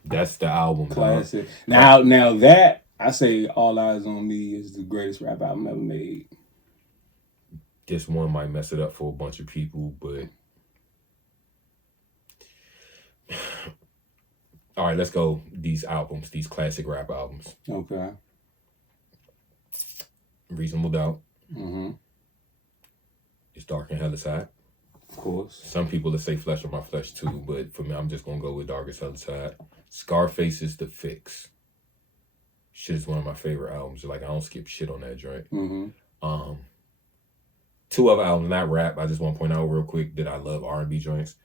That's the album. Classic. Now that I say All Eyes on Me is the greatest rap album ever made. This one might mess it up for a bunch of people, but all right, let's go. These albums, these classic rap albums. Okay. Reasonable Doubt. Mm-hmm. It's Dark and Hella Side. Of course. Some people that say Flesh of My Flesh too, but for me, I'm just gonna go with Darkest Hella Side. Scarface is The Fix. Shit is one of my favorite albums. Like I don't skip shit on that joint. Mm-hmm. Two other albums, not rap. I just want to point out real quick that I love R&B joints.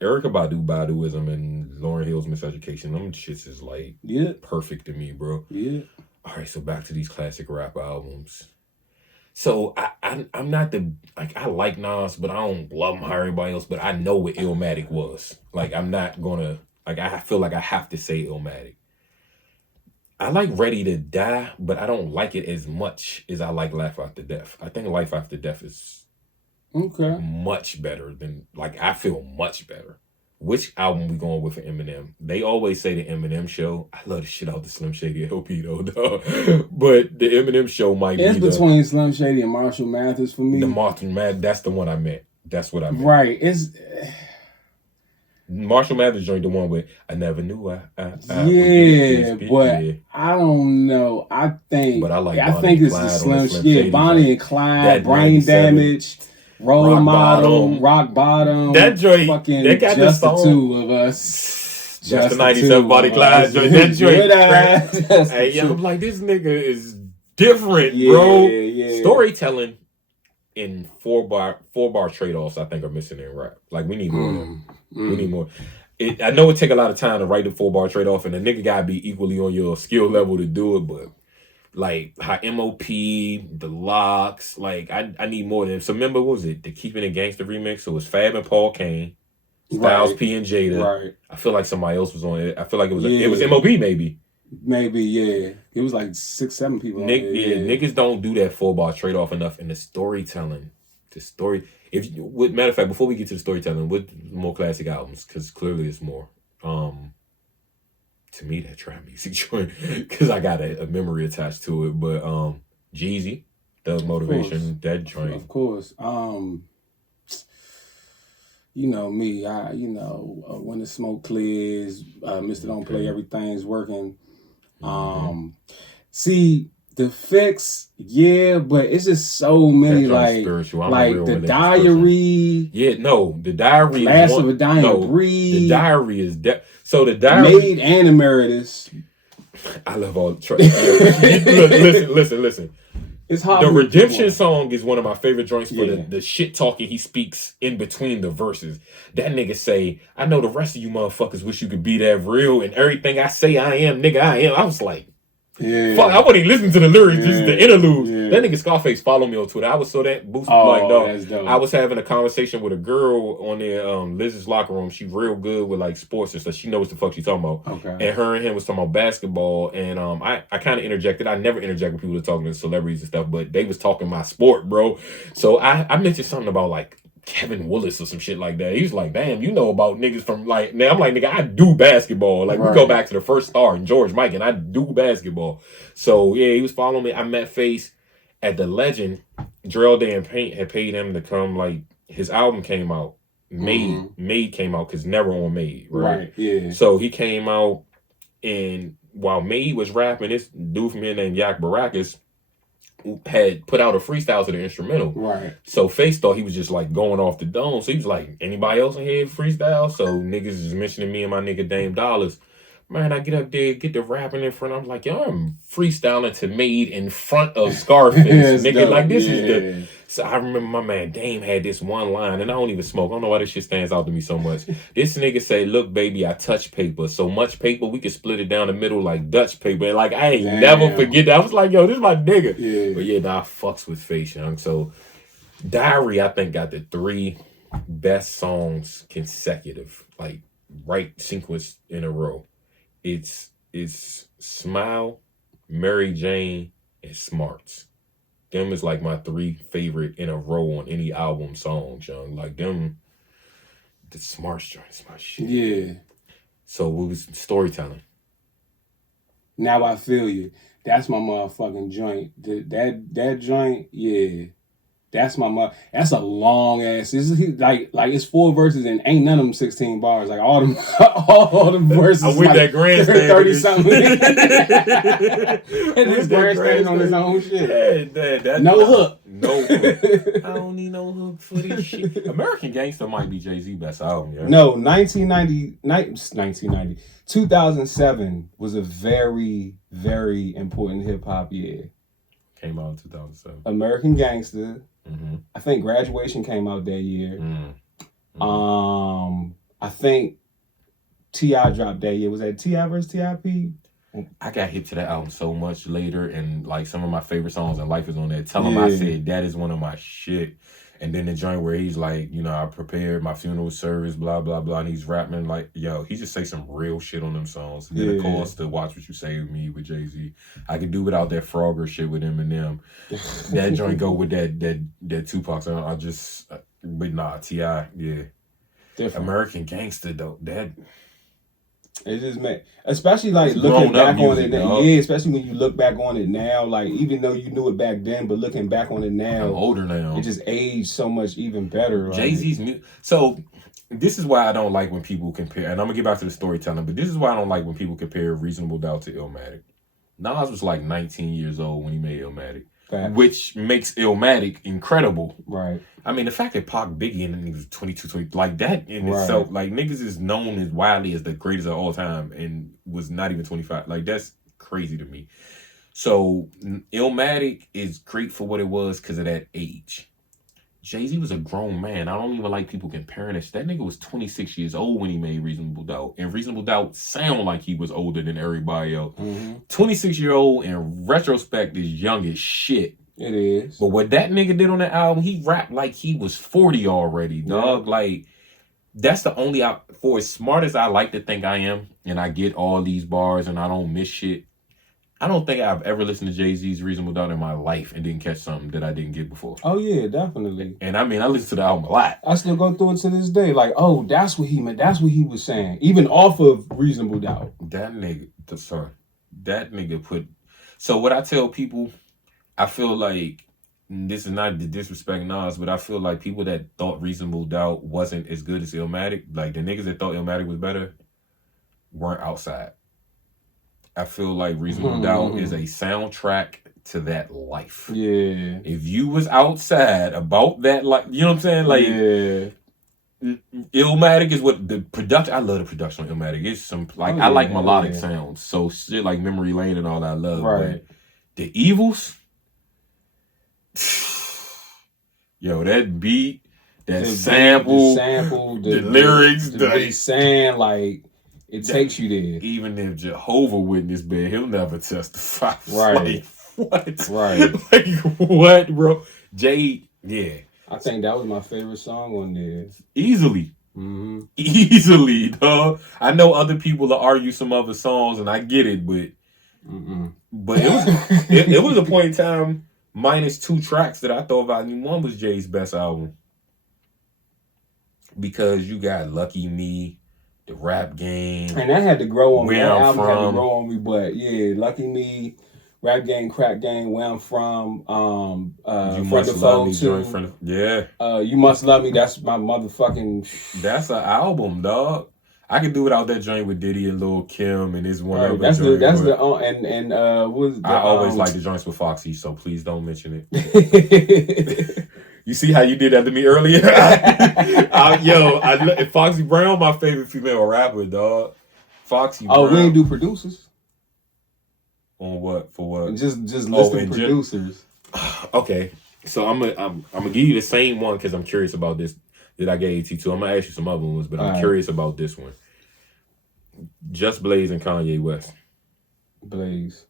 Erykah Baduism and Lauryn Hill's Miseducation. Them shits is like perfect to me, bro. Yeah. All right, so back to these classic rap albums. So I'm not I like Nas, but I don't love him how everybody else. But I know what Illmatic was. Like I'm not gonna I feel like I have to say Illmatic. I like Ready to Die, but I don't like it as much as I like Life After Death. I think Life After Death is much better than, I feel much better. Which album we going with for Eminem? They always say the Eminem Show. I love the shit out the Slim Shady LP though, dog. But the Eminem Show might it's be between Slim Shady and Marshall Mathers for me. The Marshall Mathers, that's the one I meant. That's what I meant. Right. It's Marshall Mathers joined the one with I never knew I but I don't know. I think it's the Slim Shady. Bonnie and Clyde, Brain Damage, Role Model, Rock Bottom. That joint, fucking they got just the the two of us. Just the 97 Bonnie Clyde joint. That joint. Hey, I'm like, this nigga is different, bro. Yeah. Storytelling in four bar trade-offs, I think, are missing in rap. Like, we need more of them. We need more. I know it take a lot of time to write the 4-bar trade-off, and the nigga gotta be equally on your skill level to do it, but like how MOP, the Locks, like I need more of them. So remember, what was it? The Keeping It Gangsta remix? So it was Fab and Paul Kane, Styles P and Jada. Right. I feel like somebody else was on it. I feel like it was it was MOP maybe. Maybe, yeah. It was like 6-7 people on it. Niggas don't do that 4-bar trade-off enough in the storytelling. Matter of fact, before we get to the storytelling, with more classic albums, because clearly it's more. To me, that trap music joint, because I got a memory attached to it. But Jeezy, Thug Motivation, that joint. Of course. You know me, when the smoke clears, Mr. Don't Play, Everything's Working. See, The Fix, but it's just so many, like The Diary. The Diary. Last of a Dying Breed. The Diary is so the Diary. Made and Emeritus. I love all the listen. It's hard. The Redemption song is one of my favorite joints for the shit talking he speaks in between the verses. That nigga say, I know the rest of you motherfuckers wish you could be that real, and everything I say I am, nigga, I am. I was like, fuck, I wouldn't even listen to the lyrics, just the interlude. That nigga Scarface followed me on Twitter. I was so that boosted, dog. I was having a conversation with a girl on there, Liz's locker room. She real good with like sports and stuff. She knows what the fuck she's talking about. Okay. And her and him was talking about basketball, and I kind of interjected. I never interject with people that talking to celebrities and stuff, but they was talking my sport, bro. So I mentioned something about like Kevin Willis or some shit like that. He was like, damn, you know about niggas from like, now I'm like, nigga, I do basketball. Like, we go back to the first star and George Mike, and I do basketball. So, yeah, he was following me. I met Face at the Legend. Drell Day and Paint had paid him to come, like, his album came out. Made came out, because Never on Made, right? Yeah. So, he came out, and while Made was rapping, this dude from here named Yak Baracus had put out a freestyle to the instrumental. Right. So Face thought he was just like going off the dome. So he was like, anybody else in here freestyle? So niggas is mentioning me and my nigga Dame Dollars. Man, I get up there, get the rapping in front. I'm like, yo, I'm freestyling to Made in front of Scarface. Nigga, dope. like this is the... So I remember my man Dame had this one line, and I don't even smoke. I don't know why this shit stands out to me so much. This nigga say, look, baby, I touch paper. So much paper, we can split it down the middle like Dutch paper. And like, I ain't never forget that. I was like, yo, this is my nigga. Yeah. But yeah, nah, I fucks with Face, young. So Diary, I think, got the 3 best songs consecutive, like right sequence in a row. It's Smile, Mary Jane, and Smarts. Them is like my 3 favorite in a row on any album songs, young. Like them, the Smarts joint is my shit. Yeah. So what was storytelling? Now I Feel You. That's my motherfucking joint. That joint, yeah. That's that's a long ass. Like it's 4 verses and ain't none of them 16 bars. Like all them verses. I with like that grandstand 30 something. And this grandstand on his own shit. Yeah, no hook. No hook. I don't need no hook for this shit. American Gangster might be Jay-Z's best album, yeah. No, 2007 was a very, very important hip hop year. Came out in 2007. American Gangster. Mm-hmm. I think Graduation came out that year. Mm-hmm. I think T.I. dropped that year. Was that T.I. versus T.I.P.? I got hip to that album so much later, and like some of my favorite songs in life is on there. Tell him I said that is one of my shit. And then the joint where he's like, you know, I prepared my funeral service, blah, blah, blah. And he's rapping like, yo, he just say some real shit on them songs. And then, of course, the Watch What You Say with Me with Jay-Z. I could do without that Frogger shit with Eminem. That joint go with that Tupac song. But nah, T.I., yeah. Different. American Gangster, though, that... It just made, especially like looking back on it now. Yeah, especially when you look back on it now, like even though you knew it back then, but looking back on it now, I'm older now. It just aged so much even better. Jay-Z's music. So this is why I don't like when people compare, and I'm gonna get back to the storytelling, but this is why I don't like when people compare Reasonable Doubt to Illmatic. Nas was like 19 years old when he made Illmatic. Facts. Which makes Illmatic incredible. Right. I mean, the fact that Pac, Biggie, and he was 22, 20, like that in itself, like niggas is known as widely as the greatest of all time and was not even 25. Like that's crazy to me. So Illmatic is great for what it was because of that age. Jay-Z was a grown man. I don't even like people comparing this. That nigga was 26 years old when he made Reasonable Doubt. And Reasonable Doubt sound like he was older than everybody else. 26-year-old in retrospect is young as shit. It is. But what that nigga did on that album, he rapped like he was 40 already, dog. Like, that's the only... For as smart as I like to think I am, and I get all these bars and I don't miss shit, I don't think I've ever listened to Jay-Z's Reasonable Doubt in my life and didn't catch something that I didn't get before. Oh, yeah, definitely. And I mean, I listen to the album a lot. I still go through it to this day. Like, oh, that's what he meant. That's what he was saying. Even off of Reasonable Doubt. That nigga put... So what I tell people, I feel like, this is not to disrespect Nas, but I feel like people that thought Reasonable Doubt wasn't as good as Illmatic, like the niggas that thought Illmatic was better, weren't outside. I feel like Reasonable Doubt is a soundtrack to that life. Yeah. If you was outside about that, like, you know what I'm saying? Like, Illmatic is what the production... I love the production on Illmatic. It's some, like, I like melodic sounds. So shit like Memory Lane and all that I love. Right. But the Evils... Yo, that beat, that sample, the lyrics, the beat saying, like, it takes you there. Even if Jehovah Witness, man, he'll never testify. Right. Like, what? Right. Like, what, bro? Jay, yeah. I think that was my favorite song on there. Easily. Mm-hmm. Easily, dog. I know other people will argue some other songs, and I get it, but but it was a point in time, minus 2 tracks that I thought Volume 1 was Jay's best album. Because you got Lucky Me, The Rap Game. And that had to grow on me. Where That I'm album From. had to grow on me, but yeah, Lucky Me, Rap Game, Crack Game, Where I'm From, You Friend Must of Love Foe Me, too. Friend of, yeah. You Must Love Me, that's my motherfucking... That's an album, dog. I could do without that joint with Diddy and Lil Kim and his one Right. other That's joint. the and was the, I always like the joints with Foxy, so please don't mention it. You see how you did that to me earlier? Foxy Brown, my favorite female rapper, dog. Foxy Brown. Oh, we ain't do producers. On what? For what? Just listing producers. Okay, so I'm gonna give you the same one because I'm curious about this that I gave you to. I'm gonna ask you some other ones, but I'm curious about this one. Just Blaze and Kanye West. Blaze.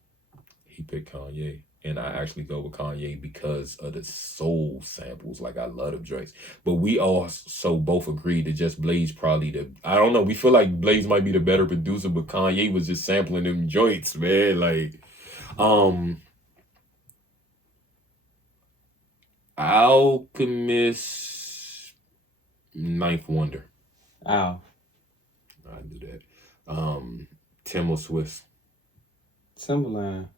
He picked Kanye, and I actually go with Kanye because of the soul samples. Like, I love the joints, but we also both agreed that Just Blaze probably I don't know. We feel like Blaze might be the better producer, but Kanye was just sampling them joints, man. Like, Alchemist, Ninth Wonder. Ow. I do that. Tim or Swiss. Timberland.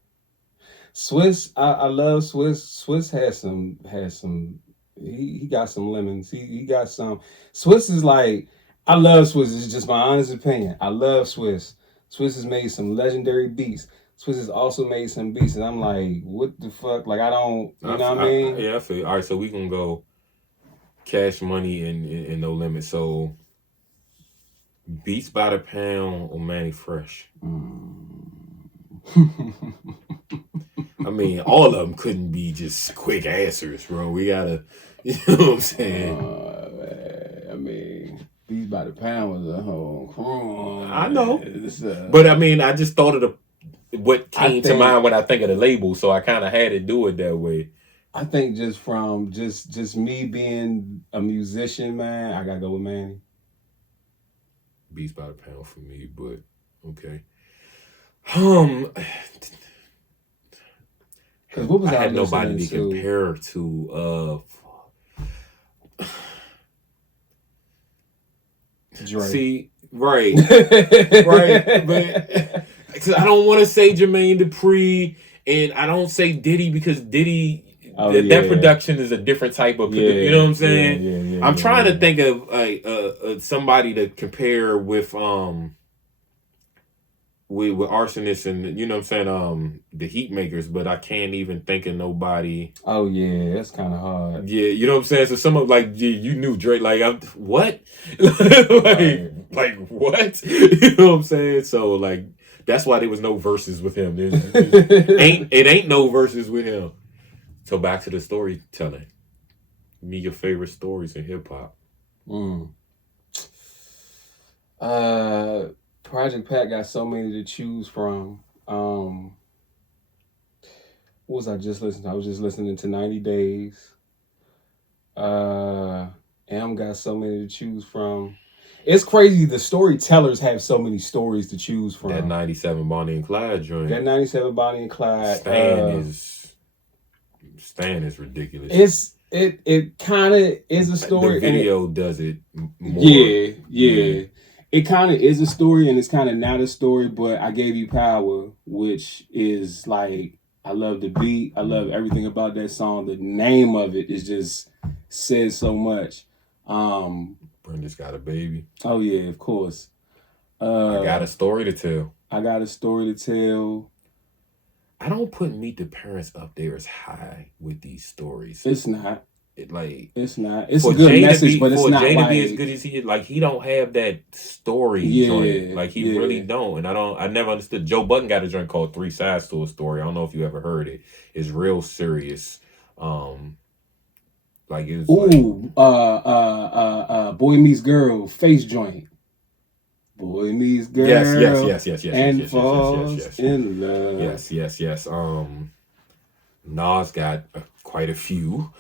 Swiss, I love Swiss. Swiss has some he got some lemons. He got some. Swiss is like, I love Swiss. It's just my honest opinion. I love Swiss. Swiss has made some legendary beats. Swiss has also made some beats, and I'm like, what the fuck? Like, I don't, you know what I mean? Yeah, I feel. All right, so we can go Cash Money and No Limit. So, Beats by the Pound or Manny Fresh? I mean, all of them couldn't be just quick answers, bro. We gotta, you know what I'm saying? I mean, Beats by the Pound was a whole crew. I know. But I mean, I just thought of what came to mind when I think of the label, so I kind of had to do it that way. I think just from just me being a musician, man, I gotta go with Manny. Beats by the Pound for me, but okay. Because what was I had nobody to compare to. Drake. See, right, right, but I don't want to say Jermaine Dupri, and I don't say Diddy because Diddy. That production is a different type of, you know what I'm saying? I'm trying to think of somebody to compare with Arsonists and, you know what I'm saying, the Heat Makers, but I can't even think of nobody. Oh yeah, that's kind of hard. Yeah, you know what I'm saying? So some of you knew Drake, like, what? like what? You know what I'm saying? So like, that's why there was no verses with him. It ain't no verses with him. So back to the storytelling. Me, your favorite stories in hip hop. Project Pat got so many to choose from. What was I just listening to? I was just listening to 90 Days. M got so many to choose from. It's crazy. The storytellers have so many stories to choose from. That 97 Bonnie and Clyde joint. That 97 Bonnie and Clyde. Stan is ridiculous. It kind of is a story. The video does it more. Yeah. It kind of is a story, and it's kind of not a story. But I Gave You Power, which is like, I love the beat. I love everything about that song. The name of it is just says so much. Brenda's Got a Baby. Oh yeah, of course. I Got a Story to Tell. I Got a Story to Tell. I don't put Meet the Parents up there as high with these stories. It's not. It's not. It's a good message, but it's not Jay like... to be as good as he is. Like, he don't have that story joint. Like, he really don't. And I never understood. Joe Budden got a joint called Three Sides to a Story. I don't know if you ever heard it. It's real serious. Like, it was Boy Meets Girl, Face Joint. Boy meets girl. Yes. And falls in love. Yes. Nas got quite a few.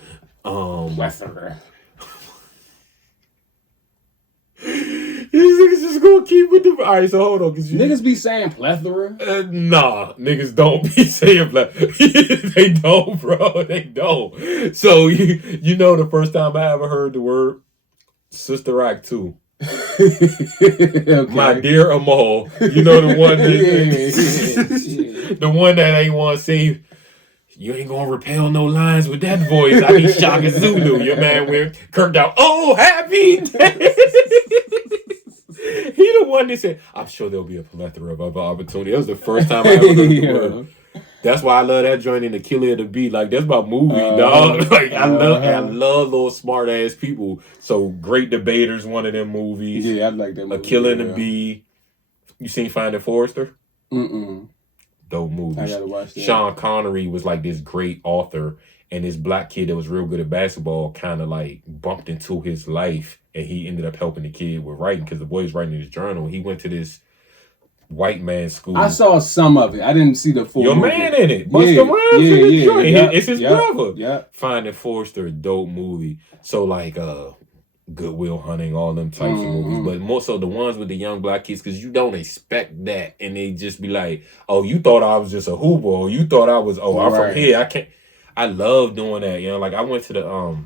Plethora. These niggas just gonna keep with the. All right, so hold on, cause niggas be saying plethora. Nah, niggas don't be saying plethora. They don't, bro. They don't. So you know, the first time I ever heard the word Sister Act 2. Okay. My dear Amal, you know the one that the one that ain't want to say, you ain't gonna repel no lines with that voice. I be Shaka Zulu. Your man went kirked out. Oh, happy day. He the one that said, I'm sure there'll be a plethora of other opportunities. That was the first time I ever heard the word. That's why I love that joint in The Killer of the Bee. Like, that's my movie, dog. Like, I love little smart ass people. So, Great Debaters, one of them movies. Yeah, I like that movie. A Killer in the Bee. You seen Finding Forrester? Mm-mm. Dope movie. I gotta watch that. Sean Connery was like this great author, and this black kid that was real good at basketball kind of like bumped into his life, and he ended up helping the kid with writing because the boy was writing his journal. He went to this white man school. I saw some of it. I didn't see the full Your movie. man in it. Busta Rhymes in the joint. It's his brother. Yeah. Finding Forrester, a dope movie. So like Goodwill Hunting, all them types of movies. But more so the ones with the young black kids, because you don't expect that. And they just be like, oh, you thought I was just a hooper, or you thought I was, I'm from here. I love doing that, you know. Like I went to the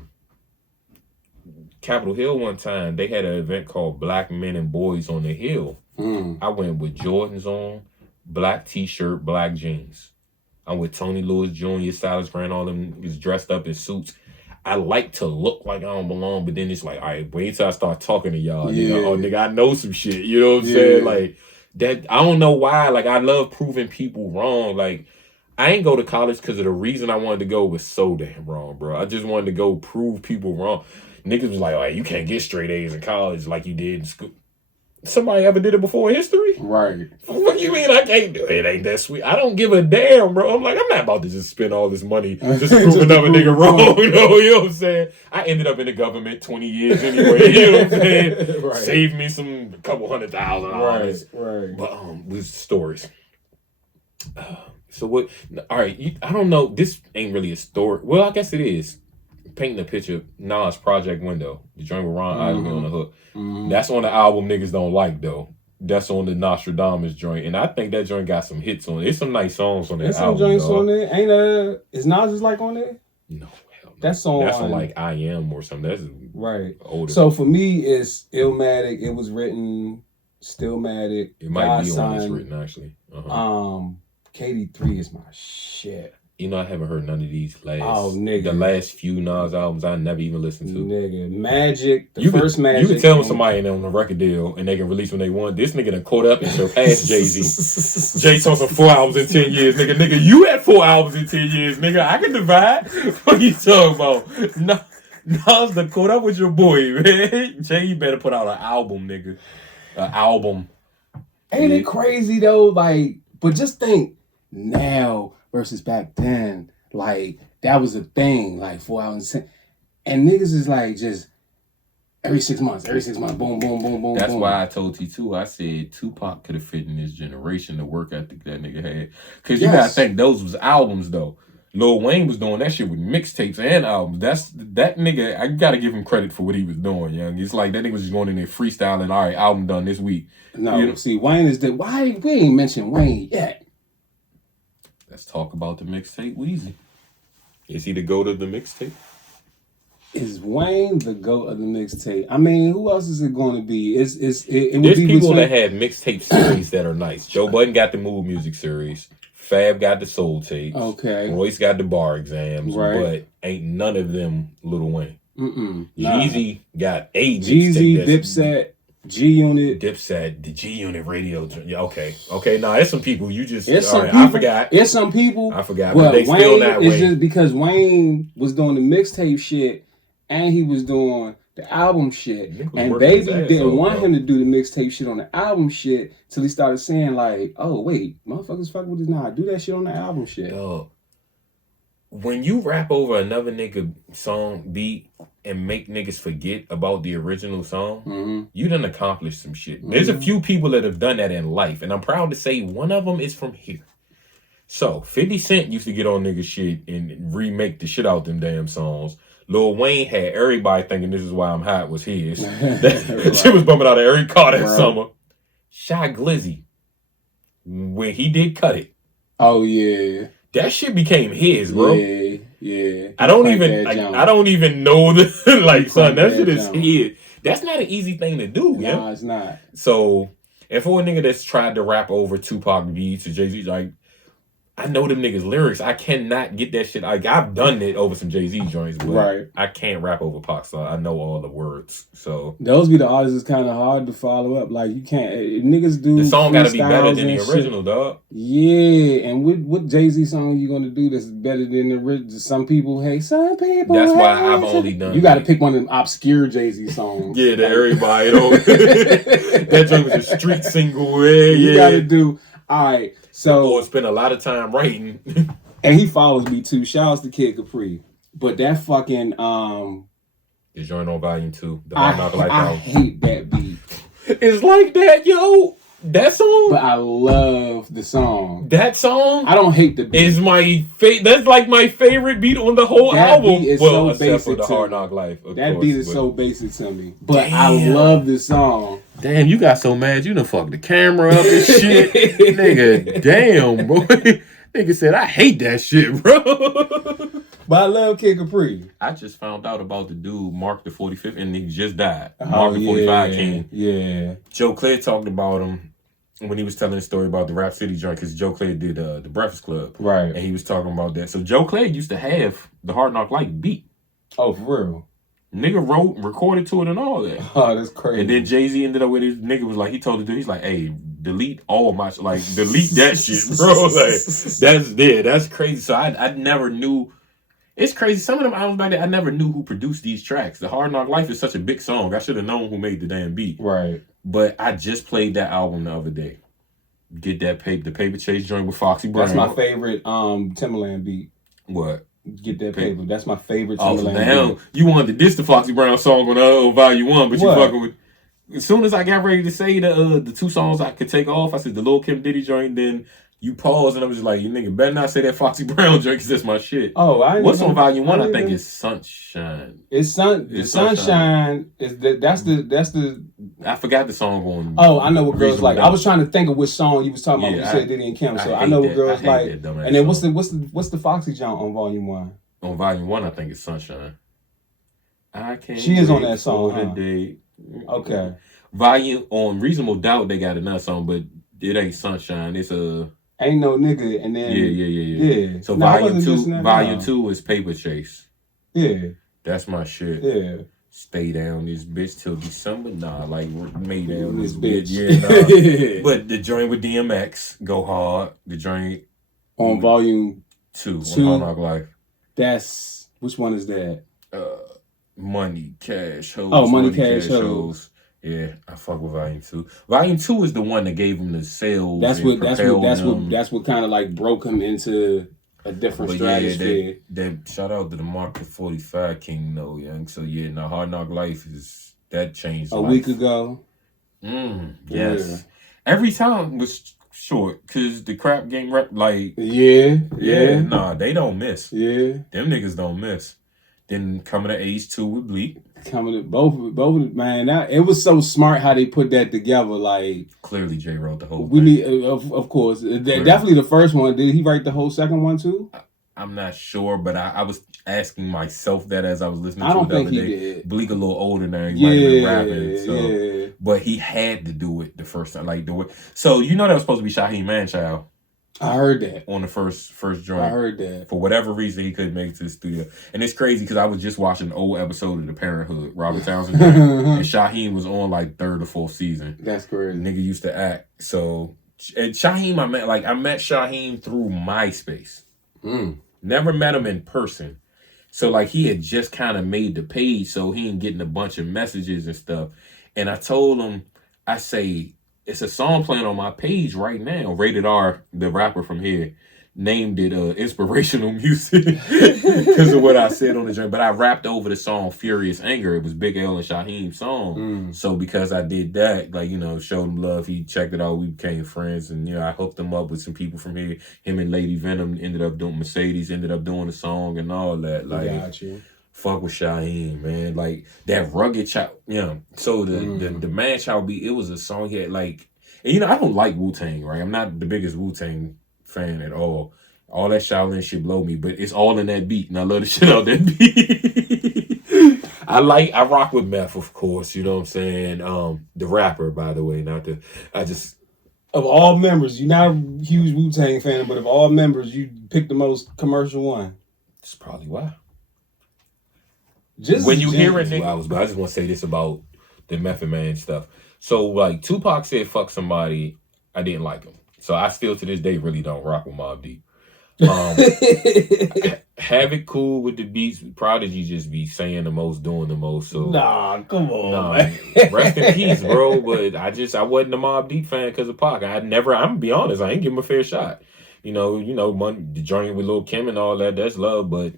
Capitol Hill one time. They had an event called Black Men and Boys on the Hill. I went with Jordans on, black t-shirt, black jeans. I'm with Tony Lewis Jr., Silas Grant, all them is dressed up in suits. I like to look like I don't belong, but then it's like, all right, wait till I start talking to y'all. Nigga. Oh, nigga, I know some shit. You know what I'm saying? Like, that, I don't know why. Like, I love proving people wrong. Like, I ain't go to college because of the reason I wanted to go was so damn wrong, bro. I just wanted to go prove people wrong. Niggas was like, all right, you can't get straight A's in college like you did in school. Somebody ever did it before in history? Right. What you mean I can't do it? It ain't that sweet. I don't give a damn, bro. I'm like, I'm not about to just spend all this money just to prove another nigga wrong. You know what I'm saying? I ended up in the government 20 years anyway. You know what I'm saying? Right. Saved me some couple $100,000. Right. But with stories. So what? All right. I don't know. This ain't really a story. Well, I guess it is. Painting a picture. Nas Project Window. The joint with Ron Isley on the hook. That's on the album niggas don't like though. That's on the Nostradamus joint, and I think that joint got some hits on it. It's some nice songs on that There's album. Some joints dog. on there. Ain't is Nas just like on there? No, hell no. That's on. That's on like I Am or something. That's right. Older. So for me, it's Illmatic. It was written Stillmatic. It might be on this written actually. KD3 is my shit. You know, I haven't heard none of these last. Oh, nigga. The last few Nas albums I never even listened to. Nigga, Magic. Magic. You can tell when somebody ain't on a record deal and they can release when they want. This nigga done caught up and surpassed Jay-Z. Jay talking some 4 albums in 10 years. Nigga, you had 4 albums in 10 years. Nigga, I can divide. What you talking about? No, Nas done caught up with your boy, man. Jay, you better put out an album, nigga. An album. Ain't it crazy, though? Like, but just think now versus back then, like that was a thing, like 4 hours, and niggas is like just every 6 months, boom, boom, boom, boom. That's boom. why I told T2, I said Tupac could have fit in this generation, the work ethic that nigga had. Because you gotta think those was albums though. Lil Wayne was doing that shit with mixtapes and albums. That nigga, I gotta give him credit for what he was doing, young. It's like that nigga was just going in there freestyling, all right, album done this week. No, you know? See, Wayne is why we ain't mentioned Wayne yet. Let's talk about the mixtape Weezy. Is he the GOAT of the mixtape? Is Wayne the GOAT of the mixtape? I mean, who else is it going to be? It would There's be people that have mixtape series that are nice. Joe Budden got the Mood Music series. Fab got the Soul Tapes. Okay. Royce got the Bar Exams. Right. But ain't none of them Lil Wayne. Nah. Jeezy got a Jeezy, Dipset, G-Unit. Dipset, the G-Unit radio. Yeah, okay. Nah, it's some people you just... I forgot. It's some people. I forgot, but they still not Wayne. It's just because Wayne was doing the mixtape shit and he was doing the album shit. And Baby didn't want him to do the mixtape shit on the album shit till he started saying like, oh, wait, motherfuckers fuck with this now. Do that shit on the album shit. Dog. When you rap over another nigga song beat and make niggas forget about the original song, you done accomplished some shit. There's a few people that have done that in life, and I'm proud to say one of them is from here. So, 50 Cent used to get on niggas shit and remake the shit out them damn songs. Lil Wayne had everybody thinking This Is Why I'm Hot was his. That shit was bumping out of every car that summer. Shy Glizzy, when he did Cut It. Oh, yeah. That shit became his, bro. Yeah. I don't even know the like, son. That shit is his. That's not an easy thing to do, yeah. Nah, it's not. So, and for a nigga that's tried to rap over Tupac beats or Jay-Z, like, I know them niggas lyrics. I cannot get that shit. Like I've done it over some Jay-Z joints, but Right. I can't rap over Pac. So I know all the words. So those be the artists that's kind of hard to follow up. Like you can't niggas do the song got to be better freestyles than the and shit. original, dog. Yeah, and what Jay-Z song you gonna do that's better than the original? Some people hate. Some people. That's why hate. I've only done. You got to pick one of them obscure Jay-Z songs. Yeah, that everybody know. That joint was a street single. Yeah, You got to do. All right, so or spend a lot of time writing. and he follows me too. Shouts to Kid Capri, but that fucking The joint on Volume 2, the Hard Knock Life I album. hate that beat. It's like that, yo. That song. But I love the song. That song. I don't hate the beat. Is my that's like my favorite beat on the whole That album. beat is Well, so except for basic the to Hard me. Knock Life. Of That course, beat is but- so basic to me. But I Damn. love this song. Damn, you got so mad you done fucked the camera up and shit. Nigga, damn, boy. Nigga said, I hate that shit, bro. But I love Kid Capri. I just found out about the dude, Mark the 45th, and he just died. Oh, Mark the 45 yeah, King. Yeah. Joe Clay talked about him when he was telling the story about the Rap City joint, because Joe Clay did the Breakfast Club. Right. And he was talking about that. So Joe Clay used to have the Hard Knock Life beat. Oh, for real? Nigga wrote, recorded to it and all that. Oh, that's crazy. And then Jay-Z ended up with his nigga was like, he told the dude, he's like, hey, delete all my, delete that shit, bro. Like, that's crazy. So I never knew. It's crazy. Some of them albums back there, I never knew who produced these tracks. The Hard Knock Life is such a big song. I should have known who made the damn beat. Right. But I just played that album the other day. Get that the Paper Chase joint with Foxy Brown. That's my favorite Timberland beat. What? Get that paper. That's my favorite Oh, Timberland now beat. you wanted to diss the Foxy Brown song on Volume 1, but you What? fucking with. As soon as I got ready to say the two songs I could take off, I said the Lil Kim Diddy joint. Then you paused and I was just like, you nigga better not say that Foxy Brown joint because that's my shit. Oh, What's on Volume 1? I think is Sunshine. It's Sunshine. Is that's the. I forgot the song on. Oh, I know what girls Reasonable like. Doubt. I was trying to think of which song you was talking about when you Yeah, said Diddy and Kim. So I hate know that. what girls I hate like. that dumbass And then song. what's the Foxy joint on Volume 1? On Volume 1, I think it's Sunshine. I can't. She is on wait that song, for the huh? day. Okay. Volume on Reasonable Doubt, they got another song, but it ain't Sunshine. It's a Ain't no nigga, and then yeah. So No, I Volume wasn't 2, listening to that, Volume no. 2 is Paper Chase. Yeah, That's my shit. yeah. Stay down this bitch till December. Nah, like May down this This bitch. bitch. Yeah, nah. But the joint with DMX, Go Hard. The joint On Volume 2 on Two. Hard Knock Life. that's which one is that? Money, Cash, Hoes. Oh, Money, Cash, Hoes. Yeah, I fuck with Volume 2. Volume 2 is the one that gave him the sales. That's and propelled him. what kind of like broke him into a different But stratosphere. that shout out to the Mark the 45 King though, young. So yeah, now Hard Knock Life is that changed A life. week ago. Yes. Yeah. Every time was short because the crap game rep like Yeah. nah, they don't miss. Yeah. Them niggas don't miss. Then coming to age 2 with Bleak. Coming to both man, it was so smart how they put that together. Like Clearly Jay wrote the whole we thing. need, of course, definitely the first one. Did he write the whole second one too? I'm not sure, but I was asking myself that as I was listening I to it don't the think other he day. did. Bleak a little older now. He might have been Yeah, rapping. So. yeah. But he had to do it the first time. Like, do it. So, you know that was supposed to be Shaheem Manchild I heard that. on the first joint. I heard that. For whatever reason, he couldn't make it to the studio. And it's crazy because I was just watching an old episode of The Parenthood, Robert Townsend. And Shaheem was on like 3rd or 4th season. That's crazy. Nigga used to act. So, and Shaheem, I met Shaheem through MySpace. Never met him in person. So, like, he had just kind of made the page, so he ain't getting a bunch of messages and stuff. And I told him, I say, it's a song playing on my page right now. Rated R, the rapper from here, named it inspirational music because of what I said on the joint. But I rapped over the song Furious Anger. It was Big L and Shaheem's song. So because I did that, like, you know, showed him love. He checked it out. We became friends. And, you know, I hooked him up with some people from here. Him and Lady Venom ended up doing Mercedes, ended up doing the song and all that. Like, Got you. fuck with Shaheem, man. Like, that rugged child, you know. So the Man Child beat, it was a song he had, like, and, you know, I don't like Wu-Tang, right? I'm not the biggest Wu-Tang fan at all. All that Shaolin shit blow me, but it's all in that beat, and I love the shit out that beat. I rock with Meth, of course, you know what I'm saying? The rapper, by the way, Of all members, you're not a huge Wu-Tang fan, but of all members, you picked the most commercial one. That's probably why. Just when you hear genuine. it, but I just want to say this about the Method Man stuff. So like Tupac said, "Fuck somebody," I didn't like him. So I still to this day really don't rock with Mobb Deep. Have it cool with the beats. Prodigy just be saying the most, doing the most. So nah, come on, man. Rest in peace, bro. But I wasn't a Mobb Deep fan because of Pac. I'm gonna be honest, I ain't give him a fair shot. You know, the journey with Lil' Kim and all that, that's love. But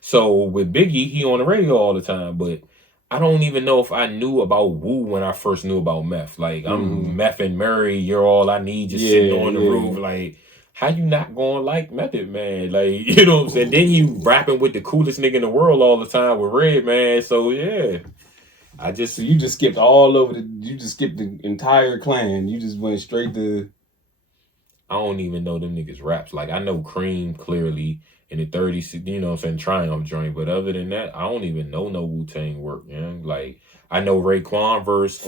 so with Biggie, he on the radio all the time. But I don't even know if I knew about Wu when I first knew about Meth. Like I'm Meth and Murray, you're all I need, just sitting on the roof. Like, how you not going like Method Man? Like, you know what I'm saying? Then he rapping with the coolest nigga in the world all the time with Red Man. So yeah. So you just skipped all over you just skipped the entire clan. You just went straight to. I don't even know them niggas raps. Like I know Cream clearly in the 30s, you know what I'm saying, Triumph joint. But other than that, I don't even know no Wu-Tang work, man. Like I know Raekwon verse.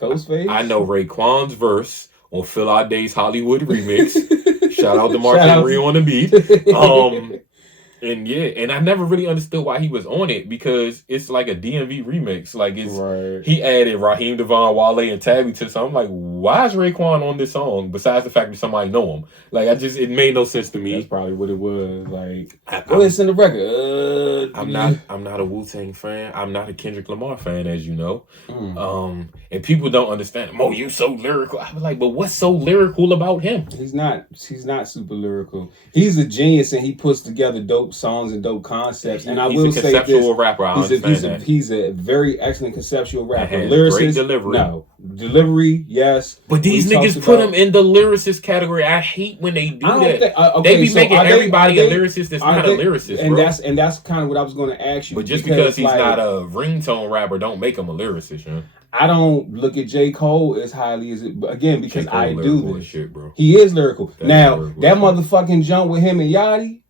Ghostface? I know Raekwon's verse on Phil Our Days Hollywood remix. Shout out to Mark Henry on the beat. And I never really understood why he was on it because it's like a DMV remix. Like he added Raheem DeVaughn, Wale, and Tabby to something. I'm like, why is Raekwon on this song? Besides the fact that somebody know him, like it made no sense to me. That's probably what it was. Like, go ahead and send the record. I'm not a Wu-Tang fan. I'm not a Kendrick Lamar fan, as you know. And people don't understand. Oh, you so lyrical. I was like, but what's so lyrical about him? He's not super lyrical. He's a genius and he puts together dope songs and dope concepts. And I will say this: he's a conceptual rapper. He's a very excellent conceptual rapper. Lyricist, great delivery. No delivery, yes. But these niggas put him in the lyricist category. I hate when they do that. They be making everybody a lyricist that's not a lyricist, and that's kind of what I was going to ask you. But just because he's not a ringtone rapper, don't make him a lyricist, man. I don't look at J. Cole as highly as it, again, because I do this. Shit, bro. He is lyrical. That motherfucking jump with him and Yachty.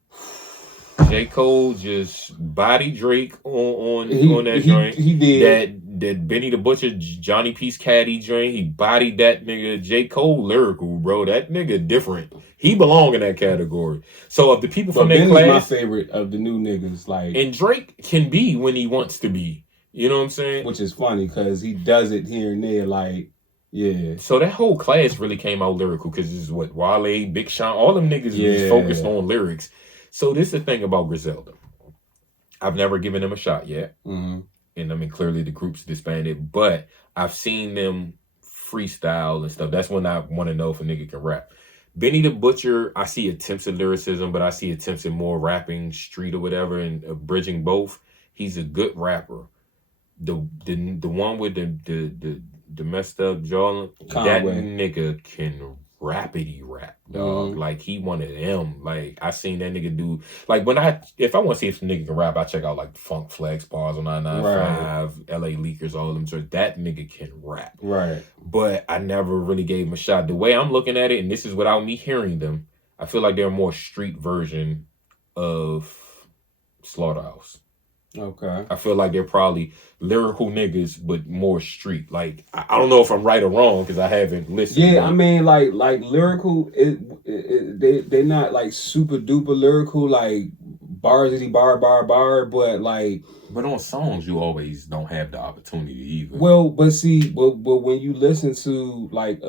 J. Cole just body Drake on that joint. He did. That Benny the Butcher, Johnny Peace Caddy joint, he bodied that nigga. J. Cole lyrical, bro. That nigga different. He belong in that category. So of the people from that class, my favorite of the new niggas. Like, and Drake can be when he wants to be. You know what I'm saying? Which is funny because he does it here and there, like, yeah. So that whole class really came out lyrical because this is what Wale, Big Sean, all them niggas was focused on lyrics. So this is the thing about Griselda. I've never given them a shot yet. And I mean, clearly the group's disbanded, but I've seen them freestyle and stuff. That's when I want to know if a nigga can rap. Benny the Butcher, I see attempts at lyricism, but I see attempts at more rapping, street or whatever, and bridging both. He's a good rapper. The one with the messed up jaw, that nigga can rapidy rap, dog. Like he one of them. Like I seen that nigga do. Like if I want to see if some nigga can rap, I check out like Funk Flex, Bars on 995, LA Leakers, all of them. So that nigga can rap, right? But I never really gave him a shot. The way I'm looking at it, and this is without me hearing them, I feel like they're a more street version of Slaughterhouse. Okay. I feel like they're probably lyrical niggas, but more street. Like I don't know if I'm right or wrong because I haven't listened. Yeah, I mean, like lyrical. They're not like super duper lyrical, like barsity bar, but like. But on songs, you always don't have the opportunity either. Well, but when you listen to so like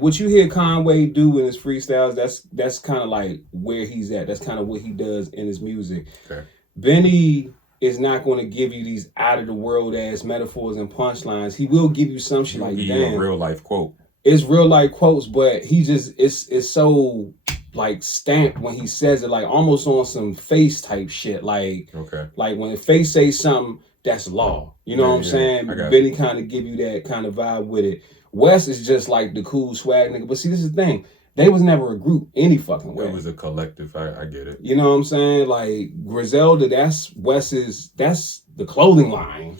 what you hear Conway do in his freestyles, that's kind of like where he's at. That's kind of what he does in his music. Okay. Benny is not going to give you these out of the world ass metaphors and punchlines. He will give you some shit like a real life quote. It's real life quotes, but he just it's so like stamped when he says it, like almost on some face type shit. Like like when Face says something, that's law. You know what I'm saying? Benny kind of give you that kind of vibe with it. Wes is just like the cool swag nigga. But see, this is the thing. They was never a group any fucking way. It was a collective. I get it. You know what I'm saying? Like Griselda, that's the clothing line.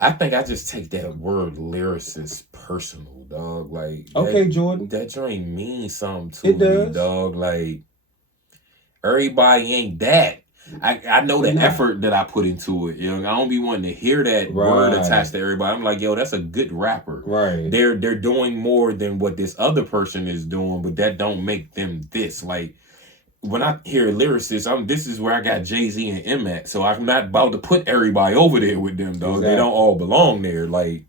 I think I just take that word lyricist personal, dog. Like Jordan. That joint means something to me, dog. Like everybody ain't that. I know the effort that I put into it. You know, I don't be wanting to hear that word attached to everybody. I'm like, yo, that's a good rapper. Right. They're doing more than what this other person is doing, but that don't make them this. Like, when I hear lyricists, this is where I got Jay-Z and M at. So I'm not about to put everybody over there with them, though. Exactly. They don't all belong there. Like,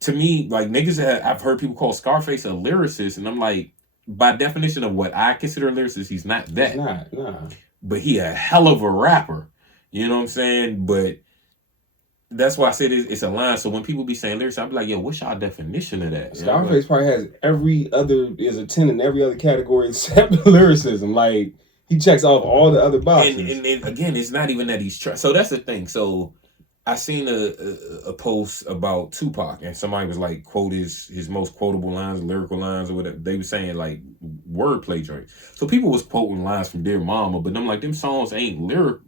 to me, like, niggas I've heard people call Scarface a lyricist, and I'm like, by definition of what I consider a lyricist, he's not that. He's not, nah. But he a hell of a rapper. You know what I'm saying? But that's why I said it's a line. So when people be saying lyrics, I'll be like, yo, what's y'all definition of that? Scarface probably has is a 10 in every other category except lyricism. Like, he checks off all the other boxes. And again, it's not even that he's trying. So that's the thing. So I seen a post about Tupac, and somebody was like, quote his most quotable lines, lyrical lines, or whatever. They were saying like wordplay joints. So people was quoting lines from Dear Mama, but them songs ain't lyric.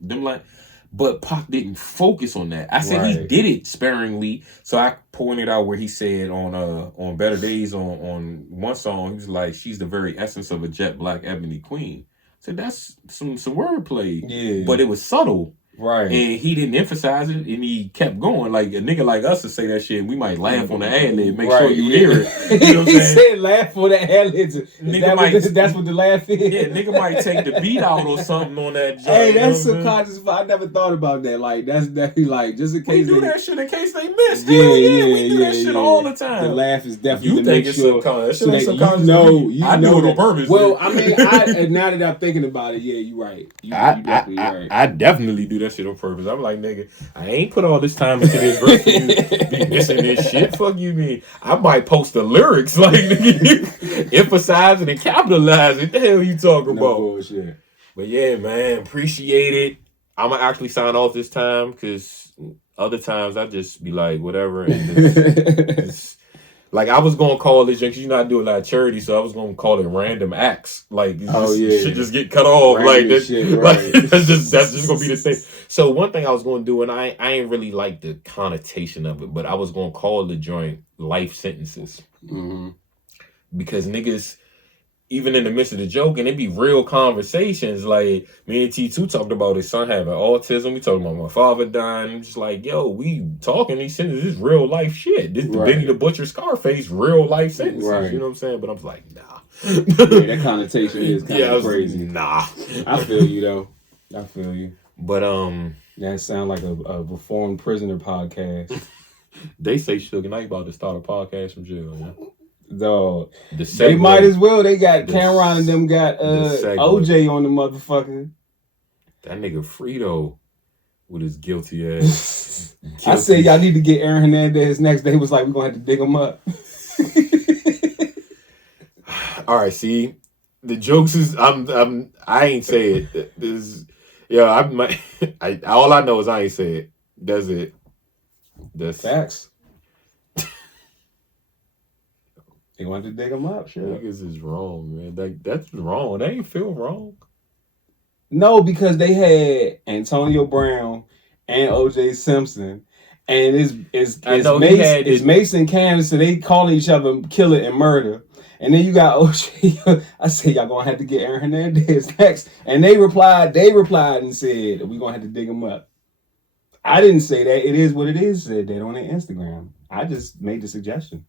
But Pac didn't focus on that. I said he did it sparingly. So I pointed out where he said on Better Days on one song, he was like, she's the very essence of a jet black ebony queen. I said that's some wordplay. Yeah. But it was subtle. Right. And he didn't emphasize it, and he kept going. Like, a nigga like us to say that shit, and we might laugh on the ad-lib, make sure you hear it. You know what I'm saying? He said laugh for the ad-libs. That's what the laugh is? Yeah, nigga might take the beat out or something on that joint. Hey, that's subconscious. I never thought about that. Like, that's definitely like, just in case we do that shit in case they miss. Yeah, we do that shit all the time. The laugh is definitely you think it's subconscious. That shit ain't subconscious. I do it on purpose. Well, I mean, now that I'm thinking about it, yeah, you're right. You definitely right. I definitely do that shit on purpose. I'm like, nigga, I ain't put all this time into this verse for you to be missing this shit. Fuck you mean? I might post the lyrics, like, nigga, emphasize it and capitalize it. What the hell you talking about? Bullshit. But yeah, man, appreciate it. I'm gonna actually sign off this time because other times I just be like, whatever. And just, like, I was gonna call this, because you know I do a lot of charity, so I was gonna call it random acts. Like, shit just get cut off. Random like that, shit, right. Like, that's just gonna be the thing. So one thing I was gonna do, and I ain't really like the connotation of it, but I was gonna call the joint life sentences. Mm-hmm. Because niggas, even in the midst of the joke, and it be real conversations. Like, me and T2 talked about his son having autism. We talked about my father dying. I'm just like, yo, we talking these sentences. This is real life shit. This is Benny the Butcher Scarface real life sentences. Right. You know what I'm saying? But I'm like, nah. Yeah, that connotation is kind of crazy. Nah. I feel you, though. I feel you. But, that sound like a reformed prisoner podcast. They say Suge Knight about to start a podcast from jail, yeah. Dog, they might as well. They got Cameron and them got OJ on the motherfucker. That nigga Frito with his guilty ass. I said y'all need to get Aaron Hernandez next. They was like, we're gonna have to dig him up. All right, see, the jokes is I ain't say it. This, all I know is I ain't say it. That's it. That's facts. They wanted to dig him up. Sure. Niggas is wrong, man. That's wrong. They ain't feel wrong. No, because they had Antonio Brown and O.J. Simpson, and it's Mason Candace, so they calling each other killer and murder. And then you got O.J. I said y'all gonna have to get Aaron Hernandez next, and they replied and said we gonna have to dig him up. I didn't say that. It is what it is. Said that on their Instagram. I just made the suggestion.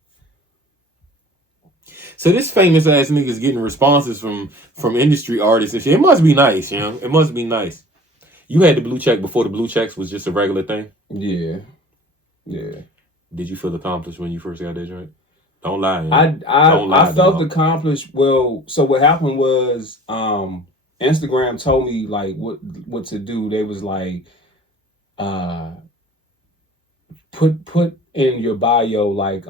So this famous ass nigga's getting responses from industry artists and shit. It must be nice, you know? It must be nice. You had the blue check before the blue checks was just a regular thing? Yeah. Yeah. Did you feel accomplished when you first got that joint? Don't lie. Man. I felt accomplished. Well, so what happened was Instagram told me like what to do. They was like put in your bio like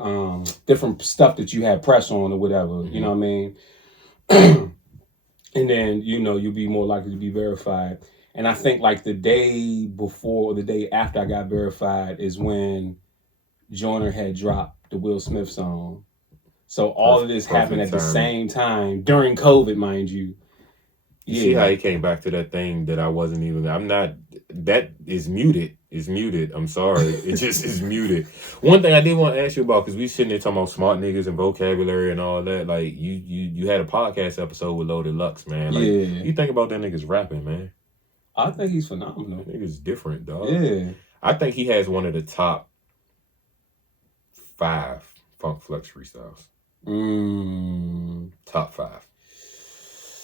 different stuff that you had press on or whatever, mm-hmm. You know what I mean? And then, you'll be more likely to be verified. And I think like the day before or the day after I got verified is when Joyner had dropped the Will Smith song. So all of this happened at the same time during COVID, mind you. You see how he came back to that thing that I wasn't even. That is muted. It's muted. I'm sorry. It just is muted. One thing I did want to ask you about, because we sitting there talking about smart niggas and vocabulary and all that. Like, you had a podcast episode with Loaded Lux, man. Like, you think about that niggas rapping, man. I think he's phenomenal. That nigga's different, dog. Yeah. I think he has one of the top 5 Funk Flex freestyles. Top 5.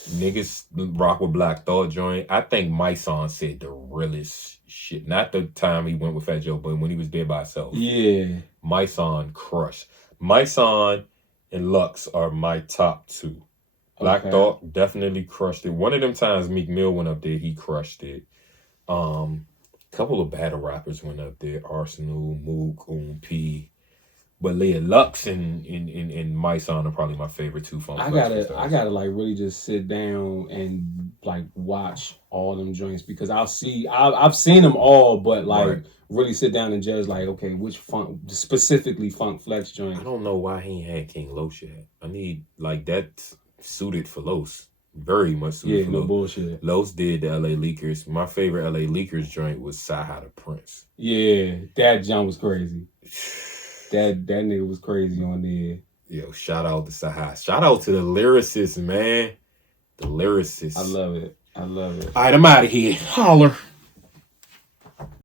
Niggas rock with Black Thought joint. I think Myson said the realest shit. Not the time he went with Fat Joe, but when he was there by himself. Yeah. Myson crushed. Myson and Lux are my top 2. Black Thought definitely crushed it. One of them times Meek Mill went up there, he crushed it. Couple of battle rappers went up there. Arsenal, Mook, P. But Leah Lux and Myson are probably my favorite 2 Funk Flex freestyles. I gotta like really just sit down and like watch all them joints because I've seen them all, but like really sit down and judge like, okay, which specifically Funk Flex joint. I don't know why he ain't had King Los yet. I need like that's suited for Los. Very much suited for no Los. bullshit. Los did the LA Leakers. My favorite LA Leakers joint was Saha the Prince. Yeah, that joint was crazy. That nigga was crazy on there. Yo, shout out to Saha. Shout out to the lyricists, man. The lyricists. I love it. All right, I'm out of here. Holler.